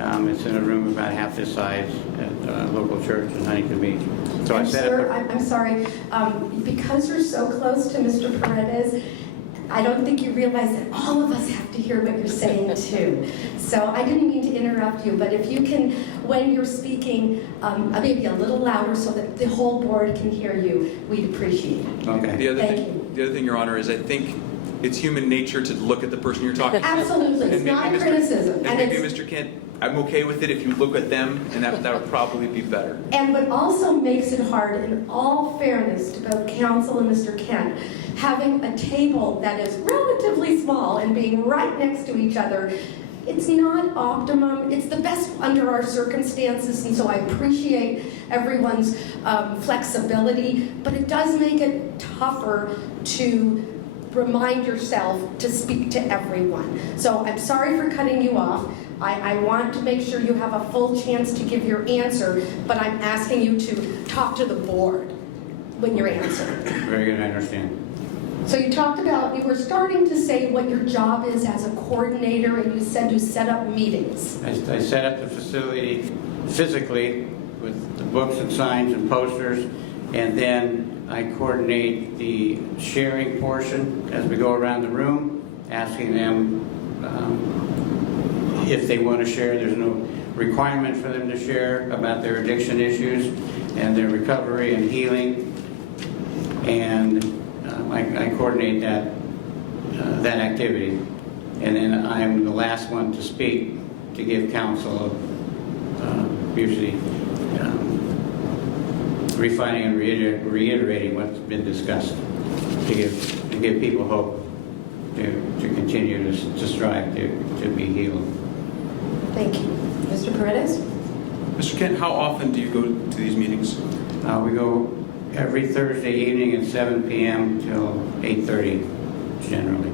It's in a room about half this size at a local church in Huntington Beach. So I set sir, up. I'm sorry. Because you're so close to Mr. Paredes, I don't think you realize that all of us have to hear what you're saying too. So I didn't mean to interrupt you, but if you can, when you're speaking, maybe a little louder so that the whole board can hear you, we'd appreciate it. Okay. The other thing, Your Honor, is I think it's human nature to look at the person you're talking to. Absolutely. It's not a criticism. And maybe, Mr. Kent, I'm okay with it if you look at them, and that would probably be better. And what also makes it hard, in all fairness to both counsel and Mr. Kent, having a table that is relatively small and being right next to each other, it's not optimum. It's the best under our circumstances, and so I appreciate everyone's flexibility, but it does make it tougher to remind yourself to speak to everyone. So I'm sorry for cutting you off. I want to make sure you have a full chance to give your answer, but I'm asking you to talk to the board when you're answering. Very good, I understand. So you talked about, you were starting to say what your job is as a coordinator, and you said you set up meetings. I set up the facility physically with the books and signs and posters, and then I coordinate the sharing portion as we go around the room, asking them if they want to share. There's no requirement for them to share about their addiction issues and their recovery and healing. And I coordinate that activity. And then I'm the last one to speak to give counsel, usually refining and reiterating what's been discussed to give people hope to continue to strive to be healed. Thank you. Mr. Paredes? Mr. Kent, how often do you go to these meetings? We go every Thursday evening at 7 p.m. till 8:30 generally.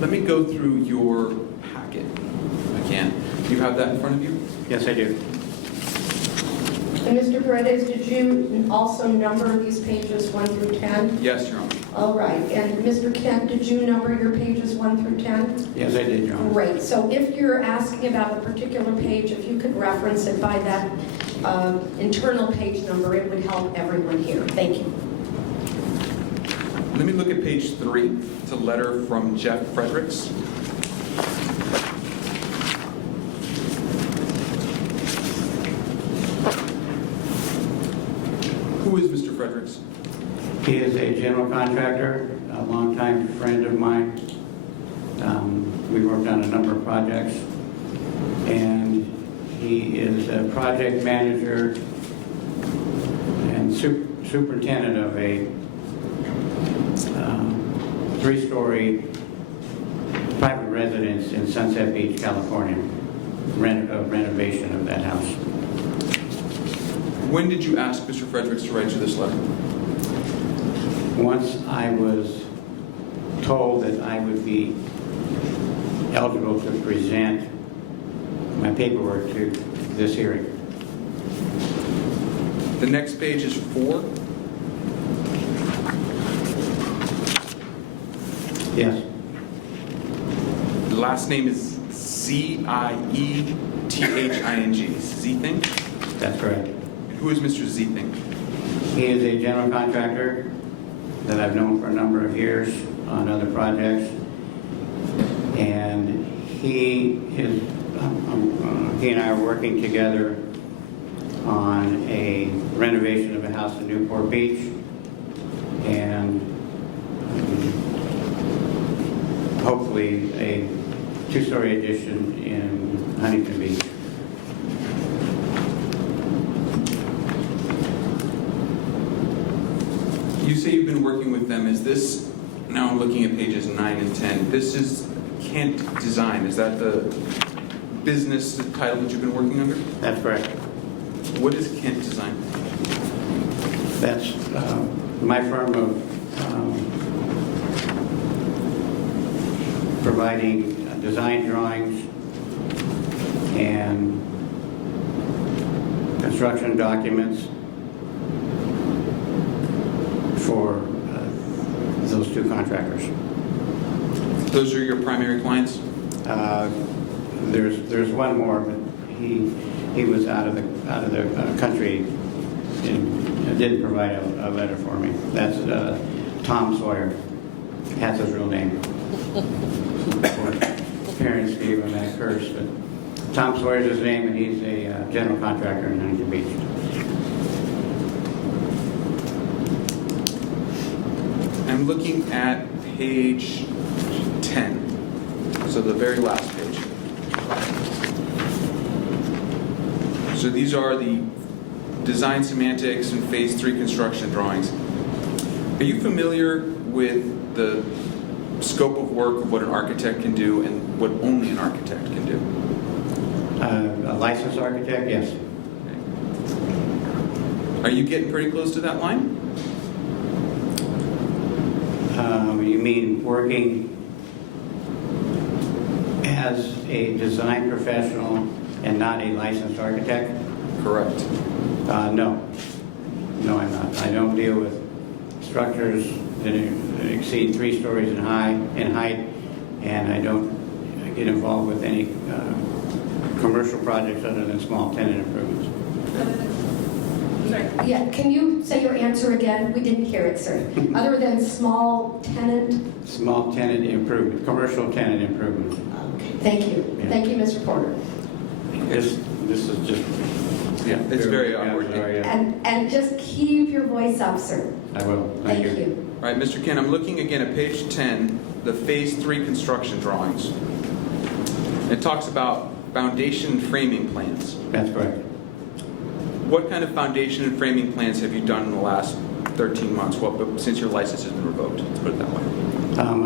Let me go through your can. Do you have that in front of you? Yes, I do. And Mr. Paredes, did you also number these pages 1 through 10? Yes, Your Honor. All right, and Mr. Kent, did you number your pages 1 through 10? Yes, I did, Your Honor. Great, so if you're asking about a particular page, if you could reference it by that internal page number, it would help everyone here. Thank you. Let me look at page 3. It's a letter from Jeff Fredericks. Who is Mr. Fredericks? He is a general contractor, a longtime friend of mine. We worked on a number of projects, and he is a project manager and superintendent of a 3-story private residence in Sunset Beach, California. Renovation of that house. When did you ask Mr. Fredericks to write you this letter? Once I was told that I would be eligible to present my paperwork to this hearing. The next page is 4. Yes. The last name is Ziething. Ziething? That's correct. And who is Mr. Ziething? He is a general contractor that I've known for a number of years on other projects. And he and I are working together on a renovation of a house in Newport Beach. And hopefully a 2-story addition in Huntington Beach. You say you've been working with them. Is this, now I'm looking at pages 9 and 10, this is Kent Design. Is that the business title that you've been working under? That's correct. What is Kent Design? That's my firm of providing design drawings and construction documents for those 2 contractors. Those are your primary clients? There's one more, but he was out of the country and didn't provide a letter for me. That's Tom Sawyer. That's his real name. Parents gave him that curse, but Tom Sawyer's his name, and he's a general contractor in Huntington Beach. I'm looking at page 10, so the very last page. So these are the design semantics and phase 3 construction drawings. Are you familiar with the scope of work of what an architect can do and what only an architect can do? A licensed architect, yes. Are you getting pretty close to that line? You mean working as a design professional and not a licensed architect? Correct. No. No, I'm not. I don't deal with structures that exceed 3 stories in height, and I don't get involved with any commercial projects other than small tenant improvements. Yeah, can you say your answer again? We didn't hear it, sir. Other than small tenant? Small tenant improvement, commercial tenant improvements. Okay, thank you. Yeah. Thank you, Mr. Porter. This is just... Yeah, it's very awkward. And just keep your voice up, sir. I will. Thank you. All right, Mr. Ken, I'm looking again at page 10, the phase 3 construction drawings. It talks about foundation and framing plans. That's correct. What kind of foundation and framing plans have you done in the last 13 months, since your license has been revoked? Let's put it that way.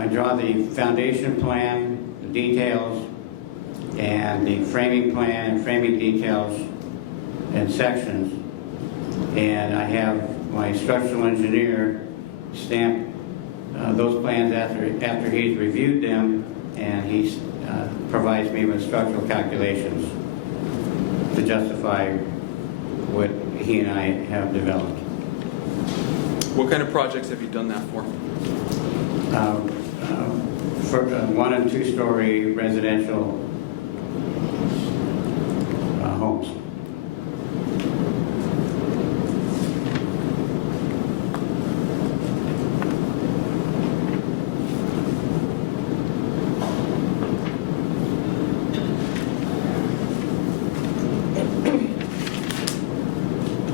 I draw the foundation plan, the details, and the framing plan and framing details and sections. And I have my structural engineer stamp those plans after he's reviewed them, and he's provides me with structural calculations to justify what he and I have developed. What kind of projects have you done that for? For 1- and 2-story residential homes.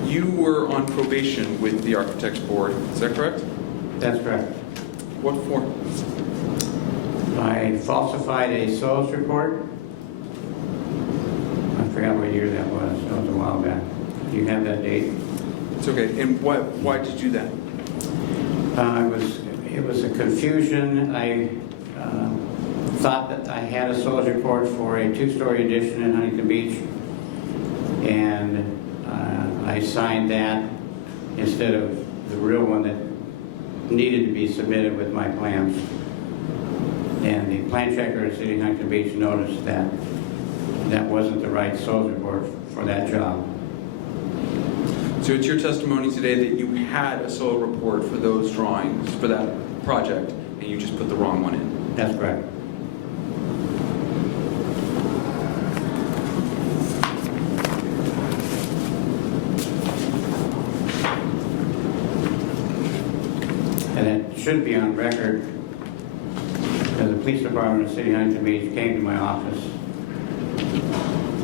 You were on probation with the Architects Board, is that correct? That's correct. What for? I falsified a soils report. I forgot what year that was. That was a while back. Do you have that date? It's okay. And why did you do that? It was a confusion. I thought that I had a soils report for a 2-story addition in Huntington Beach, and I signed that instead of the real one that needed to be submitted with my plans. And the plan checker at City of Huntington Beach noticed that that wasn't the right soils report for that job. So it's your testimony today that you had a soil report for those drawings, for that project, and you just put the wrong one in? That's correct. And it should be on record that the police department of City of Huntington Beach came to my office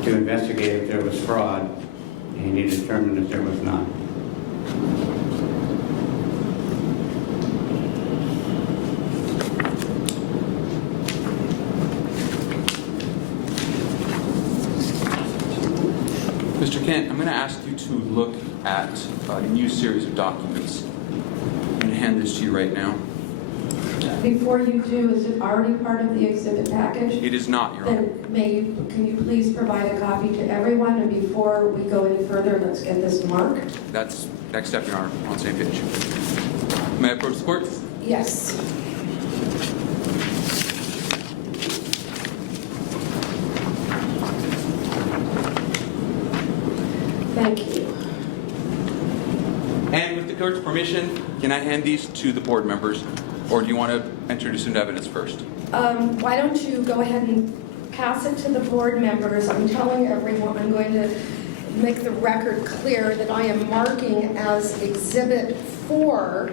to investigate if there was fraud, and he determined that there was not. Mr. Kent, I'm going to ask you to look at a new series of documents. I'm going to hand this to you right now. Before you do, is it already part of the exhibit package? It is not, Your Honor. Then can you please provide a copy to everyone, and before we go any further, let's get this marked. That's next step, Your Honor, on the same page. May I approach the court? Yes. Thank you. And with the clerk's permission, can I hand these to the board members, or do you want to introduce them to evidence first? Why don't you go ahead and pass it to the board members? I'm telling everyone, I'm going to make the record clear that I am marking as Exhibit 4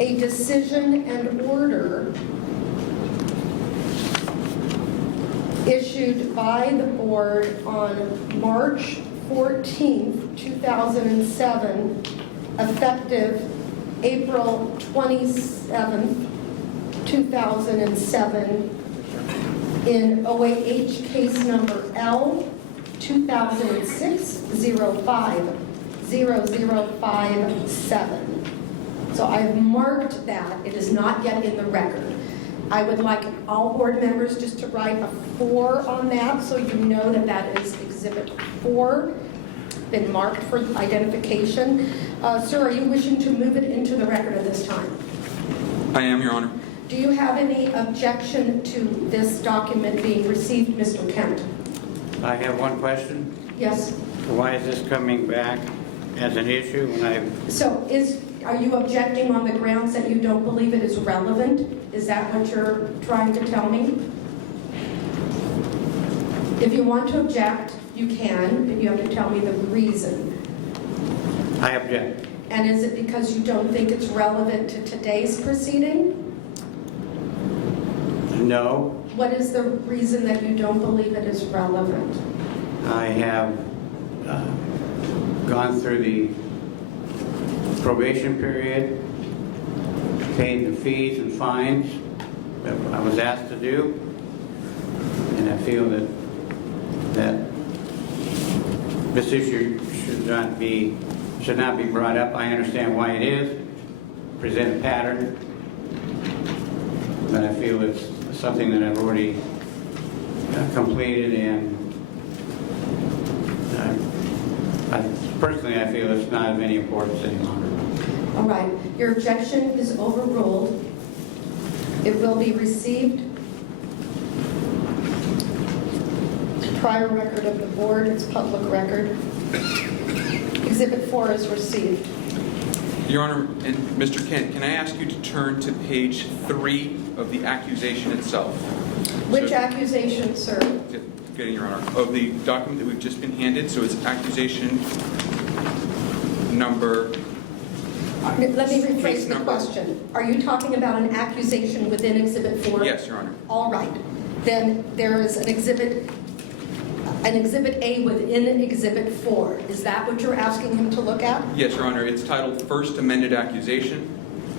a decision and order issued by the board on March 14th, 2007, effective April 27th, 2007, in OAH case number L 2006-05-0057. So I've marked that. It is not yet in the record. I would like all board members just to write a 4 on that, so you know that that is Exhibit 4, been marked for identification. Sir, are you wishing to move it into the record at this time? I am, Your Honor. Do you have any objection to this document being received, Mr. Kent? I have one question. Yes. Why is this coming back as an issue when I... So are you objecting on the grounds that you don't believe it is relevant? Is that what you're trying to tell me? If you want to object, you can, and you have to tell me the reason. I object. And is it because you don't think it's relevant to today's proceeding? No, What is the reason that you don't believe it is relevant? I have gone through the probation period, paid the fees and fines that I was asked to do, and I feel that this issue should not be brought up. I understand why it is, present a pattern, but I feel it's something that I've already completed, and personally I feel it's not of any importance any longer. All right, your objection is overruled. It will be received prior record of the board, it's public record. Exhibit 4 is received. Your Honor, and Mr. Kent, can I ask you to turn to page 3 of the accusation itself? Which So- accusation, sir? Getting, Your Honor, of the document that we've just been handed, so it's accusation number... Let me rephrase Case the number- question. Are you talking about an accusation within Exhibit 4? Yes, Your Honor. All right. Then there is an Exhibit A within Exhibit 4. Is that what you're asking him to look at? Yes, Your Honor, it's titled First Amended Accusation,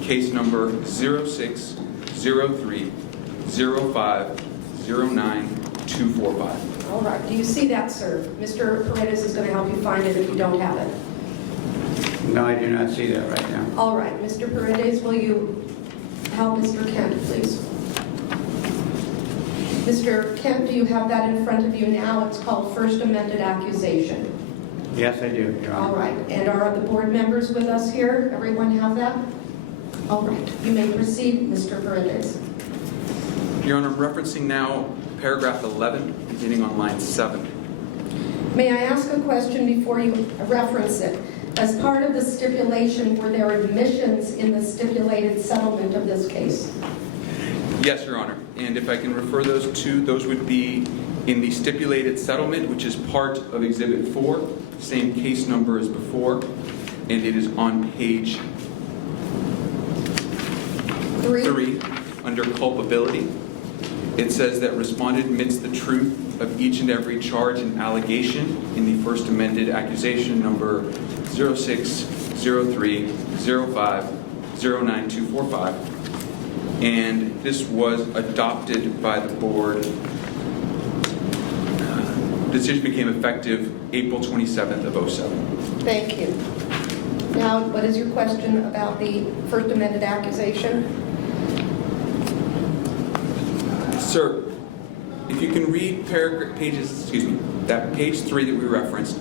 case number 0603050925. All right. Do you see that, sir? Mr. Paredes is going to help you find it if you don't have it. No, I do not see that right now. All right. Mr. Paredes, will you help Mr. Kent, please? Mr. Kent, do you have that in front of you now? It's called First Amended Accusation. Yes, I do, Your Honor. All right. And are the board members with us here? Everyone have that? All right. You may proceed, Mr. Paredes. Your Honor, I'm referencing now paragraph 11, beginning on line 7. May I ask a question before you reference it? As part of the stipulation, were there admissions in the stipulated settlement of this case? Yes, Your Honor, and if I can refer those to, those would be in the stipulated settlement, which is part of Exhibit 4, same case number as before, and it is on page 3, under culpability. It says that respondent admits the truth of each and every charge and allegation in the First Amended Accusation number 0603050925, and this was adopted by the board. The decision became effective April 27th of 07. Thank you. Now, what is your question about the First Amended Accusation? Sir, if you can read that page 3 that we referenced,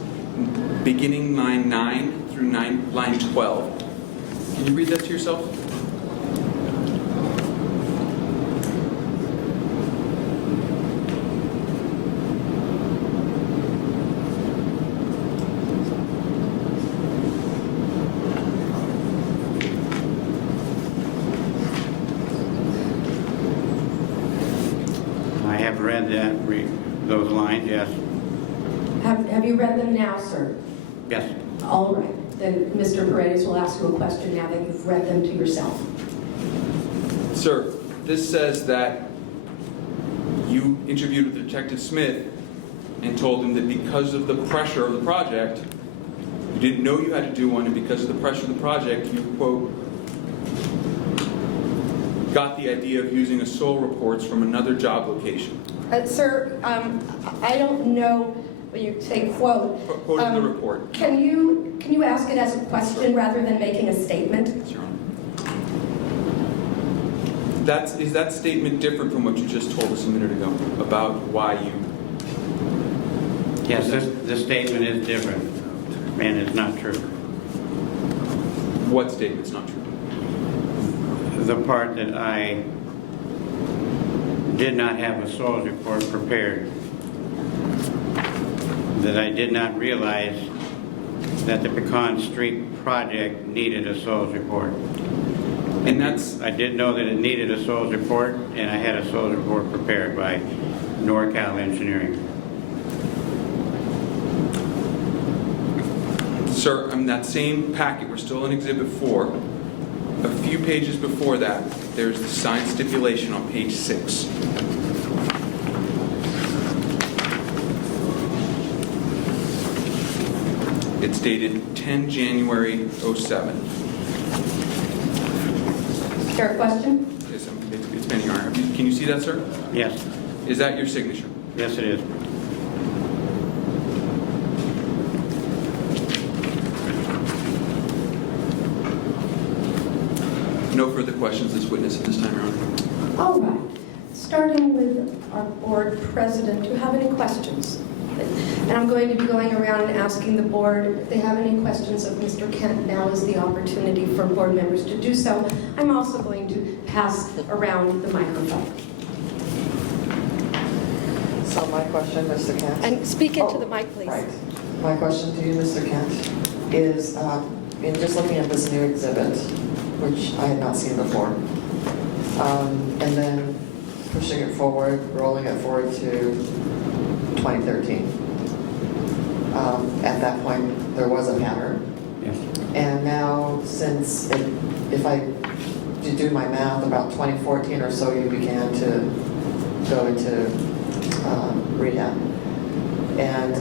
beginning line 9 through line 12. Can you read that to yourself? I have read those lines, yes. Have you read them now, sir? Yes. All right. Then Mr. Paredes will ask you a question now that you've read them to yourself. Sir, this says that you interviewed with Detective Smith and told him that because of the pressure of the project, you didn't know you had to do one, and because of the pressure of the project, you, quote, got the idea of using assault reports from another job location. Sir, I don't know when you say quote. Quoting the report. Can you ask it as a question rather than making a statement? Yes, Your Honor. Is that statement different from what you just told us a minute ago about why you... Yes, this statement is different, and it's not true. What statement's not true? The part that I did not have a soils report prepared, that I did not realize that the Pecan Street project needed a soils report. And that's... I did know that it needed a soils report, and I had a soils report prepared by NorCal Engineering. Sir, in that same packet, we're still in Exhibit 4. A few pages before that, there's the signed stipulation on page 6. It's dated 10 January 07. Is there a question? Yes, it's been, Your Honor. Can you see that, sir? Yes. Is that your signature? Yes, it is. No further questions, this witness at this time, Your Honor. All right. Starting with our board president, do you have any questions? And I'm going to be going around and asking the board if they have any questions of Mr. Kent. Now is the opportunity for board members to do so. I'm also going to pass around the microphone. So my question, Mr. Kent. And speak into Oh, the mic, please. Right. My question to you, Mr. Kent, is in just looking at this new exhibit, which I had not seen before, and then pushing it forward, rolling it forward to 2013. At that point, there was a pattern. Yes. And now, since, if I do my math, about 2014 or so, you began to go into rehab. And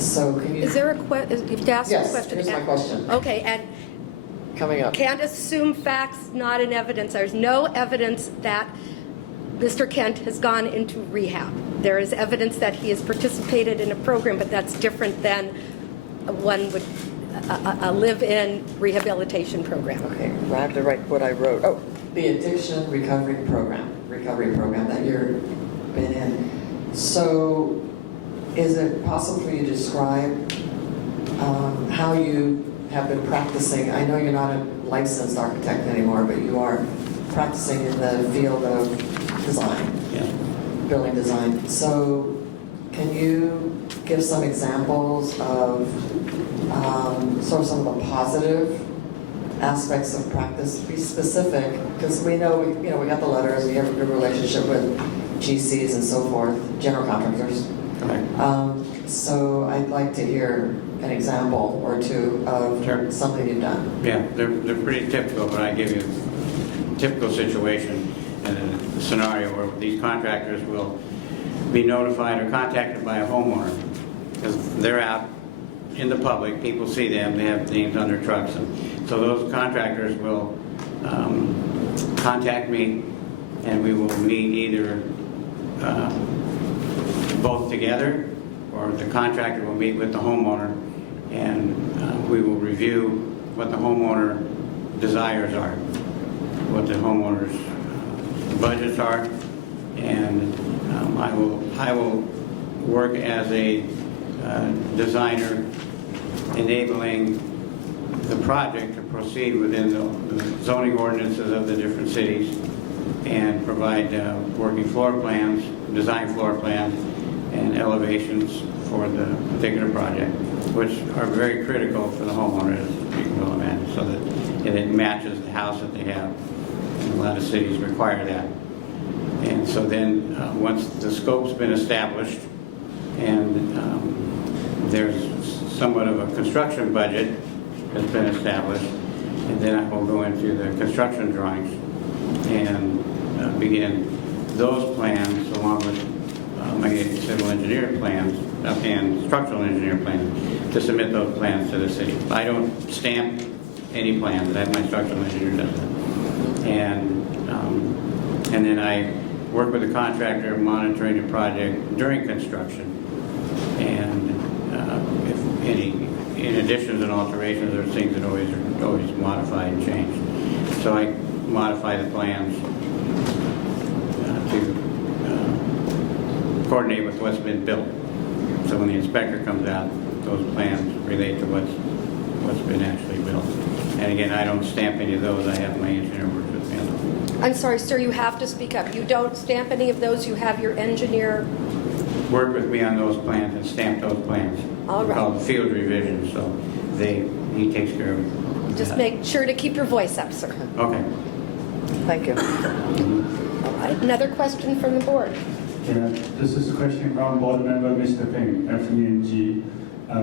so can you... Is there a question? You have to ask a Yes, question. here's my question. Okay, and Coming up. can't assume facts, not in evidence. There's no evidence that Mr. Kent has gone into rehab. There is evidence that he has participated in a program, but that's different than one would a live-in rehabilitation program. Okay, I have to write what I wrote. Oh, the addiction recovery program that you're been in. So, is it possible for you to describe how you have been practicing? I know you're not a licensed architect anymore, but you are practicing in the field of design, building design. So, can you give some examples of sort of some of the positive aspects of practice? Be specific, because we know, we got the letters, we have a good relationship with GCs and so forth, general contractors. So I'd like to hear an example or two of something you've done. Yeah, they're pretty typical, but I give you a typical situation and a scenario where these contractors will be notified or contacted by a homeowner because they're out in the public, people see them, they have names on their trucks, and so those contractors will contact me, and we will meet either both together, or the contractor will meet with the homeowner, and we will review what the homeowner desires are, what the homeowner's budgets are, and I will work as a designer enabling the project to proceed within the zoning ordinances of the different cities and provide working floor plans, design floor plans, and elevations for the particular project, which are very critical for the homeowner, as you can well imagine, so that it matches the house that they have. And a lot of cities require that. And so then, once the scope's been established and there's somewhat of a construction budget that's been established, and then I will go into the construction drawings and begin those plans along with my civil engineer plans and structural engineer plans to submit those plans to the city. I don't stamp any plans, that my structural engineer does that. And then I work with the contractor monitoring the project during construction. And if any, in additions and alterations, there are things that are always modified and changed. So I modify the plans to coordinate with what's been built. So when the inspector comes out, those plans relate to what's been actually built. And again, I don't stamp any of those. I have my engineer work with me on those. I'm sorry, sir, you have to speak up. You don't stamp any of those, you have your engineer. Work with me on those plans and stamp those plans. All right. They're called field revisions, so he takes care of Just make sure to keep your voice up, sir. Okay. Thank you. All right, another question from the board. Yeah, this is a question from board member Mr. Peng, FENG.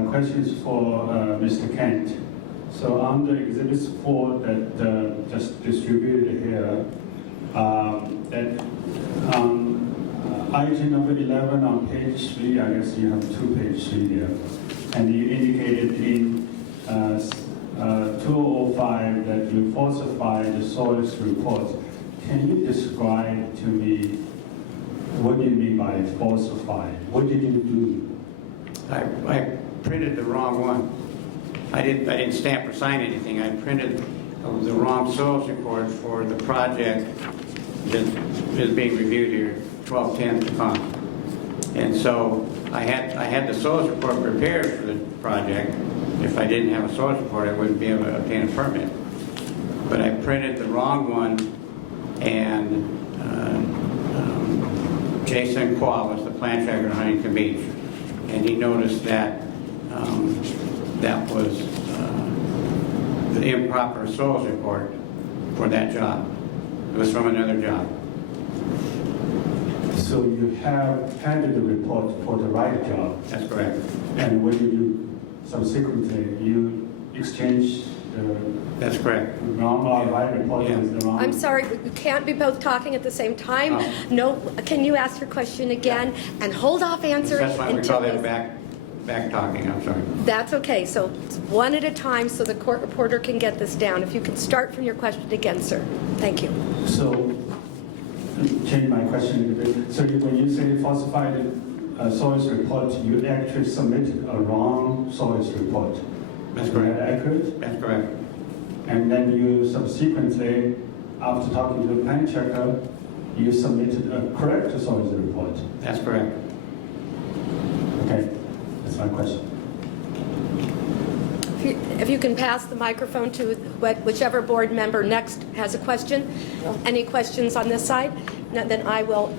Question is for Mr. Kent. So on the exhibits 4 that just distributed here, that item number 11 on page 3, I guess you have 2 page 3 there, and you indicated in 2005 that you falsified the soils report. Can you describe to me what do you mean by falsified? What did you do? I printed the wrong one. I didn't stamp or sign anything. I printed the wrong soils report for the project that is being reviewed here, 1210 Tacoma. And so I had the soils report prepared for the project. If I didn't have a soils report, I wouldn't be able to obtain a permit. But I printed the wrong one and Jason Qual was the plant tracker in Huntington Beach, and he noticed that that was the improper soils report for that job. It was from another job. So you have handed the report for the right job. That's correct. And when you do subsequently, you exchange the That's correct. wrong or right report with the wrong. I'm sorry, but you can't be both talking at the same time. Oh. No, can you ask your question again and hold off answering That's why we until call that he's- back talking, I'm sorry. That's okay, so it's one at a time so the court reporter can get this down. If you can start from your question again, sir. Thank you. So, change my question a bit. So when you say falsified soils report, you actually submitted a wrong soils report. That's Is correct. that accurate? That's correct. And then you subsequently, after talking to the plant checker, you submitted a correct soils report. That's correct. Okay, that's my question. If you can pass the microphone to whichever board member next has a question. Any questions on this side? No, then I will.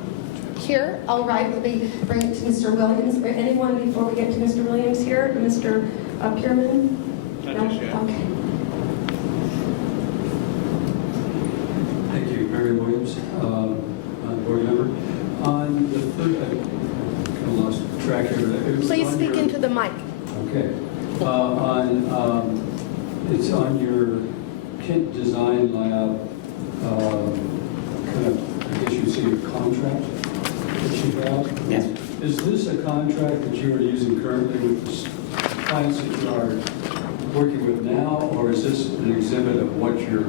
Here, all right, let me bring it to Mr. Williams. Or anyone before we get to Mr. Williams here? Mr. Pierman? No? Okay. Thank you, Mary Williams, board member. On the third, I kind of lost track here. It was Please on speak your- into the mic. Okay. It's on your Kent Design Lab, kind of, I guess you'd say your contract that you have? Yes. Is this a contract that you are using currently with the clients that you are working with now, or is this an exhibit of what your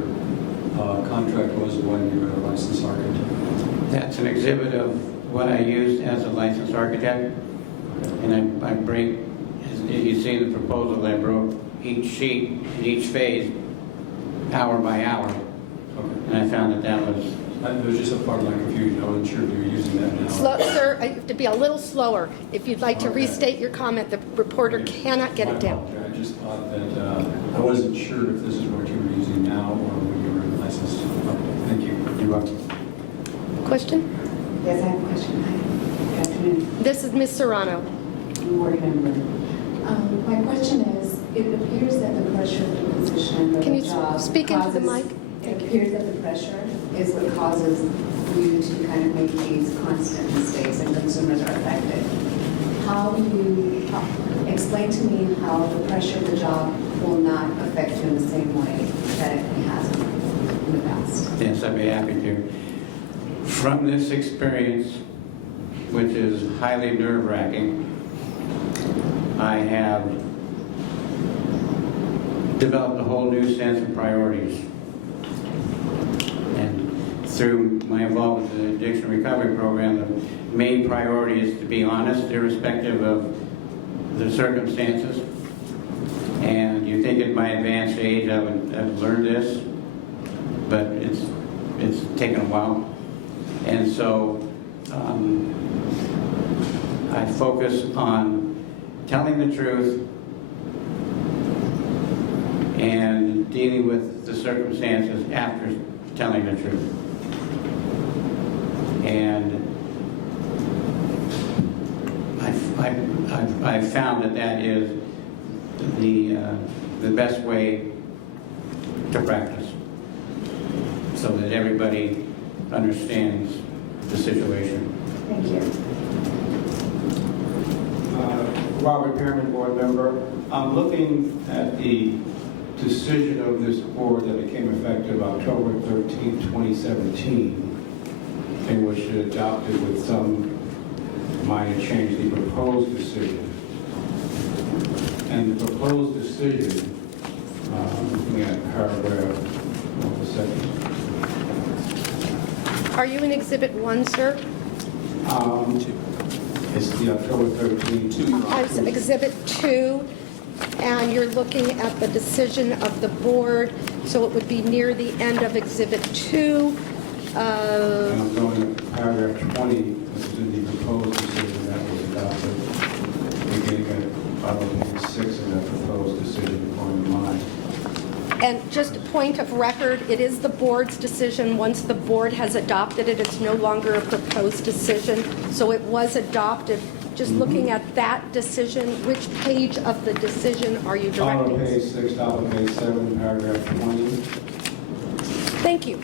contract was when you were a licensed architect? That's an exhibit of what I used as a licensed architect. And I break, as you see in the proposal, I broke each sheet and each phase hour by hour. And I found that was just a part of my confusion. I wasn't sure if you were using that now. Sir, I have to be a little slower. If you'd like to Okay. restate your comment, the reporter cannot get My it down. apologies. I just thought that I wasn't sure if this is what you were using now or when you were licensed. Okay, thank you. You're welcome. Question? Yes, I have a question. Hi. Good afternoon. This is Ms. Serrano. Board member. My question is, it appears that the pressure of the position of Can the you job speak into the causes- mic? It appears that the pressure is what causes you to kind of make these constant mistakes and consumers are affected. How do you explain to me how the pressure of the job will not affect you in the same way that it has in the past? Yes, I'd be happy to. From this experience, which is highly nerve-wracking, I have developed a whole new sense of priorities. And through my involvement in the addiction recovery program, the main priority is to be honest, irrespective of the circumstances. And you think at my advanced age I've learned this, but it's taken a while. And so I focus on telling the truth and dealing with the circumstances after telling the truth. And I found that is the best way to practice, so that everybody understands the situation. Thank you. Robert Pearman, board member. I'm looking at the decision of this board that became effective October 13, 2017, and which it adopted with some minor change the proposed decision. And the proposed decision, looking at paragraph, hold a second. Are you in Exhibit 1, sir? It's the October 13, Exhibit 2, and you're looking at the decision of the board, so it would be near the end of Exhibit 2. And I'm going to paragraph 20, which is in the proposed decision that was adopted, beginning at probably 6 of that proposed decision according to mine. And just a point of record, it is the board's decision. Once the board has adopted it, it's no longer a proposed decision. So it was adopted. Just looking at that decision, which page of the decision are you Top directing? of page 6, top of page 7, paragraph 20. Thank you.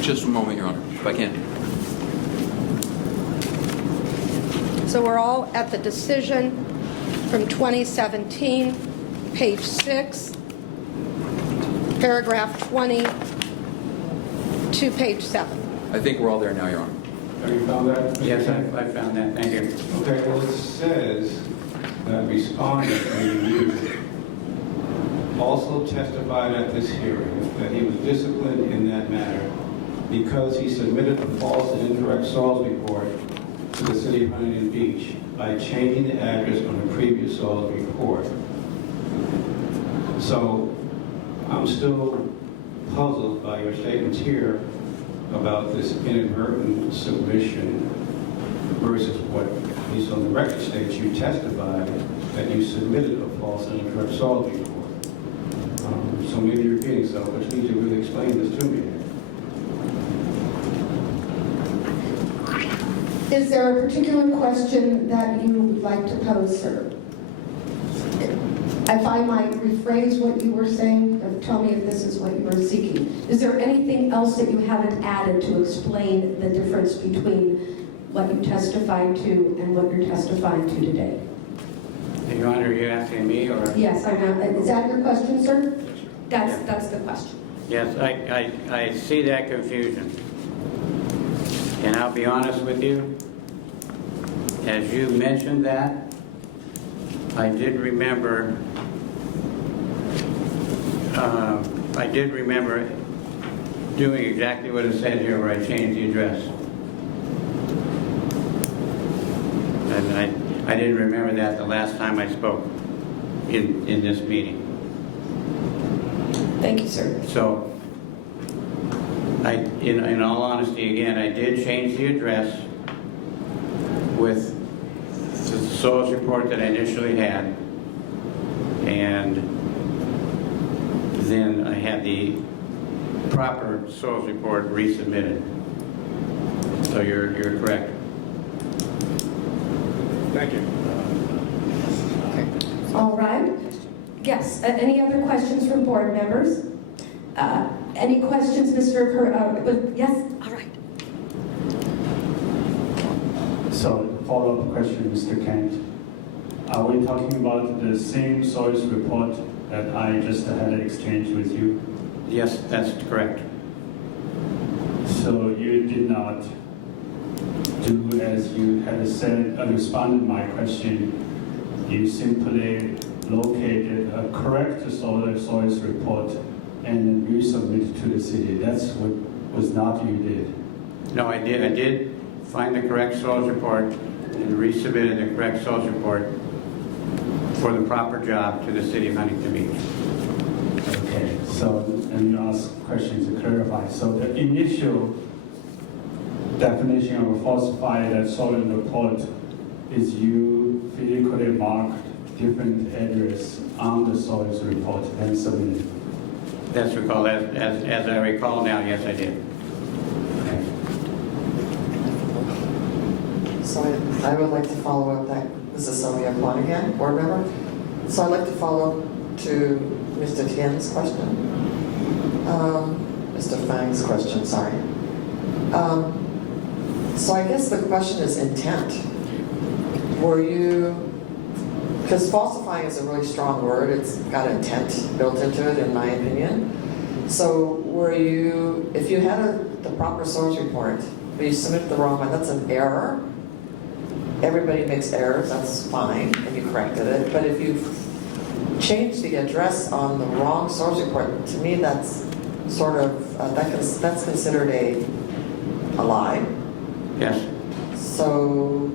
Just a moment, Your Honor, if I can. So we're all at the decision from 2017, page 6, paragraph 20, to page 7. I think we're all there now, Your Honor. Have you found that? Yes, I found that, thank you. Okay, well, it says that respondent, meaning you, also testified at this hearing that he was disciplined in that matter because he submitted a false and incorrect soils report to the city of Huntington Beach by changing the address on a previous soils report. So I'm still puzzled by your statements here about this inadvertent submission versus what, at least on the record states, you testified that you submitted a false and incorrect soils report. So maybe you're repeating yourself, but you need to really explain this to me. Is there a particular question that you would like to pose, sir? If I might rephrase what you were saying, tell me if this is what you were seeking. Is there anything else that you haven't added to explain the difference between what you testified to and what you're testifying to today? Your Honor, are you asking me or? Yes, is that your question, sir? That's the question. Yes, I see that confusion. And I'll be honest with you, as you mentioned that, I did remember doing exactly what it said here, where I changed the address. And I didn't remember that the last time I spoke in this meeting. Thank you, sir. So, in all honesty, again, I did change the address with the soils report that I initially had, and then I had the proper soils report resubmitted. So you're correct. Thank you. All right. Yes, any other questions from board members? Any questions, Mr. Yes? All right. So, follow-up question, Mr. Kent. Are we talking about the same soils report that I just had an exchange with you? Yes, that's correct. So you did not do as you had said, responded to my question. You simply located a correct soils report and resubmitted to the city. That's what was not you did. No, I did find the correct soils report and resubmitted the correct soils report for the proper job to the city of Huntington Beach. Okay, so, and you ask questions to clarify. So the initial definition of a falsified soil report is you physically marked different address on the soils report and submitted. That's recall, as I recall now, yes, I did. So I would like to follow up that, this is Sonia Kwan again, board member. So I'd like to follow up to Mr. Tien's question. Mr. Fang's question, sorry. So I guess the question is intent. Were you, because falsifying is a really strong word, it's got intent built into it, in my opinion. So were you, if you had the proper source report, but you submitted the wrong one, that's an error. Everybody makes errors, that's fine, and you corrected it. But if you changed the address on the wrong source report, to me that's sort of, that's considered a lie. Yes. So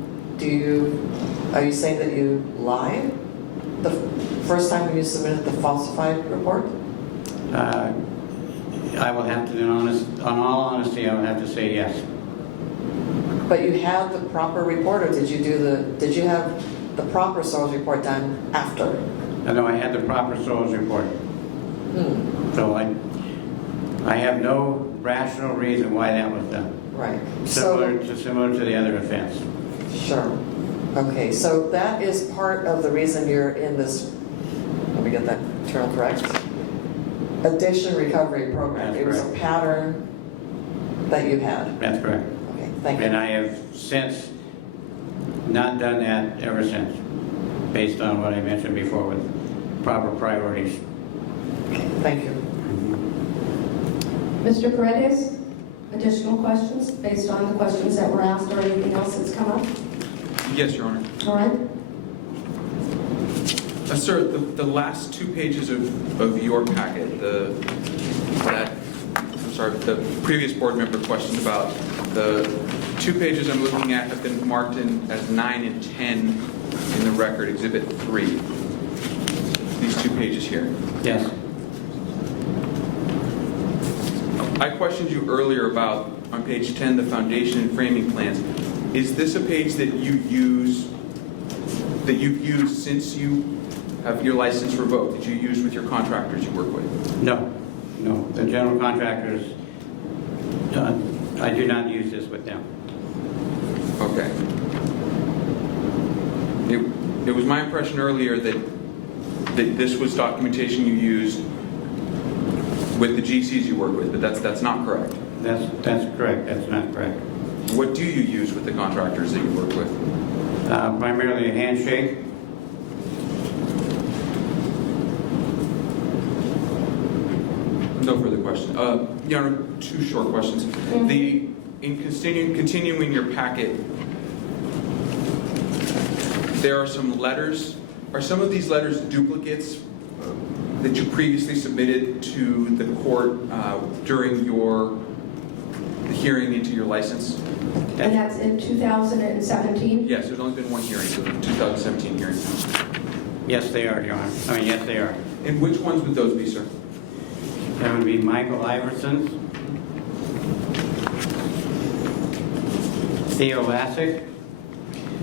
are you saying that you lied the first time when you submitted the falsified report? I will have to, in all honesty, I would have to say yes. But you had the proper report, or did you have the proper source report done after? No, I had the proper soils report. So I have no rational reason why that was done. Right. Similar to the other offense. Sure. Okay, so that is part of the reason you're in this, let me get that term correct, addiction recovery program. That's It was a correct. pattern that you had. That's correct. Okay, thank you. And I have since not done that ever since, based on what I mentioned before with proper priorities. Thank you. Mr. Paredes, additional questions based on the questions that were asked or anything else that's come up? Yes, Your Honor. All right. Sir, the last 2 pages of your packet, the previous board member questioned about, the 2 pages I'm looking at have been marked in as 9 and 10 in the record, Exhibit 3. These 2 pages here. Yes. I questioned you earlier about, on page 10, the foundation and framing plans. Is this a page that you've used since you have your license revoked? Did you use with your contractors you work with? No. The general contractors, I do not use this with them. Okay. It was my impression earlier that this was documentation you used with the GCs you work with, but that's not correct. That's correct. That's not correct. What do you use with the contractors that you work with? Primarily a handshake. No further questions. Your Honor, 2 short questions. In continuing your packet, there are some letters. Are some of these letters duplicates that you previously submitted to the court during your hearing into your license? And that's in 2017? Yes, there's only been 1 hearing, so the 2017 hearing. Yes, they are, Your Honor. Yes, they are. And which ones would those be, sir? That would be Michael Iverson's, Theo Lassick.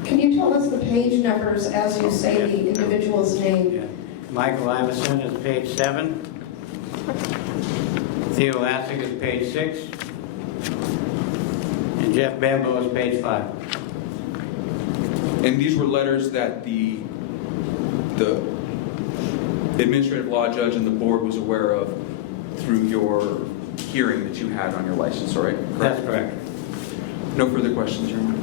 Can you tell us the page numbers as you say the individual's name? Yeah. Michael Iverson is page 7. Theo Lassick is page 6. And Jeff Bambo is page 5. And these were letters that the administrative law judge and the board was aware of through your hearing that you had on your license, all right? Correct? That's correct. No further questions, Your Honor.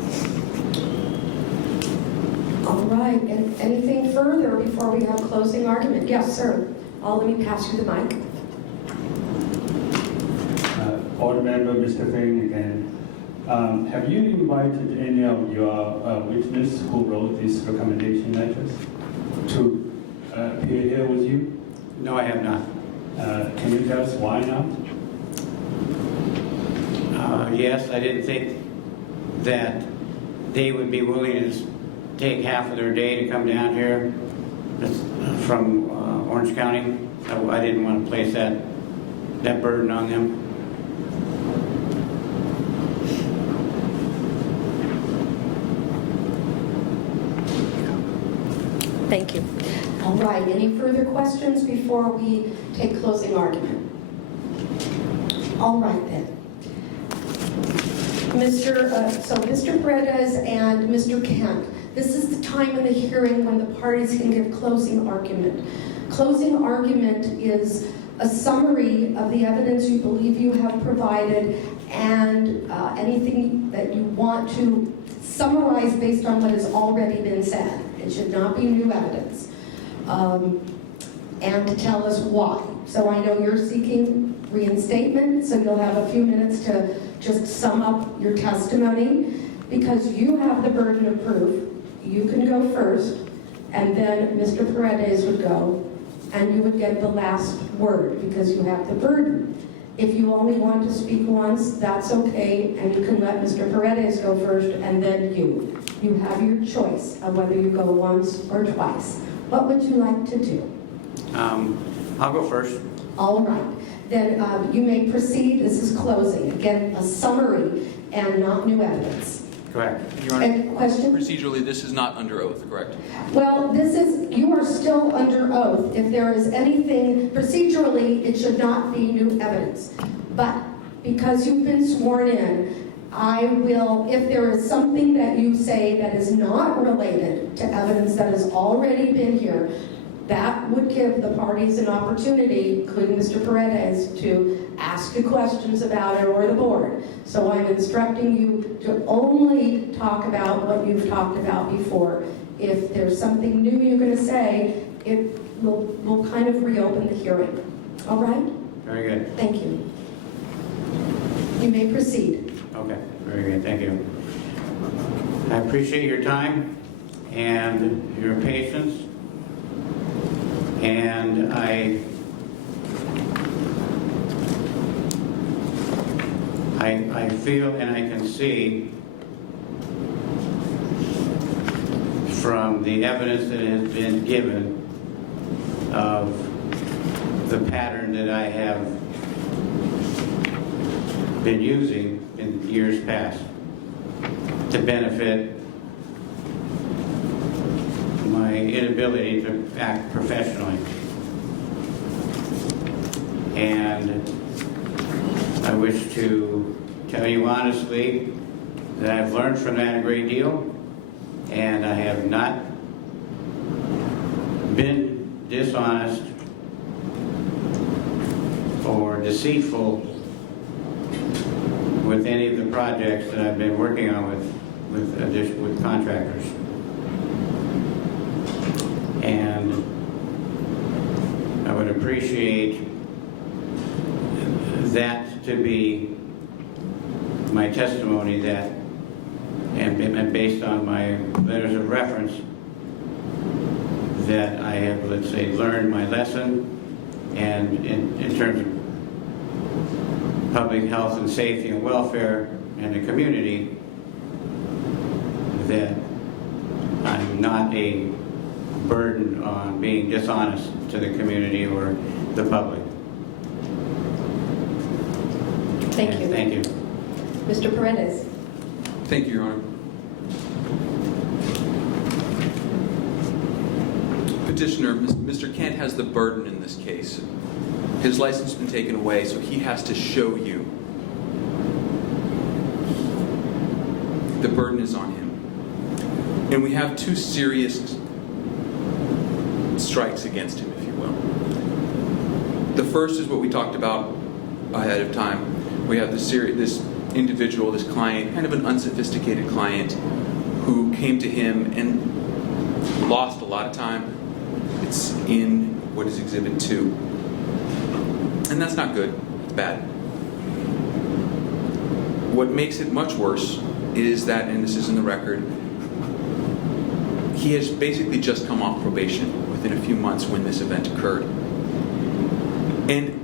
All right, and anything further before we have closing argument? Yes, sir. Let me pass you the mic. Board member, Mr. Feng again. Have you invited any of your witnesses who wrote these recommendation letters to appear here with you? No, I have not. Can you tell us why not? Yes, I didn't think that they would be willing to take half of their day to come down here from Orange County. I didn't want to place that burden on them. Thank you. All right, any further questions before we take closing argument? All right then. Mr. Paredes and Mr. Kent, this is the time in the hearing when the parties can give closing argument. Closing argument is a summary of the evidence you believe you have provided and anything that you want to summarize based on what has already been said. It should not be new evidence. And to tell us why. So I know you're seeking reinstatement, so you'll have a few minutes to just sum up your testimony. Because you have the burden of proof, you can go first, and then Mr. Paredes would go, and you would get the last word because you have the burden. If you only want to speak once, that's okay, and you can let Mr. Paredes go first, and then you. You have your choice of whether you go once or twice. What would you like to do? I'll go first. All right. Then you may proceed. This is closing. Again, a summary and not new evidence. Correct. Your Honor, Question? procedurally, this is not under oath, correct? Well, you are still under oath, if there is anything procedurally, it should not be new evidence. But because you've been sworn in, I will, if there is something that you say that is not related to evidence that has already been here, that would give the parties an opportunity, including Mr. Paredes, to ask you questions about it, or the board. So I'm instructing you to only talk about what you've talked about before. If there's something new you're going to say, it will kind of reopen the hearing. All right? Very good. Thank you. You may proceed. Okay, very good, thank you. I appreciate your time and your patience, and I feel and I can see from the evidence that has been given of the pattern that I have been using in years past to benefit my inability to act professionally. And I wish to tell you honestly that I've learned from that a great deal, and I have not been dishonest or deceitful with any of the projects that I've been working on with contractors. And I would appreciate that to be my testimony, that and based on my letters of reference, that I have, let's say, learned my lesson, and in terms of public health and safety and welfare and the community, that I'm not a burden on being dishonest to the community or the public. Thank you. Thank you. Mr. Paredes. Thank you, Your Honor. Petitioner, Mr. Kent has the burden in this case. His license has been taken away, so he has to show you. The burden is on him. And we have two serious strikes against him, if you will. The first is what we talked about ahead of time. We have this individual, this client, kind of an unsophisticated client, who came to him and lost a lot of time. It's in what is Exhibit 2. And that's not good. It's bad. What makes it much worse is that, and this is in the record, he has basically just come off probation within a few months when this event occurred. And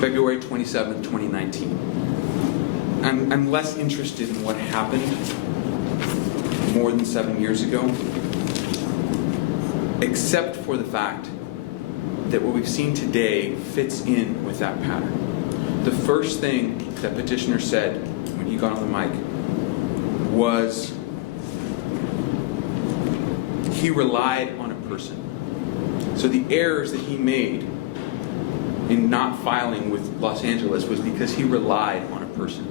February 27th, 2019. I'm less interested in what happened more than 7 years ago, except for the fact that what we've seen today fits in with that pattern. The first thing that petitioner said when he got on the mic was he relied on a person. So the errors that he made in not filing with Los Angeles was because he relied on a person.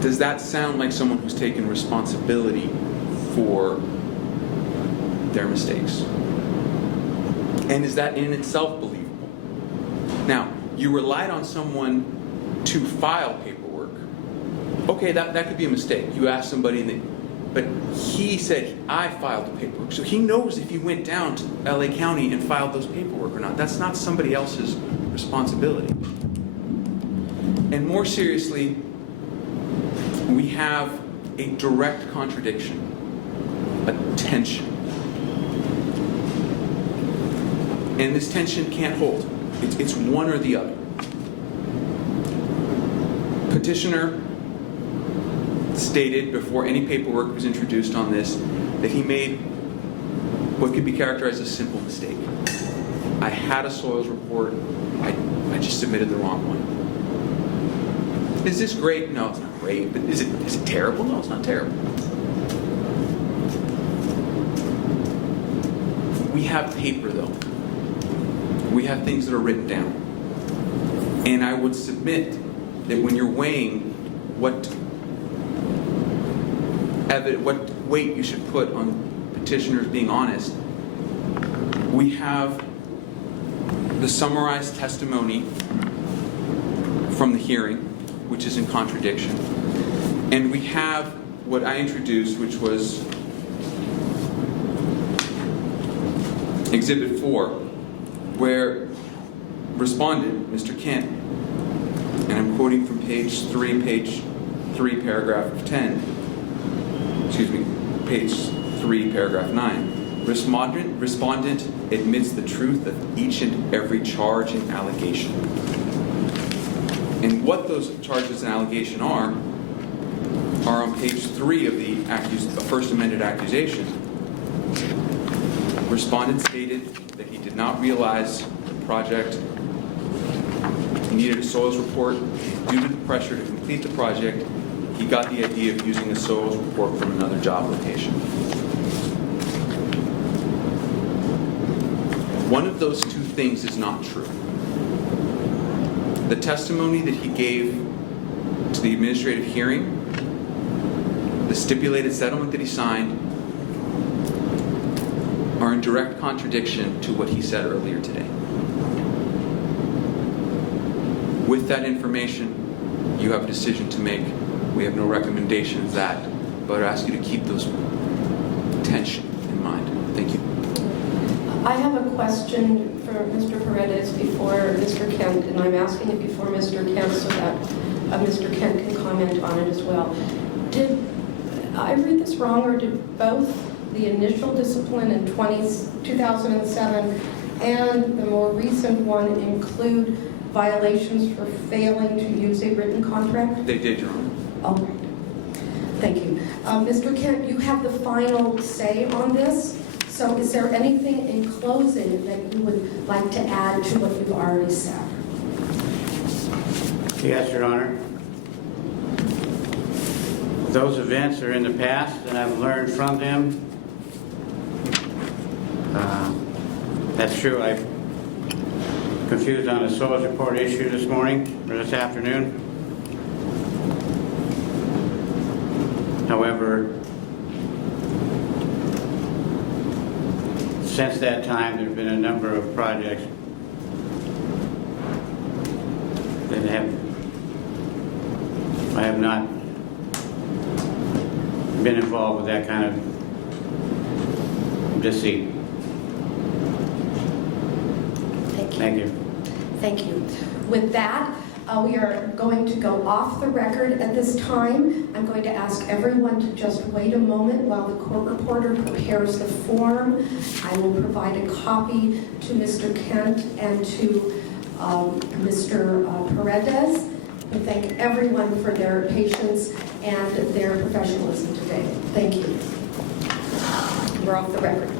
Does that sound like someone who's taken responsibility for their mistakes? And is that in itself believable? Now, you relied on someone to file paperwork. Okay, that could be a mistake. You asked somebody, but he said, I filed the paperwork. So he knows if he went down to LA County and filed those paperwork or not. That's not somebody else's responsibility. And more seriously, we have a direct contradiction, a tension. And this tension can't hold. It's one or the other. Petitioner stated before any paperwork was introduced on this that he made what could be characterized as a simple mistake. I had a soils report, I just submitted the wrong one. Is this great? No, it's not great. But is it terrible? No, it's not terrible. We have paper, though. We have things that are written down. And I would submit that when you're weighing what weight you should put on petitioners being honest, we have the summarized testimony from the hearing, which is in contradiction. And we have what I introduced, which was Exhibit 4, where respondent, Mr. Kent, and I'm quoting from page 3, paragraph 10, excuse me, page 3, paragraph 9. Respondent admits the truth of each and every charge and allegation. And what those charges and allegation are on page 3 of the first amended accusation. Respondent stated that he did not realize the project needed a soils report. Due to the pressure to complete the project, he got the idea of using a soils report from another job location. One of those two things is not true. The testimony that he gave to the administrative hearing, the stipulated settlement that he signed, are in direct contradiction to what he said earlier today. With that information, you have a decision to make. We have no recommendation of that, but I ask you to keep those tension in mind. Thank you. I have a question for Mr. Paredes before Mr. Kent, and I'm asking it before Mr. Kent so that Mr. Kent can comment on it as well. Did I read this wrong, or did both the initial discipline in 2007 and the more recent one include violations for failing to use a written contract? They did, Your Honor. All right. Thank you. Mr. Kent, you have the final say on this. So is there anything in closing that you would like to add to what you've already said? Yes, Your Honor. Those events are in the past, and I've learned from them. That's true. I confused on a soils report issue this morning, or this afternoon. However, since that time, there have been a number of projects that I have not been involved with that kind of deceit. Thank you. Thank you. With that, we are going to go off the record at this time. I'm going to ask everyone to just wait a moment while the court reporter prepares the form. I will provide a copy to Mr. Kent and to Mr. Paredes. We thank everyone for their patience and their professionalism today. Thank you. We're off the record.